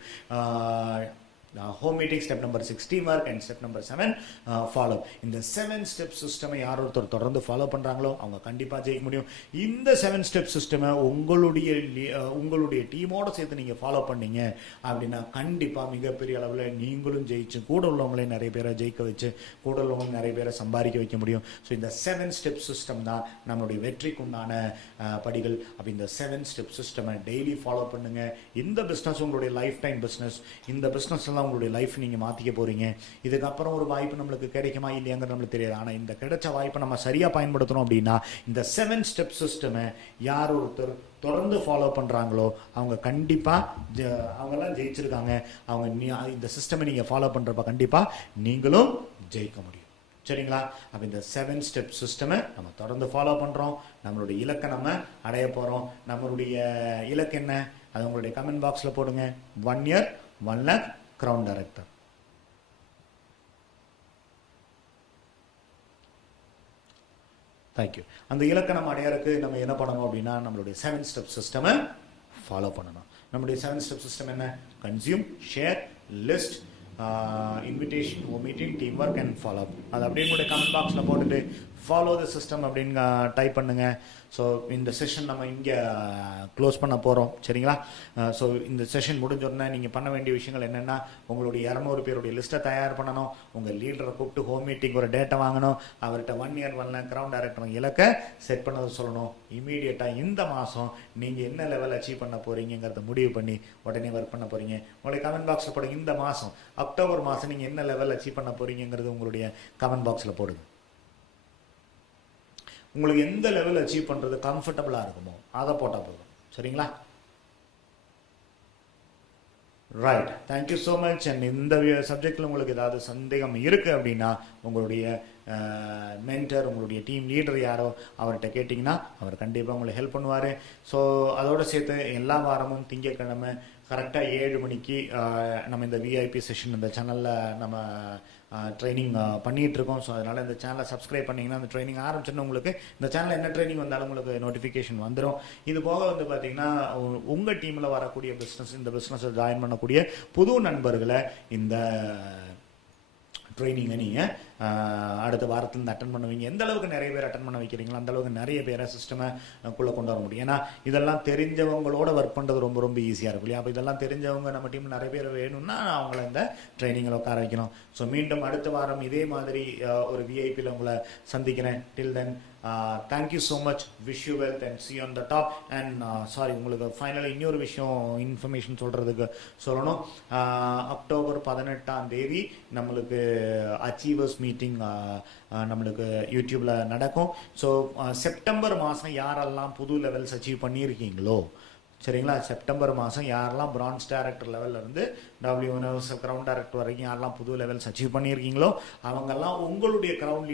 home meeting, step number 6 teamwork, and step number 7 follow. இந்த 7 step system யார் ஒருத்தர் தொடர்ந்து ஃபாலோ பண்றாங்களோ அவங்க கண்டிப்பா ஜெயிக்க முடியும். இந்த 7 step system உங்களுடைய டீமோட சேர்த்து நீங்க ஃபாலோ பண்ணீங்க அப்படின்னா கண்டிப்பா மிகப்பெரிய அளவில் நீங்களும் ஜெயிச்சு கூட உள்ளவங்களே நிறைய பேரை ஜெயிக்க வச்சு கூட உள்ளவங்க நிறைய பேரை சம்பாதிக்க வைக்க முடியும். ஸோ இந்த 7 step system தான் நம்மளுடைய வெற்றிக்கு உண்டான படிகள். அப்போ இந்த 7 step system டெய்லி ஃபாலோ பண்ணுங்க. இந்த பிஸ்னஸ் உங்களுடைய லைஃப் டைம் பிஸ்னஸ். இந்த பிஸ்னஸ் எல்லாம் உங்களுடைய லைஃப் நீங்கள் மாற்றிக்க போகிறீங்க. இதுக்கப்புறம் ஒரு வாய்ப்பு நம்மளுக்கு கிடைக்குமா இல்லையாங்கிறது நம்மளுக்கு தெரியாது. ஆனால் இந்த கிடைச்ச வாய்ப்பை நம்ம சரியாக பயன்படுத்தணும் அப்படின்னா இந்த 7 step system யார் ஒருத்தர் தொடர்ந்து ஃபாலோ பண்ணுறாங்களோ அவங்க கண்டிப்பாக அவங்கெல்லாம் ஜெயிச்சிருக்காங்க. அவங்க இந்த சிஸ்டமை நீங்கள் ஃபாலோ பண்ணுறப்ப கண்டிப்பாக நீங்களும் ஜெயிக்க முடியும். சரிங்களா? அப்போ இந்த 7 step சிஸ்டமை நம்ம தொடர்ந்து ஃபாலோ பண்ணுறோம். நம்மளுடைய இலக்கை நம்ம அடைய போகிறோம். நம்மளுடைய இலக்கு என்ன? அது உங்களுடைய கமெண்ட் பாக்ஸில் போடுங்க. 1 year 1 lakh crown director. Thank you. அந்த இலக்கை நம்ம அடையறதுக்கு நம்ம என்ன பண்ணணும் அப்படின்னா நம்மளுடைய 7 step சிஸ்டமை ஃபாலோ பண்ணணும். நம்மளுடைய 7 step சிஸ்டம் என்ன? Consume, share, list, invitation, meeting, team work and follow up. அது அப்படியே உங்களுடைய கமெண்ட் பாக்ஸில் போட்டுட்டு ஃபாலோ த சிஸ்டம் அப்படின்னு டைப் பண்ணுங்க. ஸோ இந்த செஷன் நம்ம இங்கே க்ளோஸ் பண்ண போகிறோம். சரிங்களா? ஸோ இந்த செஷன் முடிஞ்சோடனே நீங்கள் பண்ண வேண்டிய விஷயங்கள் என்னென்னா உங்களுடைய 200 பேருடைய லிஸ்ட்டை தயார் பண்ணணும். உங்கள் லீடரை கூப்பிட்டு ஹோம் மீட்டிங் ஒரு டேட்டை வாங்கணும். அவர்கிட்ட 1 year 1 lakh crown director இலக்கை செட் பண்ணதை சொல்லணும். இமீடியட்டாக இந்த மாதம் நீங்கள் என்ன லெவல் அச்சீவ் பண்ண போகிறீங்கிறத முடிவு பண்ணி உடனே ஒர்க் பண்ண போகிறீங்க. உங்களுடைய கமெண்ட் பாக்ஸில் போடுங்க. இந்த மாதம் அக்டோபர் மாதம் நீங்கள் என்ன லெவல் அச்சீவ் பண்ண போகிறீங்கிறது உங்களுடைய கமெண்ட் பாக்ஸில் போடுங்க. உங்களுக்கு எந்த லெவல் அச்சீவ் பண்ணுறது கம்ஃபர்டபுளாக இருக்குமோ அதை போட்டால் போதும். சரிங்களா? Right. Thank you so much. And இந்த சப்ஜெக்டில் உங்களுக்கு ஏதாவது சந்தேகம் இருக்குது அப்படின்னா உங்களுடைய மென்டர், உங்களுடைய டீம் லீடர் யாரோ அவர்கிட்ட கேட்டிங்கன்னா அவர் கண்டிப்பாக உங்களுக்கு ஹெல்ப் பண்ணுவார். ஸோ அதோடு சேர்த்து எல்லா வாரமும் திங்கட்கிழமை கரெக்டாக 7 மணிக்கு நம்ம இந்த விஐபி செஷன் இந்த சேனலில் நம்ம ட்ரைனிங் பண்ணிகிட்ருக்கோம். ஸோ அதனால் இந்த சேனலை சப்ஸ்கிரைப் பண்ணிங்கன்னா அந்த ட்ரைனிங் ஆரம்பிச்சோன்னா உங்களுக்கு இந்த சேனலில் என்ன ட்ரைனிங் வந்தாலும் உங்களுக்கு நோட்டிஃபிகேஷன் வந்துடும். இது போக வந்து பார்த்திங்கன்னா உங்கள் டீமில் வரக்கூடிய இந்த பிஸ்னஸில் ஜாயின் பண்ணக்கூடிய புது நண்பர்களை இந்த ட்ரைனிங்கை நீங்கள் அடுத்த வாரத்துலேருந்து அட்டன் பண்ணுவீங்க. எந்த அளவுக்கு நிறைய பேர் அட்டன் பண்ண வைக்கிறீங்களோ அந்த அளவுக்கு நிறைய பேரை சிஸ்டமைக்குள்ளே கொண்டு வர முடியும். ஏன்னா இதெல்லாம் தெரிஞ்சவங்களோட ஒர்க் பண்ணுறது ரொம்ப ரொம்ப ஈஸியாக இருக்கும் இல்லையா? அப்போ இதெல்லாம் தெரிஞ்சவங்க நம்ம டீமில் நிறைய பேர் வேணும்னா அவங்கள இந்த ட்ரைனிங்கில் உட்கார வைக்கணும். ஸோ மீண்டும் அடுத்த வாரம் இதே மாதிரி ஒரு விஐபியில் உங்களை சந்திக்கிறேன். டில் தென் thank you so much. Wish you wealth and see you on the top. And sorry, உங்களுக்கு ஃபைனலாக இன்னொரு விஷயம் இன்ஃபர்மேஷன் சொல்கிறதுக்கு சொல்லணும். அக்டோபர் 18 நம்மளுக்கு அச்சீவர்ஸ் மீட்டிங் நம்மளுக்கு யூடியூப்பில் நடக்கும். ஸோ செப்டம்பர் மாதம் யாரெல்லாம் புது லெவல்ஸ் அச்சீவ் பண்ணியிருக்கீங்களோ, சரிங்களா, செப்டம்பர் மாதம் யாரெல்லாம் பிரான்ஸ் டைரக்டர் லெவலில் இருந்து யூனிவர்சல் கிரவுண்ட் டைரக்டர் வரைக்கும் யாரெல்லாம் புது லெவல்ஸ் அச்சீவ் பண்ணியிருக்கீங்களோ அவங்கெல்லாம் உங்களுடைய கிரவுண்ட்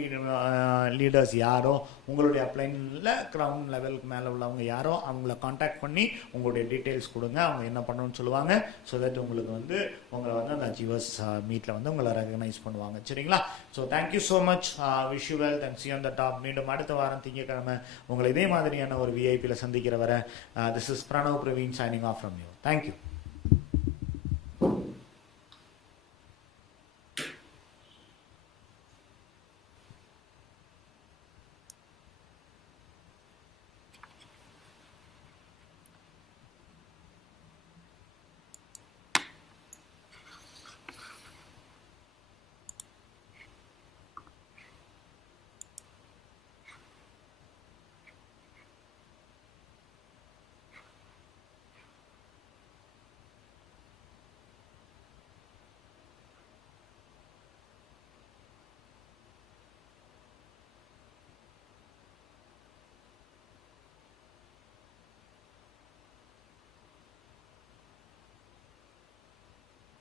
லீடர்ஸ் யாரோ, உங்களுடைய அப்ளைனில் கிரவுண்ட் லெவலுக்கு மேலே உள்ளவங்க யாரோ அவங்கள காண்டாக்ட் பண்ணி உங்களுடைய டீட்டெயில்ஸ் கொடுங்க. அவங்க என்ன பண்ணணும்னு சொல்லுவாங்க. ஸோ தட் உங்களுக்கு வந்து உங்களை வந்து அந்த அச்சீவர்ஸ் மீட்டில் வந்து உங்களை ரெகனைஸ் பண்ணுவாங்க. சரிங்களா? So thank you so much. Wish you wealth and see you on the top. மீண்டும் அடுத்த வாரம் திங்கட்கிழமை உங்களை இதே மாதிரியான ஒரு விஐபியில் சந்திக்கிற வரை this is Pranav Praveen signing off from you. Thank you.